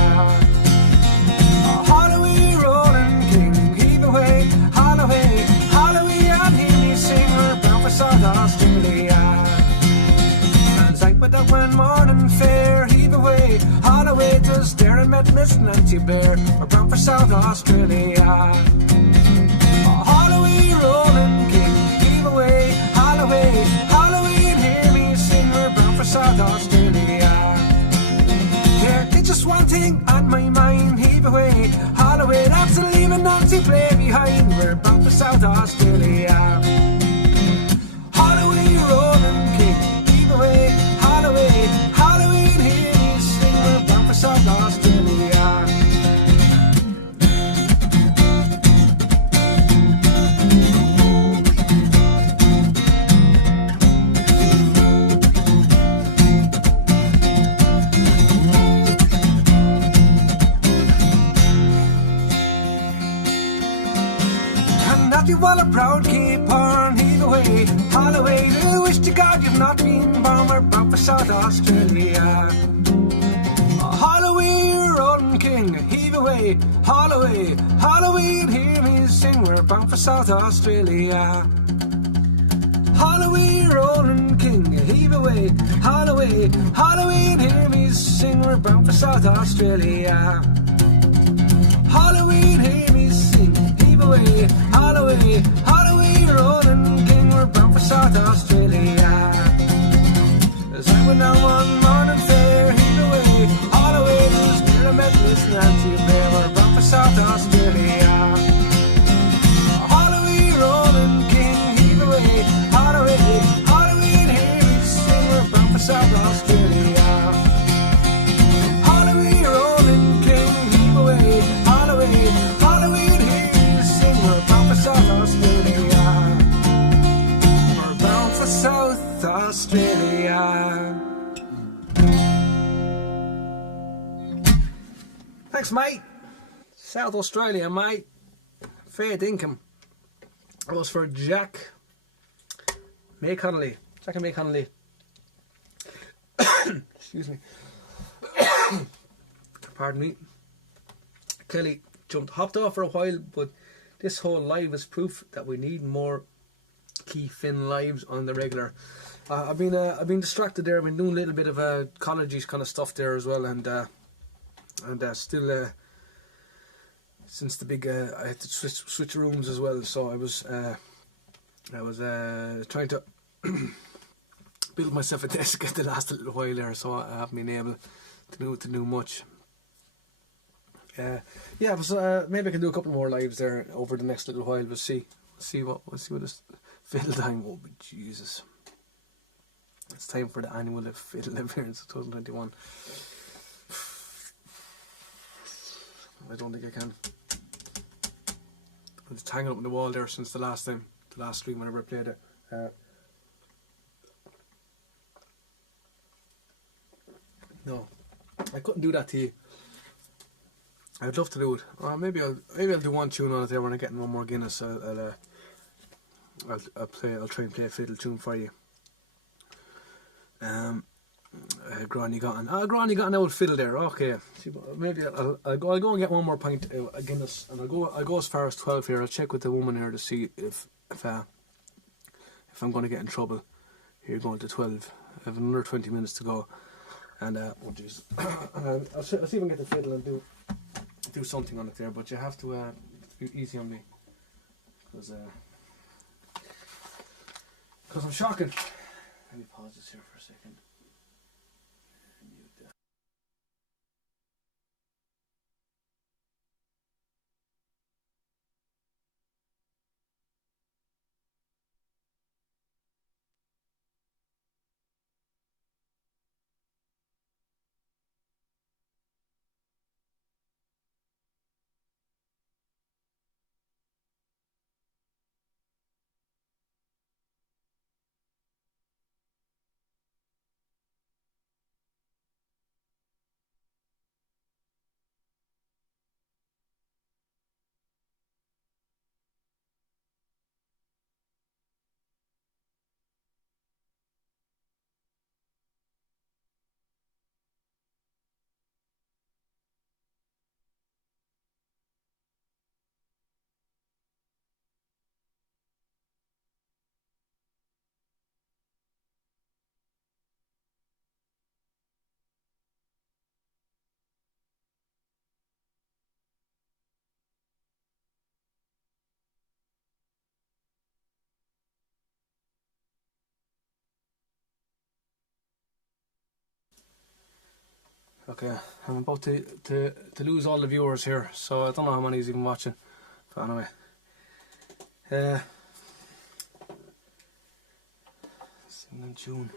Holloway rolling king, heave away, Holloway, Holloway. And hear me sing, we're bound for South Australia. As I went up one morning fair, heave away, Holloway. Just there and met Miss Nancy Bear, we're bound for South Australia. Holloway rolling king, Holloway, Holloway, and hear me sing, we're bound for South Australia. There is just one thing on my mind, heave away, Holloway, that's the leaving Nancy play behind, we're bound for South Australia. Holloway, rolling king, heave away, Holloway, Holloway, and hear me sing, we're bound for South Australia. You all a proud Cape Horn, heave away, Holloway. I wish to God you've not been born, we're bound for South Australia. Holloway, rolling king, heave away, Holloway, Holloway, and hear me sing, we're bound for South Australia. Holloway, rolling king, heave away, Holloway, Holloway, and hear me sing, we're bound for South Australia. Holloway, and hear me sing, heave away, Holloway, Holloway, rolling king, we're bound for South Australia. As I went down one morning fair, heave away, Holloway, who's near a met Miss Nancy Bear, we're bound for South Australia. Australia. Thanks, mate. South Australia, mate. Fair dinkum. That was for Jack May Connolly. Jack and May Connolly. Excuse me. Pardon me. Kelly hopped off for a while, but this whole live is proof that we need more Key Finn lives on the regular. I've been distracted there. I've been doing a little bit of college kind of stuff there as well, and still since the big I had to switch rooms as well. So I was trying to build myself a desk at the last little while there, so I haven't been able to do much. Yeah, it was, maybe I can do a couple more lives there over the next little while. We'll see what this fiddle time. Oh, but Jesus! It's time for the annual fiddle appearance 2021. I don't think I can. It's hanging up on the wall there since the last stream whenever I played it. No, I couldn't do that to you. I'd love to do it. Maybe I'll do one tune on it there when I'm getting one more Guinness. I'll try and play a fiddle tune for you. Granny got an old fiddle there. Okay, maybe I'll go and get one more pint of Guinness, and I'll go as far as 12 here. I'll check with the woman here to see if I'm going to get in trouble. Here, going to 12. I have another 20 minutes to go, and oh jeez, I'll see if I can get the fiddle and do something on it there. But you have to be easy on me, because I'm shocking. Let me pause this here for a second. Okay, I'm about to lose all the viewers here, so I don't know how many is even watching. But anyway, singing tune.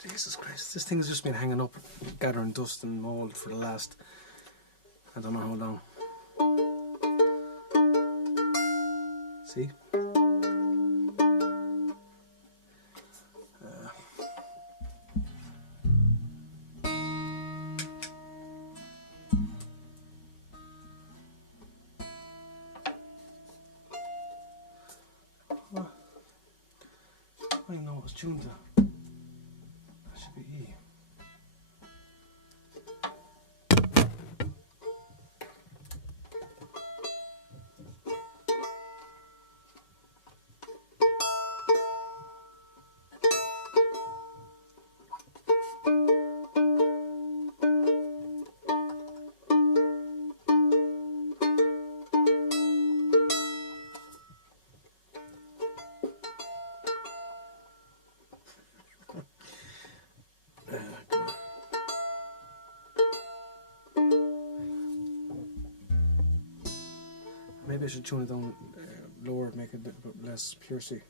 Jesus Christ, this thing's just been hanging up, gathering dust and mould for the last, I don't know how long. See? I know it's tuned to. That should be E. Maybe I should tune it down lower, make it a bit less piercy.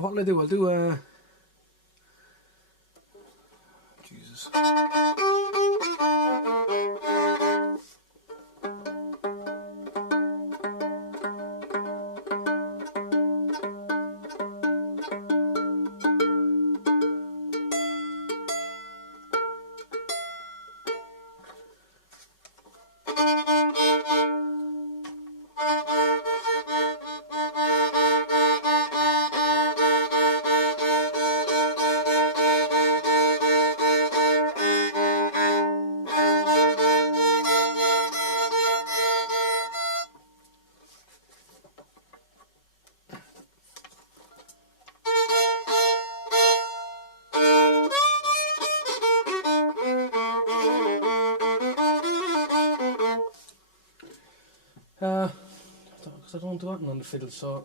What will I do? I'll do Jesus. Because I don't do anything on the fiddle, so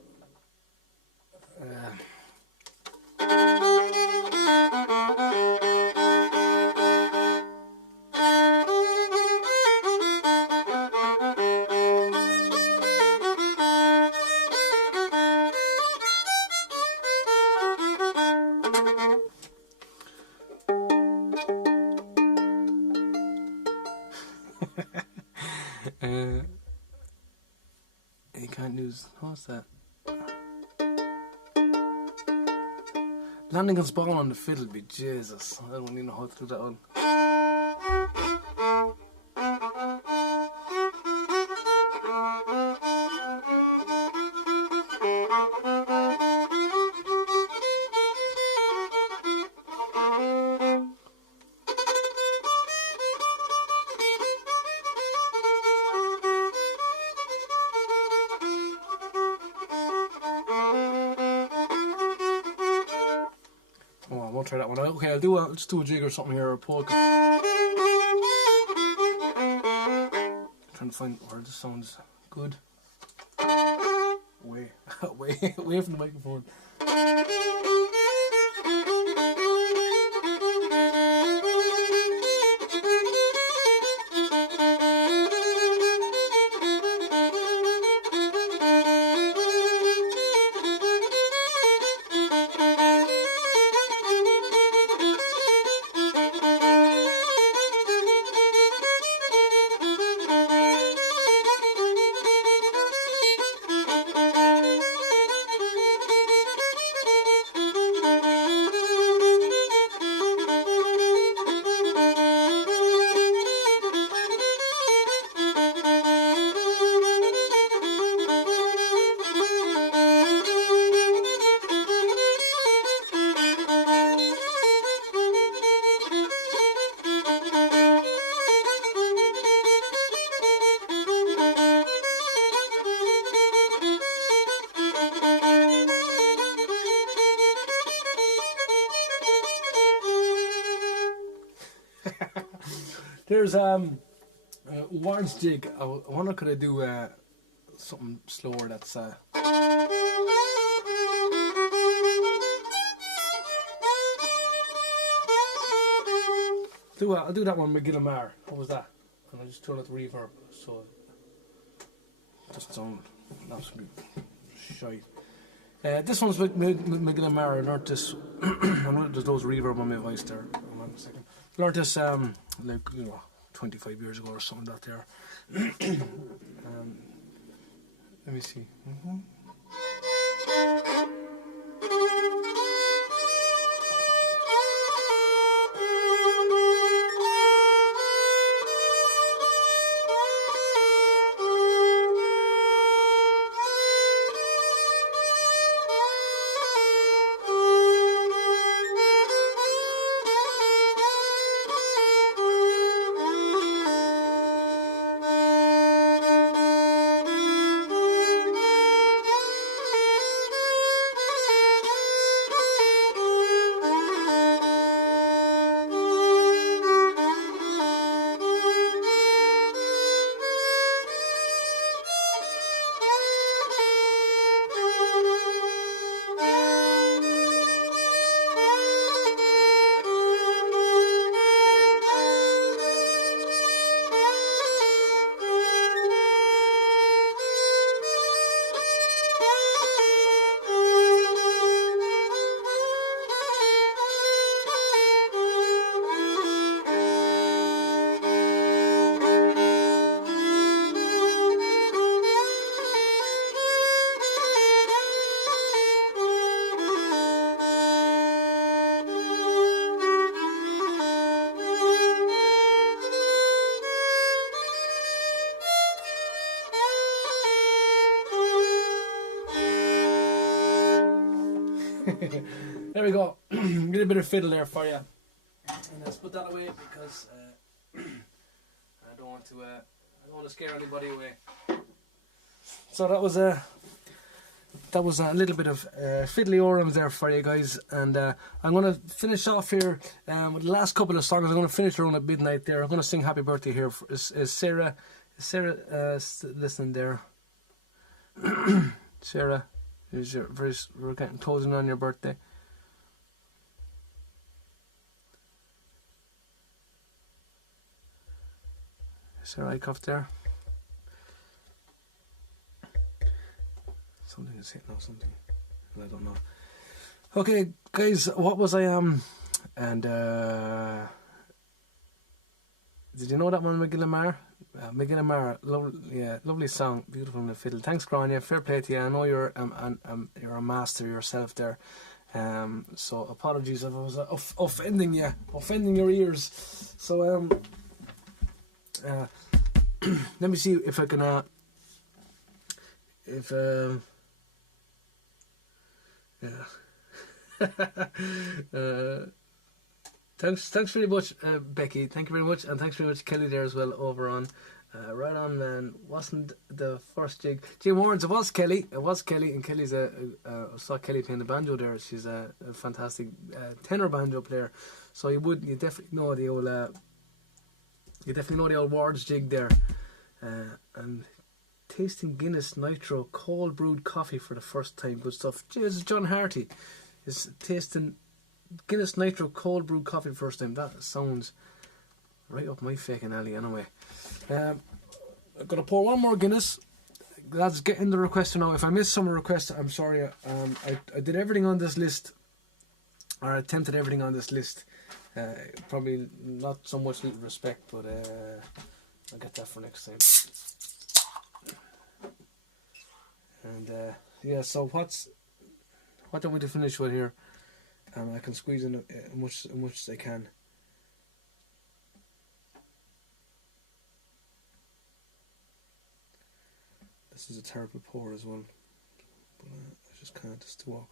you can't use. What's that? Landing on Spawn on the fiddle be Jesus. I don't even know how to do that one. Oh, I won't try that one out. Okay, I'll just do a jig or something here, or a polka. Trying to find where this sounds good. Away, away from the microphone. There's Warren's jig. I wonder could I do something slower that's I'll do that one, McGillamar. What was that? And I just turn up the reverb so it doesn't sound absolutely shy. This one's with McGillamar. I learned this. I know there's those reverb on my voice there. Hold on a second. I learned this like 25 years ago or something like that there. Let me see. There we go. Get a bit of fiddle there for you. And let's put that away because I don't want to scare anybody away. So that was a little bit of fiddly orums there for you guys, and I'm going to finish off here with the last couple of songs. I'm going to finish around at midnight there. I'm going to sing Happy Birthday here. Is Sarah listening there? Sarah, we're getting closing on your birthday. Is there Eichhoff there? Something is hitting off something. I don't know. Okay, guys, what was I and did you know that one, McGillamar? McGillamar, lovely song, beautiful on the fiddle. Thanks, Grania. Fair play to you. I know you're a master yourself there. So apologies if I was offending your ears. So let me see if I can thanks very much, Becky. Thank you very much, and thanks very much, Kelly, there as well over on Right On Man. Wasn't the first jig Jim Warren's? It was Kelly, and Kelly's I saw Kelly playing the banjo there. She's a fantastic tenor banjo player, so you definitely know the old Ward's jig there. And tasting Guinness Nitro cold brewed coffee for the first time. Good stuff. Jesus, John Harty is tasting Guinness Nitro cold brewed coffee for the first time. That sounds right up my fucking alley anyway. I'm going to pour one more Guinness. Let's get in the requester now. If I missed some requests, I'm sorry. I did everything on this list, or I attempted everything on this list. Probably not so much respect, but I'll get that for next time. And yeah, so what do we to finish with here? I can squeeze in as much as I can. This is a terrible pour as well, but I just can't. It's too awkward.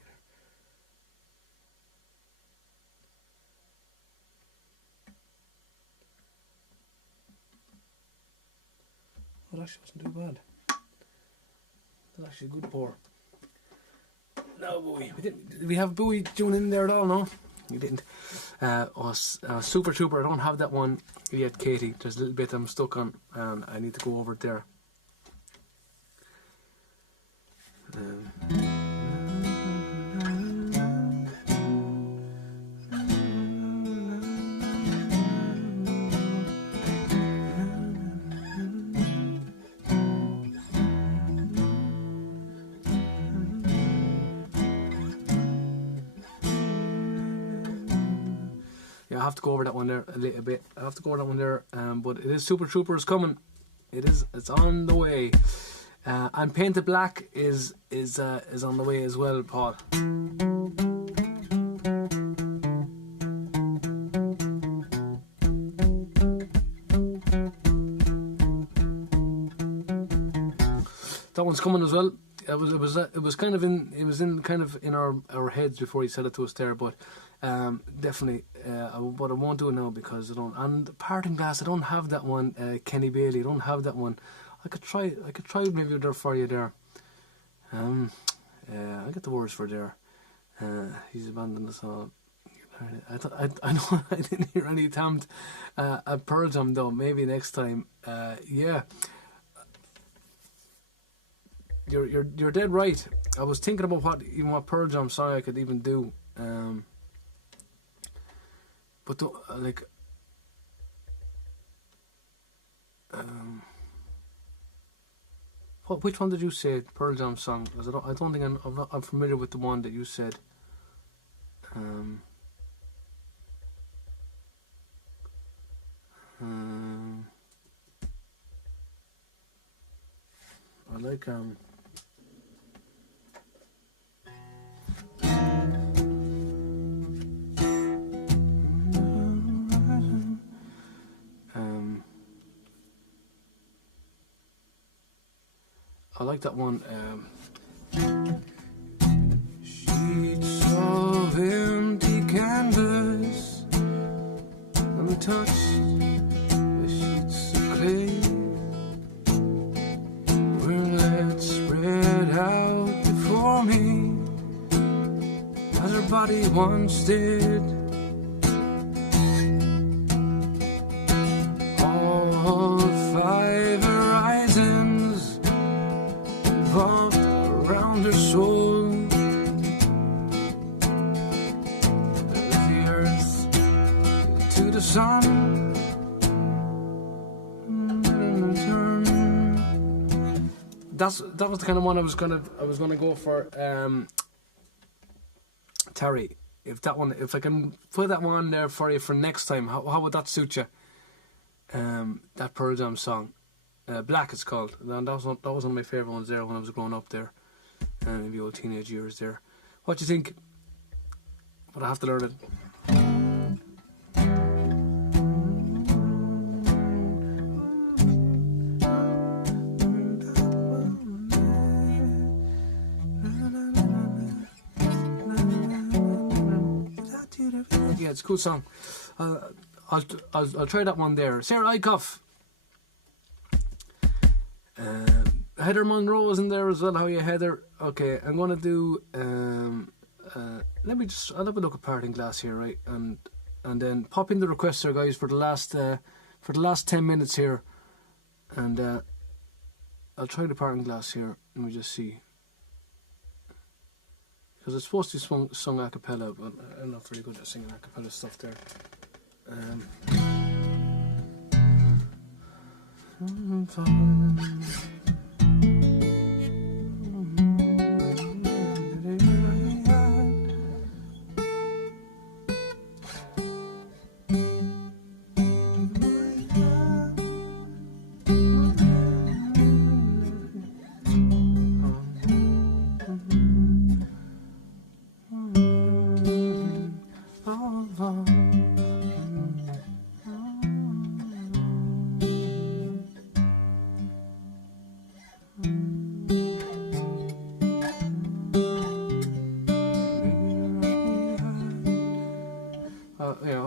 Well, actually wasn't too bad. That's actually a good pour. No, Bowie. Did we have Bowie tune in there at all? No, you didn't. Super Trooper. I don't have that one yet, Katie. There's a little bit I'm stuck on, and I need to go over it there. I have to go over that one there a little bit. But it is Super Troopers coming. It's on the way. And Painted Black is on the way as well, Paul. That one's coming as well. It was kind of in our heads before he said it to us there, but definitely. But I won't do it now because I don't. And Parting Glass, I don't have that one. Kenny Bailey, I don't have that one. I could try maybe there for you there. I get the words for there. He's abandoned us all. I know I didn't hear any attempt at Pearl Jam though. Maybe next time. Yeah. You're dead right. I was thinking about what Pearl Jam song I could even do. But which one did you say? Pearl Jam song? Because I don't think I'm familiar with the one that you said. I like I like that one. Sheets touch the sheets of clay, were laid spread out before me, as her body once did. All 5 horizons revolved around her soul. The earth to the sun, that was the kind of one I was gonna go for. Terry, if I can put that one there for you for next time, how would that suit you? That Pearl Jam song, Black it's called. And that was one of my favourite ones there when I was growing up there, in the old teenage years there. What do you think? But I have to learn it. Yeah, it's a cool song. I'll try that one there. Sarah Eichhoff. Heather Monroe is in there as well. How are you, Heather? Okay, I'm gonna do. I'll have a look at Parting Glass here, right? And then pop in the requests there, guys, for the last 10 minutes here, and I'll try the Parting Glass here. Let me just see. Because it's supposed to be sung a cappella, but I'm not very good at singing a cappella stuff there.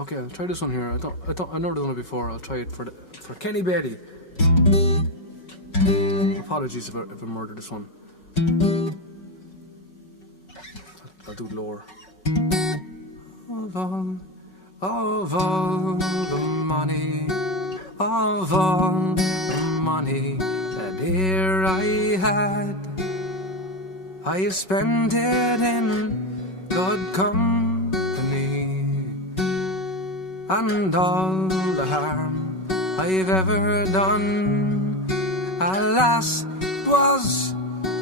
Okay, I'll try this one here. I've never done it before. I'll try it for Kenny Beatty. Apologies if I murder this one. I'll do it lower. Of all the money, of all the money that here I had, I spent it in good company. And all the harm I've ever done, alas, was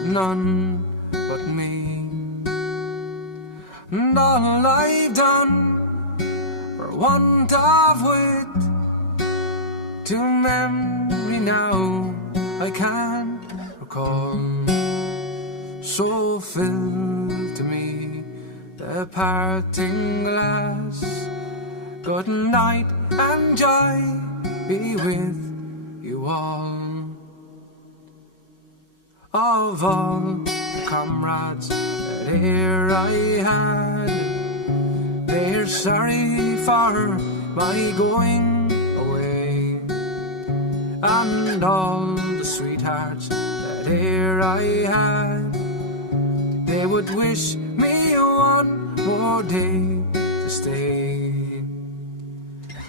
none but me. And all I've done for want of wit, to memory now I can't recall. So fill to me the parting glass. Good night and joy be with you all. Of all the comrades that here I had, they're sorry for my going away. And all the sweethearts that here I had, they would wish me one more day to stay.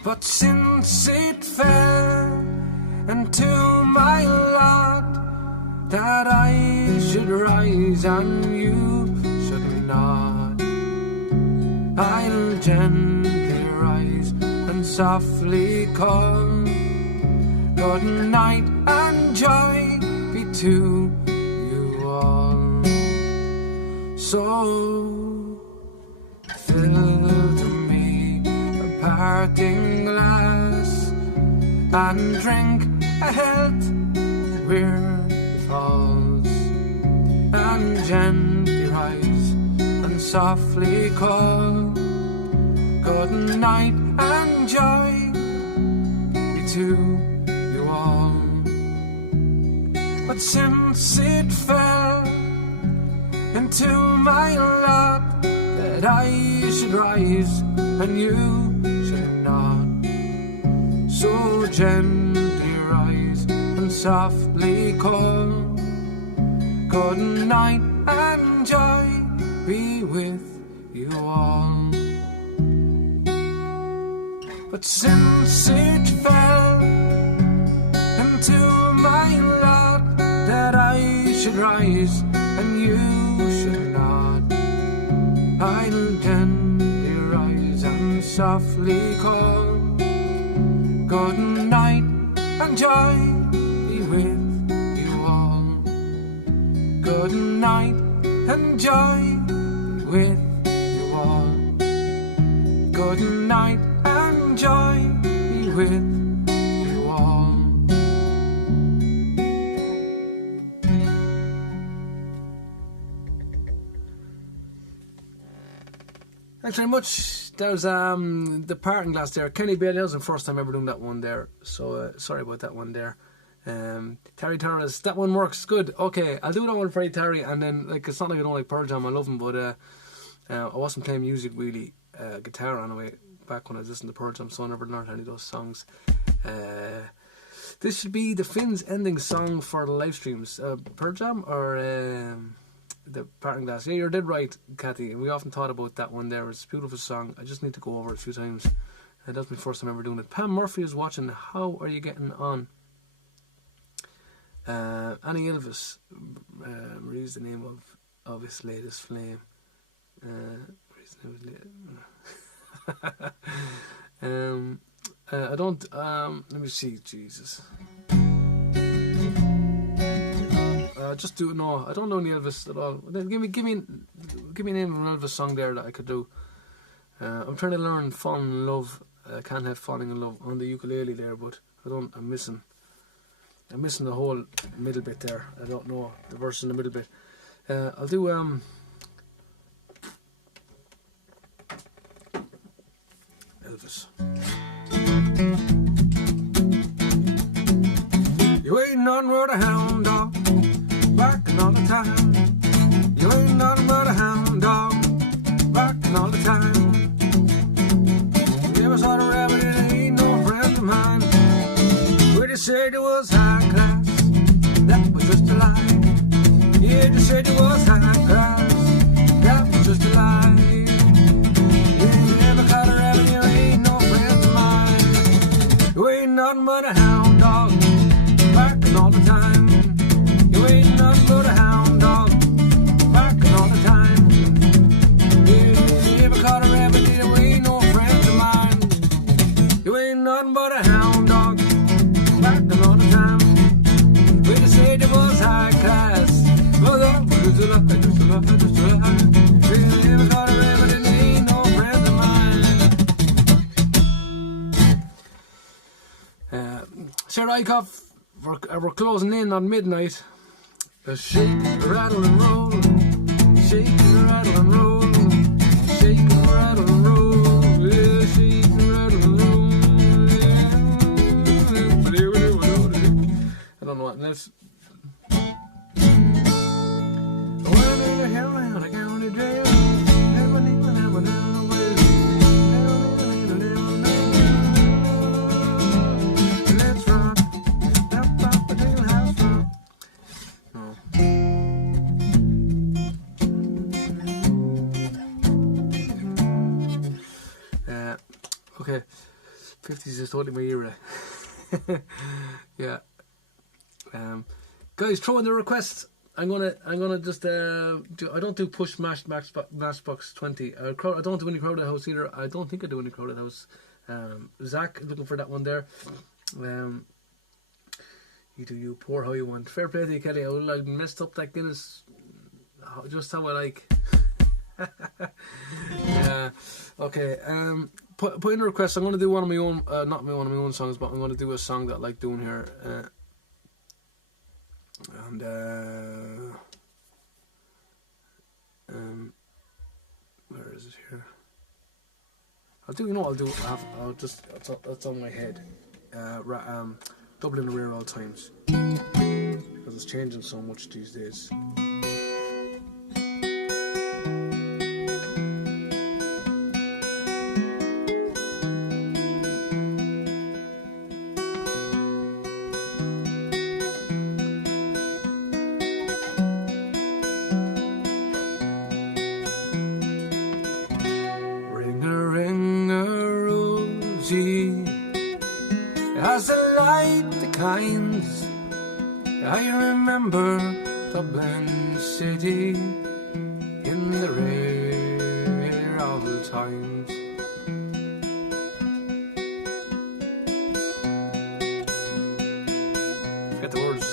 But since it fell into my lot that I should rise and you should not, I'll gently rise and softly call. Good night and joy be to you all. So fill to me a parting glass and drink a health where it falls, and gently rise and softly call. Good night and joy be to you all. But since it fell into my lot that I should rise and you should not, gently rise and softly call. Good night and joy be with you all. But since it fell into my lot that I should rise and you should not, I'll gently rise and softly call. Good night and joy be with you all. Good night and joy be with you all. Good night and joy be with you all. Thanks very much. There's the parting glass there. Kenny Bailey, that was the first time ever doing that one there. So sorry about that one there. Terry Torres, that one works good. Okay, I'll do that one for Terry, and then like it's not like I don't like Pearl Jam, I love them, but I wasn't playing music really, guitar anyway, back when I was listening to Pearl Jam, so I never learned any of those songs. This should be the Finn's ending song for the live streams. Pearl Jam or the parting glass? Yeah, you're dead right, Kathy. We often thought about that one there. It's a beautiful song. I just need to go over it a few times. That's my first time ever doing it. Pam Murphy is watching. How are you getting on? Annie Elvis, Marie's the name of his latest flame. Marie's the name of his I don't. Let me see. Jesus. Just do no. I don't know any Elvis at all. Then give me a name of an Elvis song there that I could do. I'm trying to learn "Falling in Love." I can't have "Falling in Love" on the ukulele there, but I'm missing the whole middle bit there. I don't know the verse in the middle bit. I'll do Elvis. You ain't nothing but a hound dog, barking all the time. You ain't nothing but a hound dog, barking all the time. You ever saw the rabbit? It ain't no friend of mine. Where they said it was high class, that was just a lie. Yeah, they said it was high class, that was just a lie. You ain't never caught a rabbit, you ain't no friend of mine. You ain't nothing but a hound dog, barking all the time. You ain't nothing but a hound dog, barking all the time. You never caught a rabbit, you ain't no friend of mine. You ain't nothing but a hound dog, barking all the time. When they said it was high class, well, that was just a lie, just a lie, just a lie. You never caught a rabbit, and ain't no friend of mine. Sir Eichhoff, we're closing in on midnight. Shake, rattle and roll, shake, rattle and roll, shake, rattle and roll, yeah, shake, rattle and roll. I don't know what that's. Okay, 50s is totally my era. Yeah. Guys, throw in the requests. I'm gonna just I don't do push Matchbox 20. I don't do any crowded house either. I don't think I do any crowded house. Zach is looking for that one there. You do you, pour how you want. Fair play to you, Kelly. I messed up that Guinness just how I like. Yeah. Okay. Put in a request. I'm gonna do one of my own, not one of my own songs, but I'm gonna do a song that I like doing here. Where is it here? I'll just that's on my head. Dublin Rare All Times, because it's changing so much these days. as the light declines, I remember Dublin city in the rare old times. Get the words.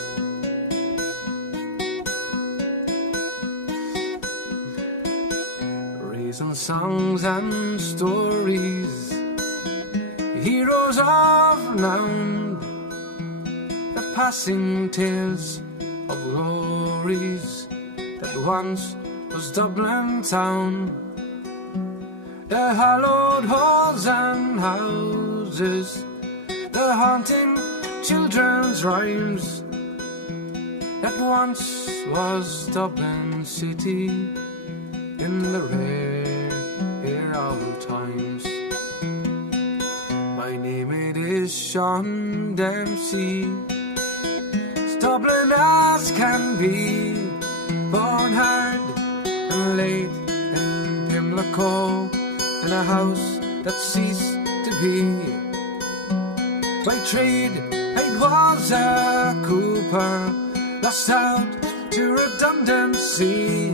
Raising songs and stories, heroes of renown, the passing tales of glories that once was Dublin town. The hallowed halls and houses, the haunting children's rhymes, that once was Dublin city in the rare old times. My name it is Sean Dempsey, as Dublin as can be, born hard and late in Pimlico, in a house that ceased to be. By trade I was a cooper, lost out to redundancy,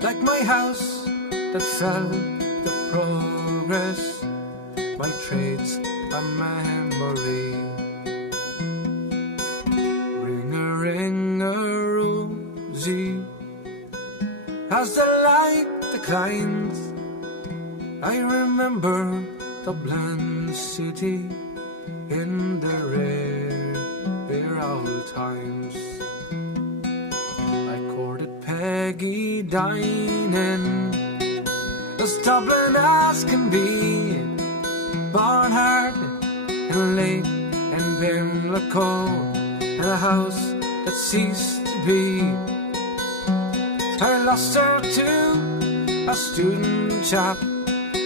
like my house that fell to progress, my trade's a memory. Ring-a-ring-a-rosy, as the light declines, I remember Dublin city in the rare old times. I courted Peggy dining, as Dublin as can be, born hard and late in Pimlico, in a house that ceased to be. I lost her to a student chap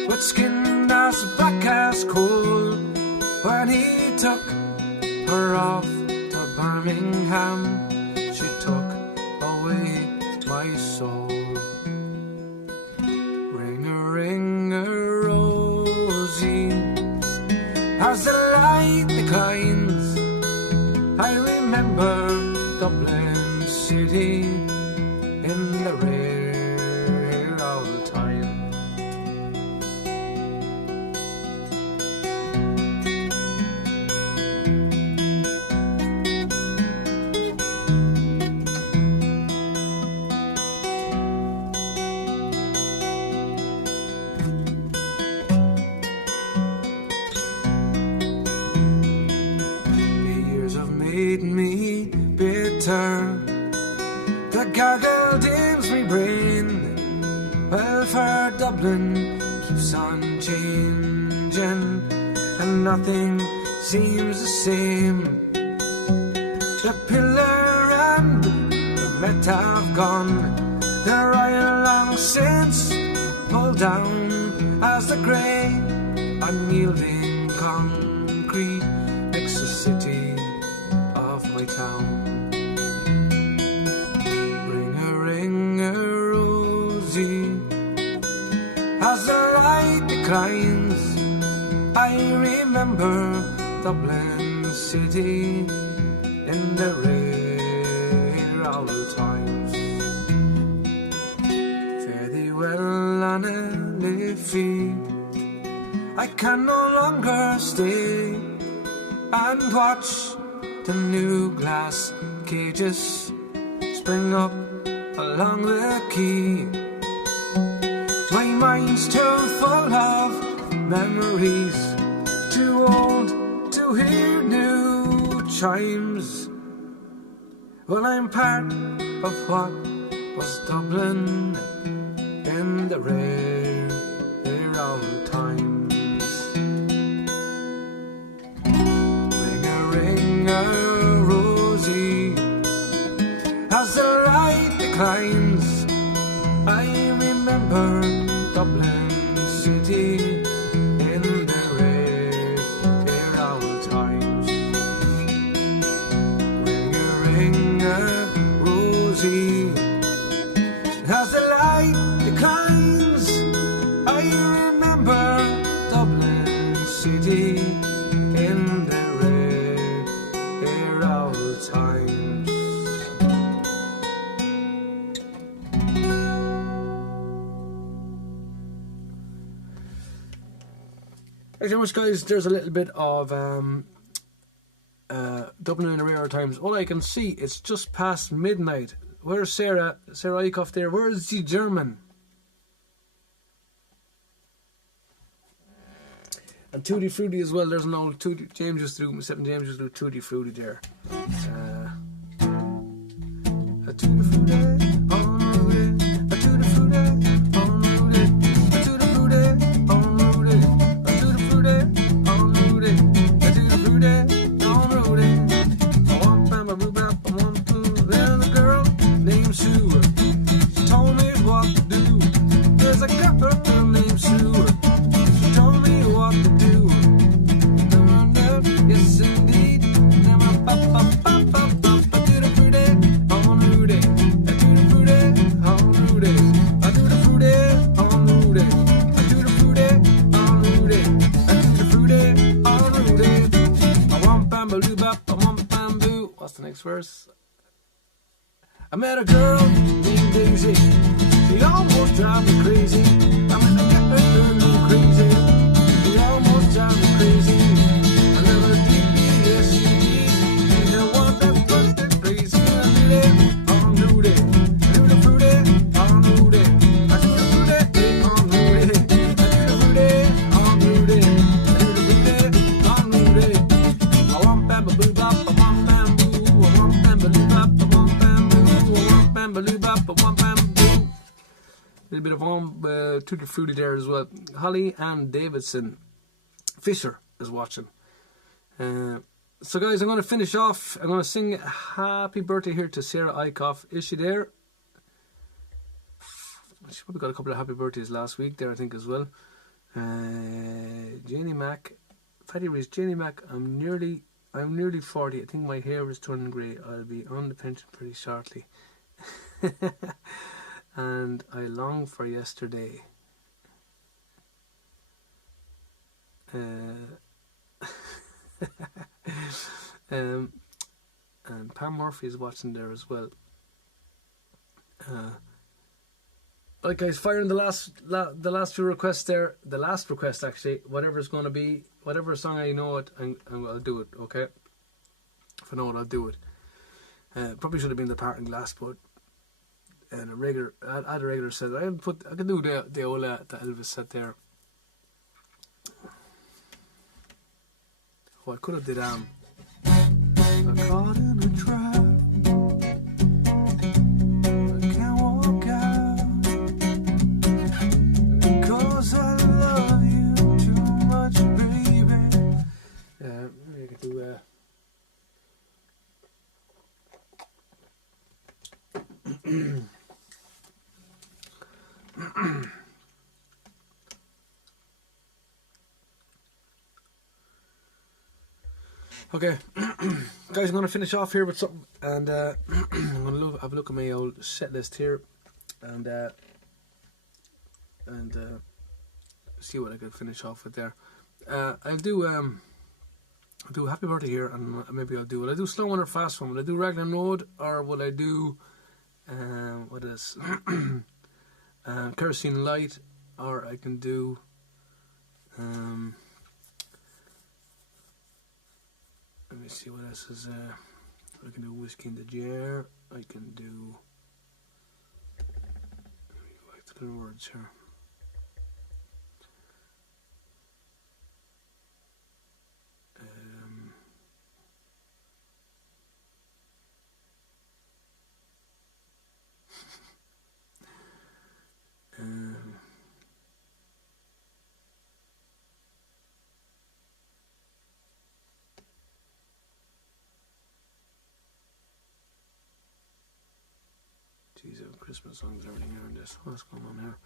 with skin as black as coal, when he took her off to Birmingham, she took away my soul. Ring-a-ring-a-rosy, as the light declines, I remember Dublin city in the rare old time. Made me bitter, the gargle dims me brain. Welfare Dublin keeps on changing, and nothing seems the same. The pillar and the Met have gone, the royal long since pulled down, as the grey unyielding concrete makes the city of my town. Ring-a-ring-a-rosy, as the light declines, I remember Dublin city in the rare old times. Fare thee well, Anna feet, I can no longer stay and watch the new glass cages spring up along the quay. My mind's too full of memories, too old to hear new chimes. Well, I'm part of what was Dublin in the rare old times. Ring-a-ring-a-rosy, as the light declines, I remember Dublin city in the rare old times. Ring-a-ring-a-rosy, as the light declines, I remember much, guys. There's a little bit of Dublin in the rare times. All I can see, it's just past midnight. Where's Sarah? Sarah Eichhoff there. Where's the German? And Tutti Frutti as well. There's an old Tutti. James just threw, James just threw Tutti Frutti there. A Tutti Frutti on Rudy. A Tutti Frutti on Rudy. A Tutti Frutti on Rudy. A Tutti Frutti on Rudy. A Tutti Frutti on Rudy. I want Bamba Rhubarb, I want to. There's a girl named Sue. She told me what to do. There's a girl named Sue. She told me what to do. Yes, indeed. What's the next verse? I met a girl named Daisy. She almost drive me crazy. I met a girl named Crazy. She almost drive me crazy. I never did yesterday. She's the one that was the crazy. I did it on Rudy. I do the fruity on Rudy. I do the fruity on Rudy. I do the fruity on Rudy. I do the fruity on Rudy. I want bamba boo bop. I want bamboo. I want bamba loo bop. I want bamboo. I want bamba loo bop. I want bamboo. A little bit of Tutti Frutti there as well. Holly Ann Davidson Fisher is watching. So guys, I'm going to finish off. I'm going to sing happy birthday here to Sarah Eichhoff. Is she there? She probably got a couple of happy birthdays last week there, I think, as well. Janie Mac, Fatty Reese, Janie Mac. I'm nearly 40. I think my hair is turning grey. I'll be on the pension pretty shortly. And I long for yesterday. And Pam Murphy is watching there as well. Right, guys, firing the last few requests there. The last request, actually, whatever it's going to be, whatever song I know it, I'll do it. Okay, if I know it, I'll do it. Probably should have been the Parting Glass, but and a regular set. I can do the old the Elvis set there. Oh, I could have did I'm caught in a trap. I can't walk out because I love you too much, baby. Maybe I could do Okay, guys, I'm going to finish off here with something, and I'm going to have a look at my old set list here, and see what I could finish off with there. I'll do Happy Birthday here, and maybe will I do slow one or fast one? Will I do regular mode, or will I do what is Kerosene Light, or I can do let me see what else is I can do Whiskey in the Jar. I can do, let me go back to the words here. Jeez, I have Christmas songs and everything here in this. What's going on here?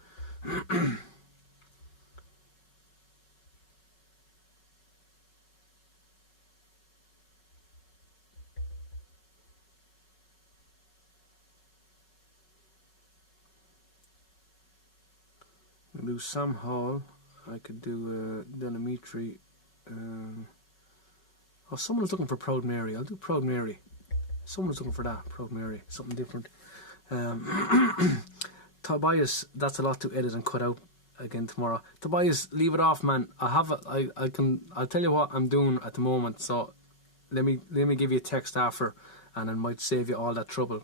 I can do Sam Hall. I could do Delamitri. Oh, someone's looking for Proud Mary. I'll do Proud Mary. Someone's looking for that. Proud Mary. Something different. Tobias, that's a lot to edit and cut out. again tomorrow. Tobias, leave it off, man. I'll tell you what I'm doing at the moment. So let me give you a text after, and it might save you all that trouble.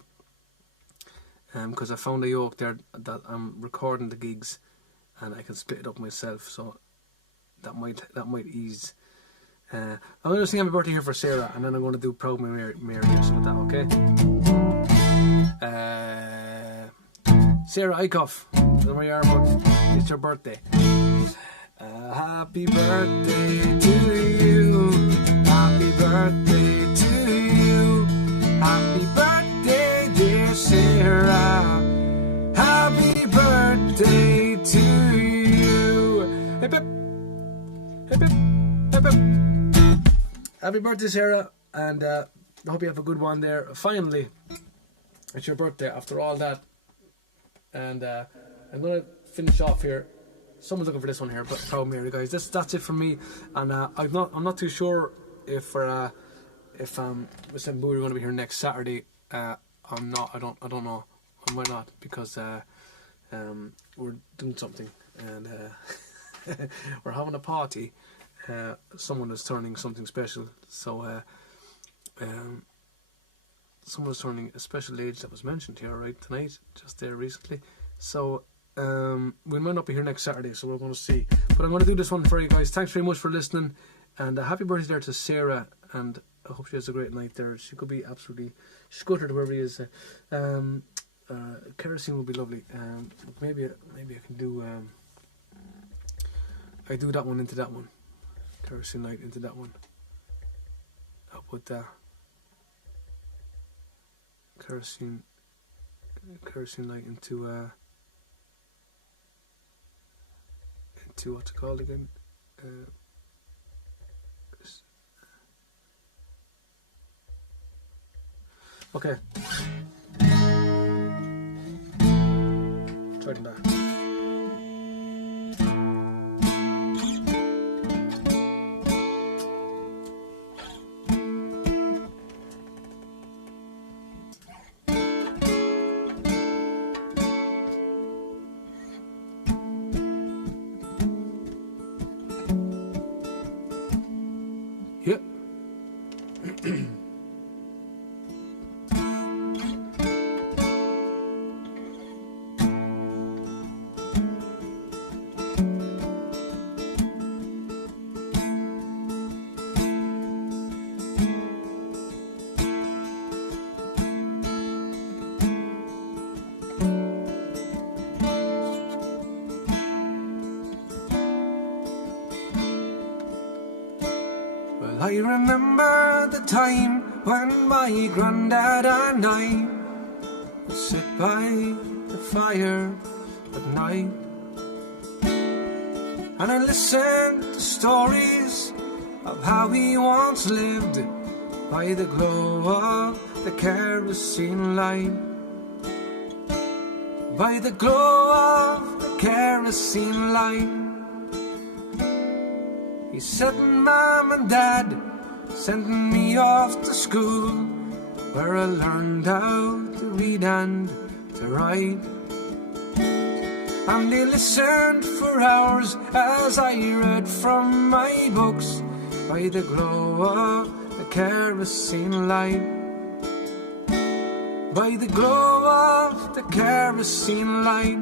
Because I found a yoke there that I'm recording the gigs, and I can split it up myself. So that might ease. I'm going to sing Happy Birthday here for Sarah, and then I'm going to do Proud Mary or something like that, okay? Sarah Eichhoff, where you are, bud? It's your birthday. Happy birthday to you. Happy birthday to you. Happy birthday, dear Sarah. Happy birthday to you. Hip hip. Hip hip. Hip hip. Happy birthday, Sarah, and I hope you have a good one there. Finally, it's your birthday after all that, and I'm going to finish off here. Someone's looking for this one here, but Proud Mary, guys. That's it from me, and I'm not too sure if with St. Boo we're going to be here next Saturday. I'm not. I don't know. I might not, because we're doing something, and we're having a party. Someone is turning something special, so someone is turning a special age that was mentioned here right tonight, just there recently. So we might not be here next Saturday, so we're going to see. But I'm going to do this one for you guys. Thanks very much for listening, and happy birthday there to Sarah, and I hope she has a great night there. She could be absolutely scuttered wherever he is. Kerosene will be lovely. Maybe I can do. I do that one into that one. Kerosene light into that one. I'll put that kerosene light into what's it called again? Okay. Try that. Yep. I remember the time when my granddad and I would sit by the fire at night, and I listened to stories of how he once lived by the glow of the kerosene light. By the glow of the kerosene light, he said, Mom and Dad sending me off to school, where I learned how to read and to write. And they listened for hours as I read from my books by the glow of the kerosene light. By the glow of the kerosene light,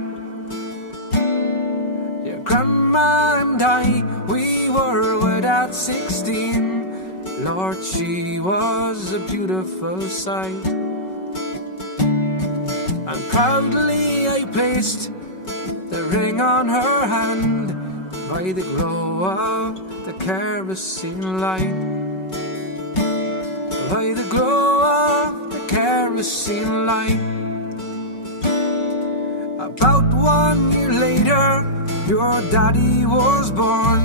your grandma and I, we were wed at 16. Lord, she was a beautiful sight. And proudly I placed the ring on her hand by the glow of the kerosene light. By the glow of the kerosene light. About 1 year later, your daddy was born,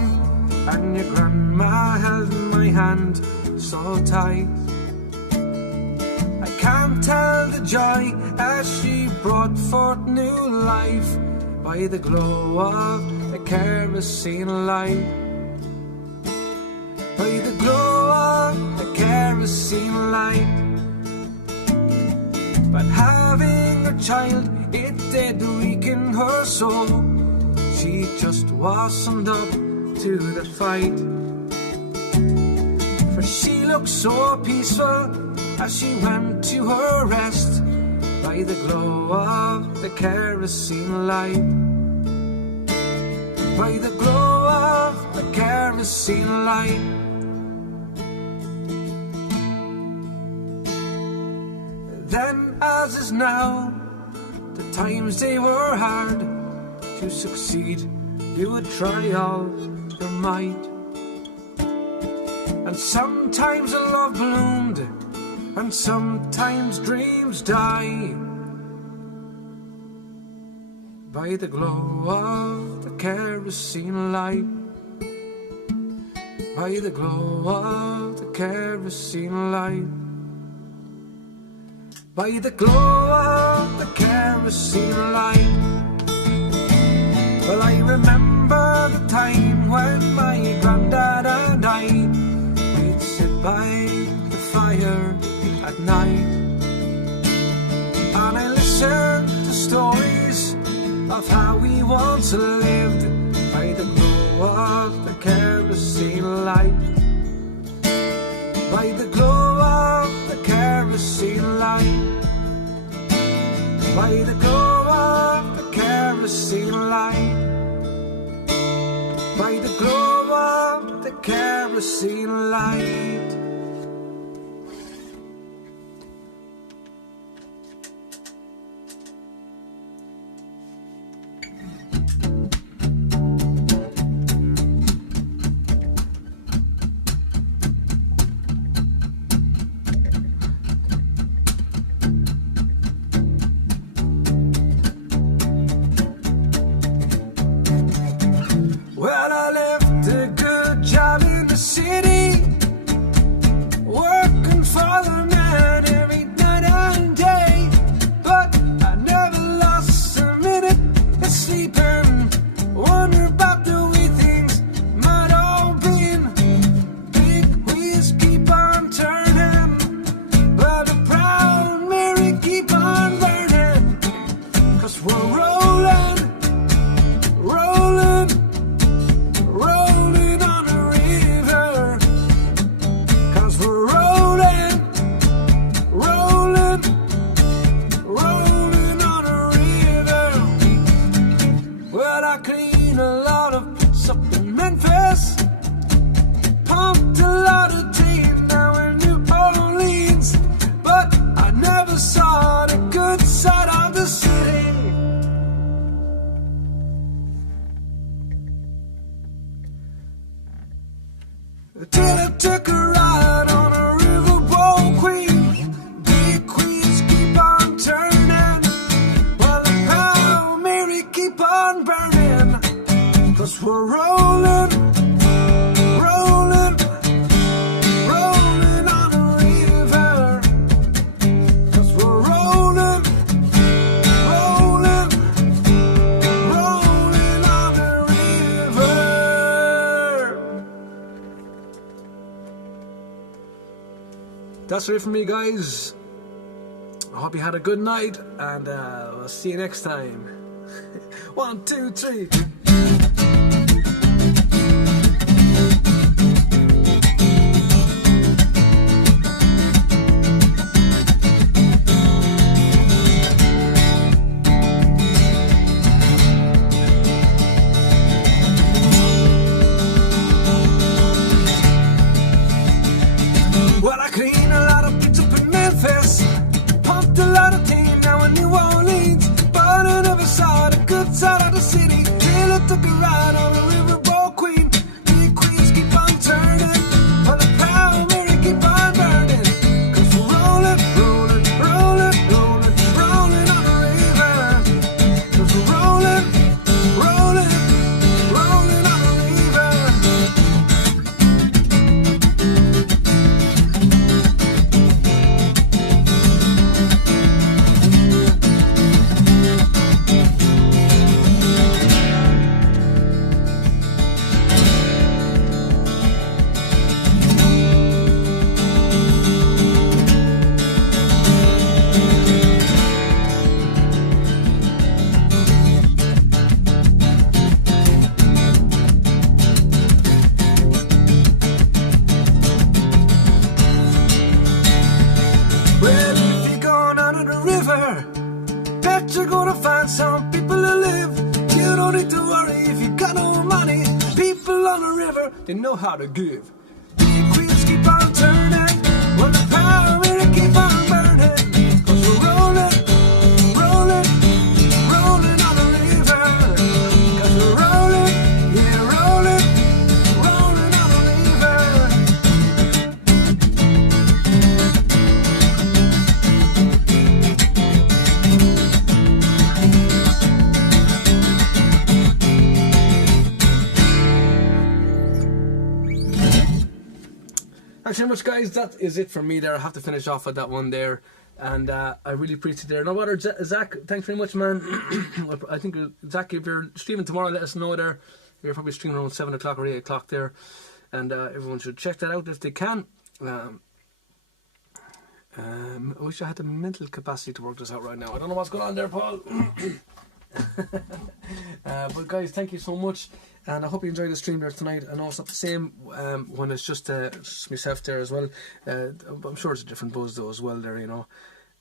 and your grandma held my hand so tight. I can't tell the joy as she brought forth new life by the glow of the kerosene light. By the glow of the kerosene light. But having a child, it did weaken her soul. she just wasn't up to the fight. For she looked so peaceful as she went to her rest by the glow of the kerosene light. By the glow of the kerosene light. Then, as is now, the times they were hard. To succeed, you would try all your might. And sometimes a love bloomed, and sometimes dreams die. By the glow of the kerosene light. By the glow of the kerosene light. By the glow of the kerosene light. Well, I remember the time when my granddad and I, we'd sit by the fire at night, and I listened to stories of how we once lived by the glow of the kerosene light. By the glow of the kerosene light. By the glow of the kerosene light. By the glow of the kerosene light. Well, I left a good job in the city, working for the man every night and day. But I never lost a minute of sleeping, wonder about the way things might all been. Big wheels keep on turning, but the proud Mary keep on burning. 'Cause we're rolling, rolling, rolling on a river. 'Cause we're rolling, rolling, rolling on a river. Well, I cleaned a lot of pits up in Memphis, pumped a lot of tea now in New Orleans, but I never saw the good side of the city. Till I took a ride on a riverboat queen. Big wheels keep on turning, while the proud Mary keep on burning. 'Cause we're rolling, rolling, rolling on a river. 'Cause we're rolling, rolling, rolling on a river. That's it from me, guys. I hope you had a good night, and we'll see you next time. 1, 2, 3. Well, I cleaned a lot of pits up in Memphis, pumped a lot of tea now in New Orleans, but I never saw the good side of the city till I took a ride on a riverboat queen. Big wheels keep on turning, while the proud Mary keep on burning. 'Cause we're rolling, rolling, rolling, rolling, rolling on the river. 'Cause we're rolling, rolling, rolling on the river. river. Bet you're gonna find some people to live. You don't need to worry if you got no money. People on the river, they know how to give. Big wheels keep on turning, well the power will keep on burning. Cause we're rolling, rolling, rolling on the river. Cause we're rolling, yeah rolling, rolling on the Thanks very much, guys. That is it from me there. I have to finish off with that one there. And I really appreciate it there. No matter, Zach, thanks very much, man. I think, Zach, if you're streaming tomorrow, let us know there. You're probably streaming around 7 o'clock or 8 o'clock there. And everyone should check that out if they can. I wish I had the mental capacity to work this out right now. I don't know what's going on there, Paul. But guys, thank you so much. And I hope you enjoyed the stream there tonight. I know it's not the same when it's just myself there as well. I'm sure it's a different buzz though as well there, you know.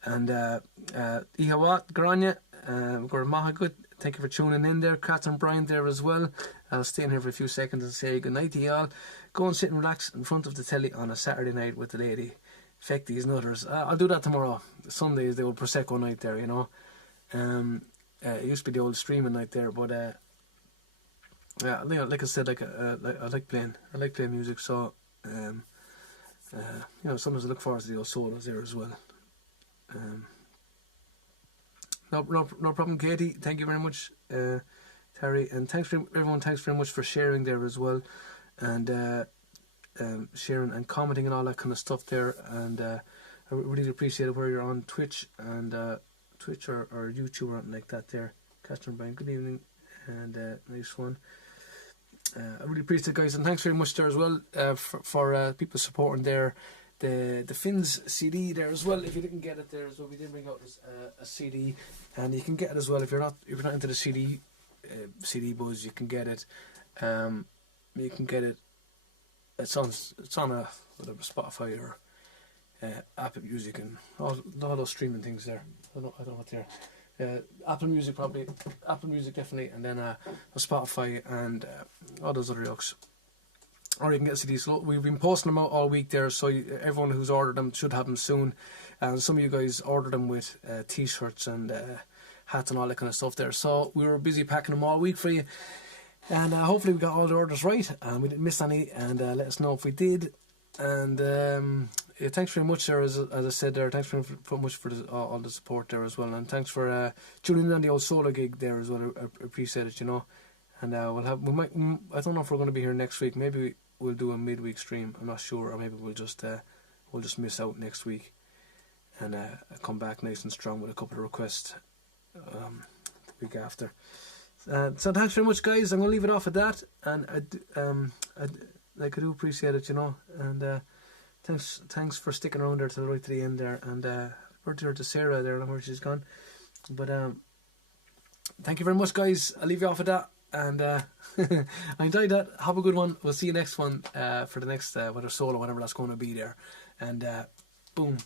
And Ihawat, Grania, Maha good. Thank you for tuning in there. Catherine Bryant there as well. I'll stay in here for a few seconds and say good night to y'all. Go and sit and relax in front of the telly on a Saturday night with the lady. Feck these nutters. I'll do that tomorrow. Sundays, the old Prosecco night there, you know. It used to be the old streaming night there, but yeah, like I said, I like playing music, so you know, sometimes I look forward to the old solos there as well. No problem, Katie. Thank you very much, Terry, and thanks for everyone. Thanks very much for sharing there as well, and sharing and commenting and all that kind of stuff there. And I really appreciate it where you're on Twitch and Twitch or YouTube or anything like that there. Catherine Bryan, good evening, and nice one. I really appreciate it, guys, and thanks very much there as well for people supporting there the Finns CD there as well. If you didn't get it there as well, we did bring out this, a CD, and you can get it as well if you're not into the CD buzz. You can get it. You can get it. It's on a whatever Spotify or Apple Music and all those streaming things there. I don't know what they're. Apple Music probably, Apple Music definitely, and then Spotify and all those other yokes. Or you can get CDs. So we've been posting them out all week there, so everyone who's ordered them should have them soon. And some of you guys ordered them with t-shirts and hats and all that kind of stuff there. So we were busy packing them all week for you, and hopefully we got all the orders right and we didn't miss any. And let us know if we did. And yeah, thanks very much there, as I said there. Thanks very much for all the support there as well, and thanks for tuning in on the old solo gig there as well. I appreciate it, you know. And we might. I don't know if we're going to be here next week. Maybe we'll do a midweek stream. I'm not sure, or maybe we'll just miss out next week, and come back nice and strong with a couple of requests the week after. So thanks very much, guys. I'm going to leave it off at that, and I do appreciate it, you know, and thanks for sticking around there right to the end there, and birthday to Sarah there, I don't know where she's gone, but thank you very much, guys. I'll leave you off at that, and I enjoyed that. Have a good one. We'll see you next one for the next whether solo, whatever that's going to be there, and boom,